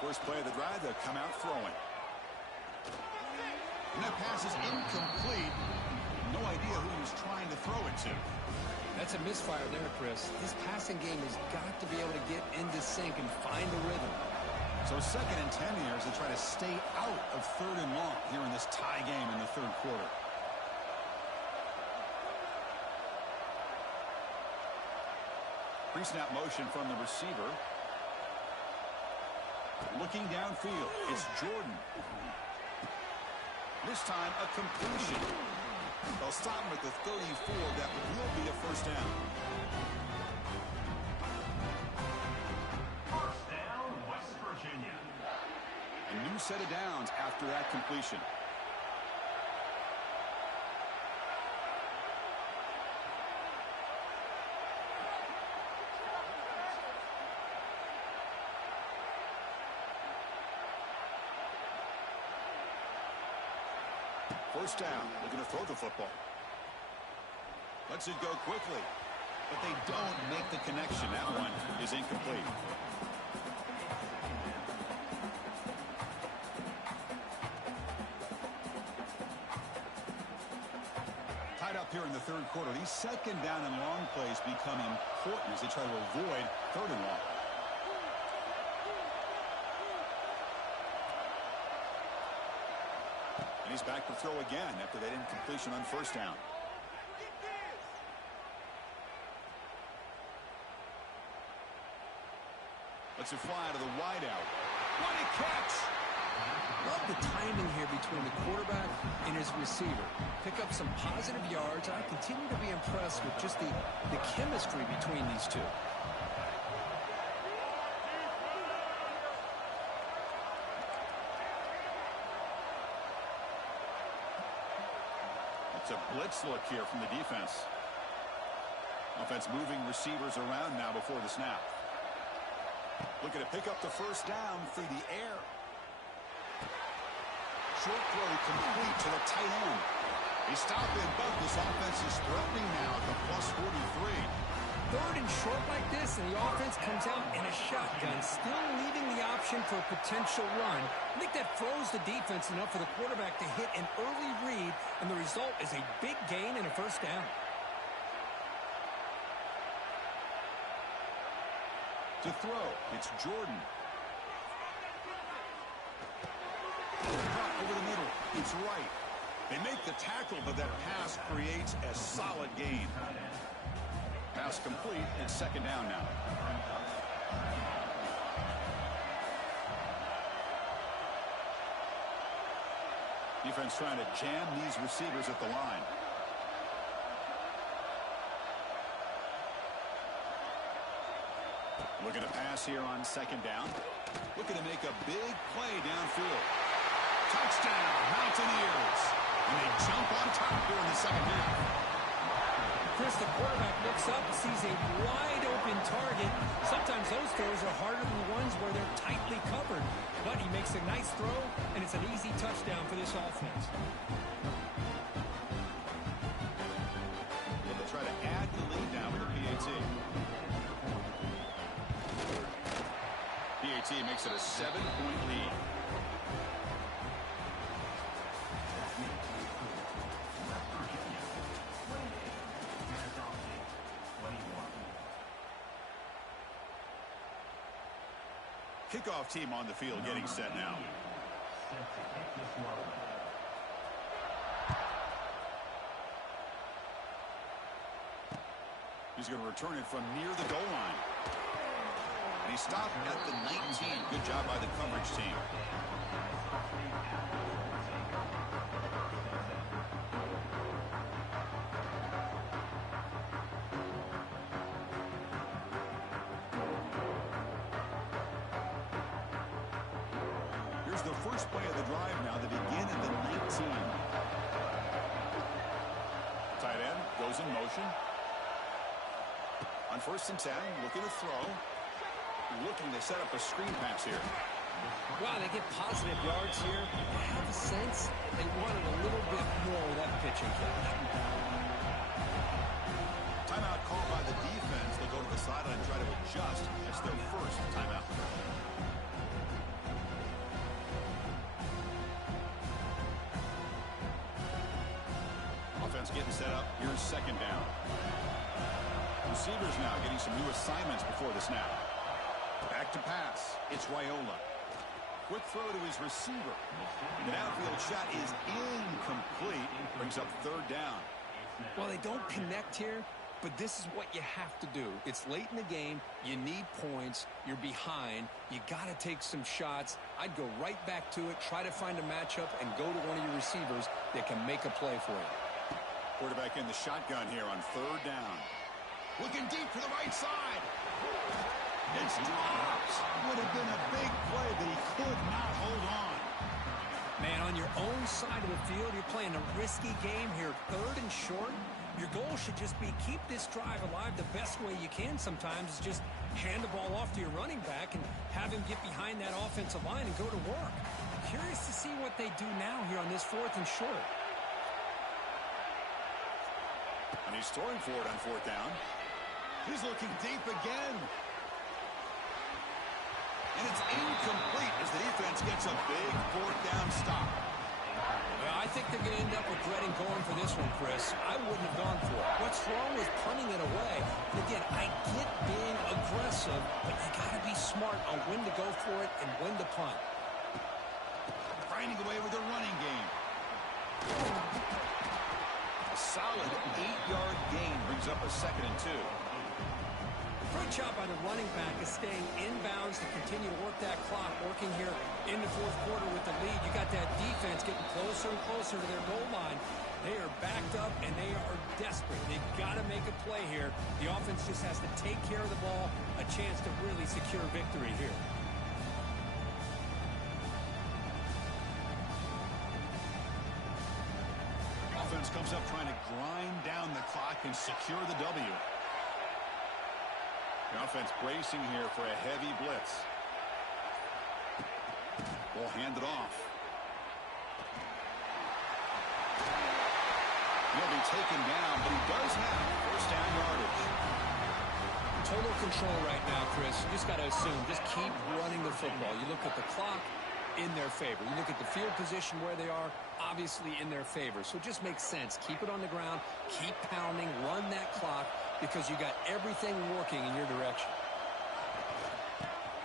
First play of the drive, they'll come out throwing. And that pass is incomplete. No idea who he was trying to throw it to. That's a misfire there, Chris. This passing game has got to be able to get into sync and find a rhythm. So 2nd and 10 here as they try to stay out of 3rd and long here in this tie game in the third quarter. Pre-snap motion from the receiver. Looking downfield, it's Jordan. This time, a completion. They'll stop him at the 34. That will be a first down. First down, West Virginia. A new set of downs after that completion. First down, looking to throw the football. Lets it go quickly, but they don't make the connection. That one is incomplete. Tied up here in the third quarter. These second down and long plays become important as they try to avoid 3rd and long. And he's back to throw again after that incompletion on first down. Lets it fly to the wideout. What a catch! Love the timing here between the quarterback and his receiver. Pick up some positive yards. I continue to be impressed with just the chemistry between these two. It's a blitz look here from the defense. Offense moving receivers around now before the snap. Looking to pick up the first down through the air. Short throw complete to the tight end. He stopped in, but this offense is threatening now at the +43. 3rd and short like this, and the offense comes out in a shotgun, still leaving the option for a potential run. I think that froze the defense enough for the quarterback to hit an early read, and the result is a big gain and a first down. To throw, it's Jordan. Drop over the middle, it's right. They make the tackle, but that pass creates a solid gain. Pass complete, it's 2nd down now. Defense trying to jam these receivers at the line. Looking to pass here on second down. Looking to make a big play downfield. Touchdown, Mountaineers. And they jump on top here in the second half. Chris, the quarterback looks up and sees a wide-open target. Sometimes those throws are harder than the ones where they're tightly covered. But he makes a nice throw, and it's an easy touchdown for this offense. They'll try to add the lead now with the PAT. PAT makes it a 7-point lead. Kickoff team on the field getting set now. He's going to return it from near the goal line. And he stopped at the 19. Good job by the coverage team. Here's the first play of the drive now. They begin at the 19. Tight end goes in motion. On 1st and 10, looking to throw. Looking to set up a screen pass here. Wow, they get positive yards here. I have a sense they wanted a little bit more with that pitching catch. Timeout called by the defense. They'll go to the sideline and try to adjust. That's their first timeout. Offense getting set up. Here's second down. Receivers now getting some new assignments before the snap. Back to pass. It's Raiola. Quick throw to his receiver. The downfield shot is incomplete. Brings up third down. Well, they don't connect here, but this is what you have to do. It's late in the game. You need points. You're behind. You got to take some shots. I'd go right back to it, try to find a matchup, and go to one of your receivers that can make a play for you. Quarterback in the shotgun here on third down. Looking deep to the right side. It's dropped. Would have been a big play, but he could not hold on. Man, on your own side of the field, you're playing a risky game here. 3rd and short. Your goal should just be keep this drive alive the best way you can sometimes is just hand the ball off to your running back and have him get behind that offensive line and go to work. Curious to see what they do now here on this 4th and short. And he's throwing for it on 4th down. He's looking deep again. And it's incomplete as the defense gets a big 4th down stop. Well, I think they're going to end up regretting going for this one, Chris. I wouldn't have gone for it. What's wrong with punting it away? And again, I get being aggressive, but you got to be smart on when to go for it and when to punt. Finding away with a running game. A solid 8-yard gain brings up a 2nd and 2. Great job by the running back is staying inbounds to continue to work that clock, working here in the 4th quarter with the lead. You got that defense getting closer and closer to their goal line. They are backed up, and they are desperate. They've got to make a play here. The offense just has to take care of the ball, a chance to really secure victory here. Offense comes up trying to grind down the clock and secure the W. The offense bracing here for a heavy blitz. Ball handed off. He'll be taken down, but he does have 1st down yardage. Total control right now, Chris. You just got to assume, just keep running the football. You look at the clock, in their favor. You look at the field position where they are, obviously in their favor. So it just makes sense. Keep it on the ground, keep pounding, run that clock, because you got everything working in your direction.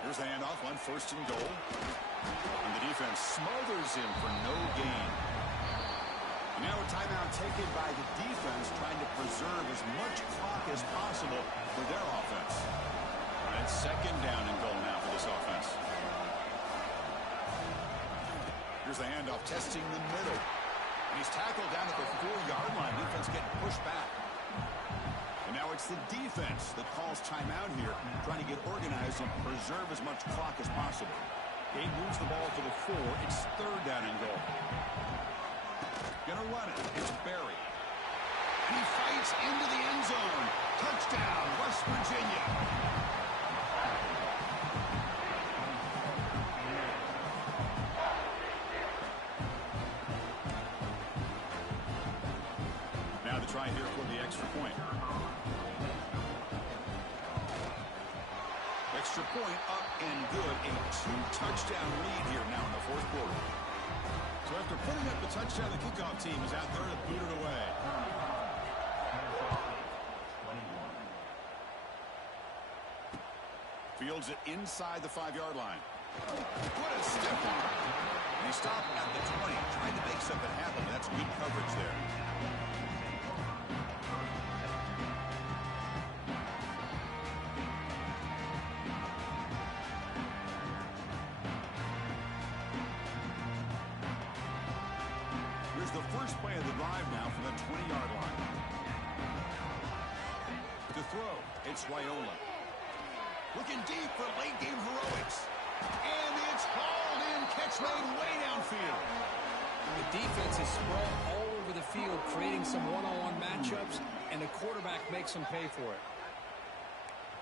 Here's the handoff on 1st and goal. And the defense smothers him for no gain. And now a timeout taken by the defense, trying to preserve as much clock as possible for their offense. And it's 2nd down and goal now for this offense. Here's the handoff, testing the middle. And he's tackled down at the 4-yard line. Defense getting pushed back. And now a it's the defense that calls timeout here, trying to get organized and preserve as much clock as possible. He moves the ball to the 4. It's 3rd down and goal. Gonna run it. It's Barry. And he fights into the end zone. Touchdown, West Virginia. Now to try here for the extra point. Extra point up and good. A 2-touchdown lead here now in the 4th quarter. So after putting up the touchdown, the kickoff team is out there to boot it away. Fields it inside the 5-yard line. What a step on it. And he stopped at the 20, trying to make something happen. That's good coverage there. Here's the first play of the drive now from the 20-yard line. To throw, it's Raiola. Looking deep for late-game heroics. And it's hauled in. Catch made way downfield. The defense is spread all over the field, creating some one-on-one matchups, and the quarterback makes them pay for it.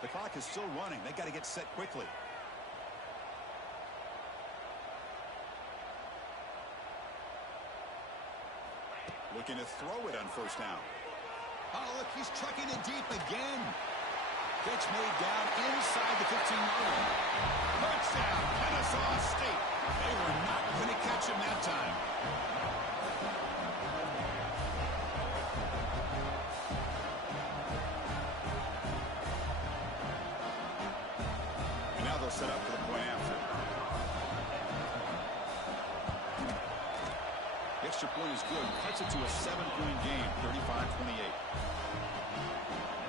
The clock is still running. They got to get set quickly. Looking to throw it on 1st down. Oh, look, he's trucking it deep again. Catch made down inside the 15-yard line. Touchdown, Kennesaw State. They were not going to catch him that time. And now they'll set up for the point after. The extra point is good. Cuts it to a 7-point game, 35-28.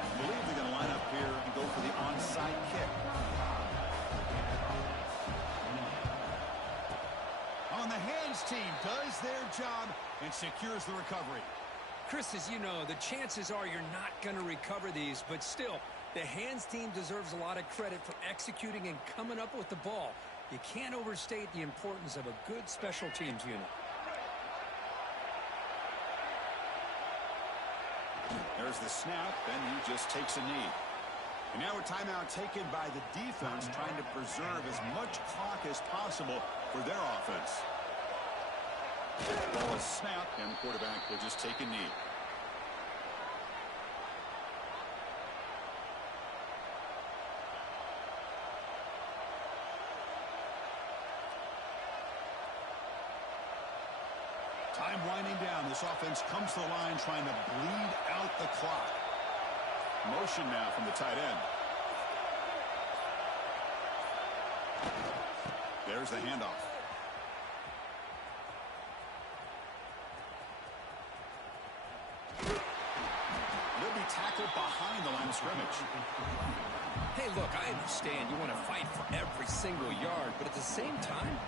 I believe they're going to line up here and go for the onside kick. On the hands team does their job and secures the recovery. Chris, as you know, the chances are you're not going to recover these, but still, the hands team deserves a lot of credit for executing and coming up with the ball. You can't overstate the importance of a good special teams unit. There's the snap, and he just takes a knee. And now a timeout taken by the defense, trying to preserve as much clock as possible for their offense. Ball is snapped, and the quarterback will just take a knee. Time winding down. This offense comes to the line trying to bleed out the clock. Motion now from the tight end. There's the handoff. They'll be tackled behind the line of scrimmage. Hey, look, I understand you want to fight for every single yard, but at the same time,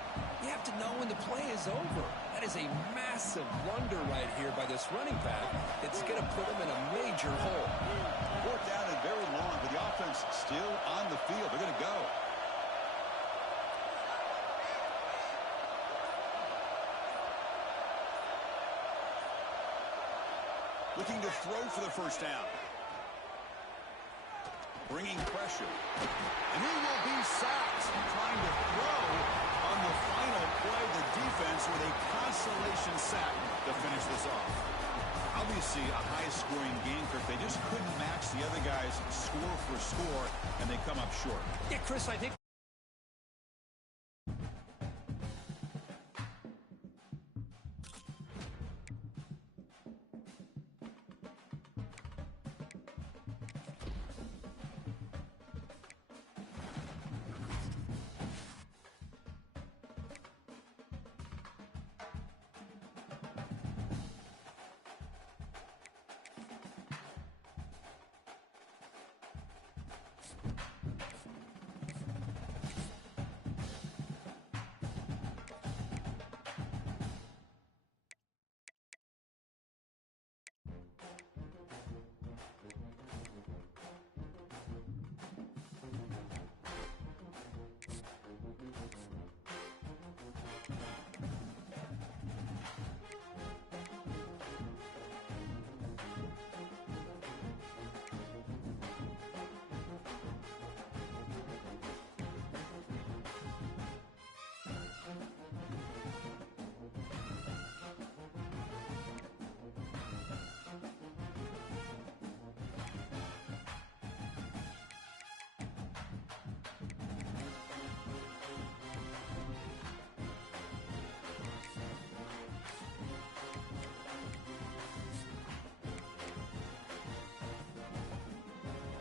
you have to know when the play is over. That is a massive blunder right here by this running back. It's going to put him in a major hole. 4th down and very long, but the offense still on the field. They're going to go. Looking to throw for the 1st down. Bringing pressure. And he will be sacked. Trying to throw on the final play. The defense with a consolation sack to finish this off. Obviously a high-scoring game, Kirk. They just couldn't match the other guys score for score, and they come up short. Yeah, Chris, I think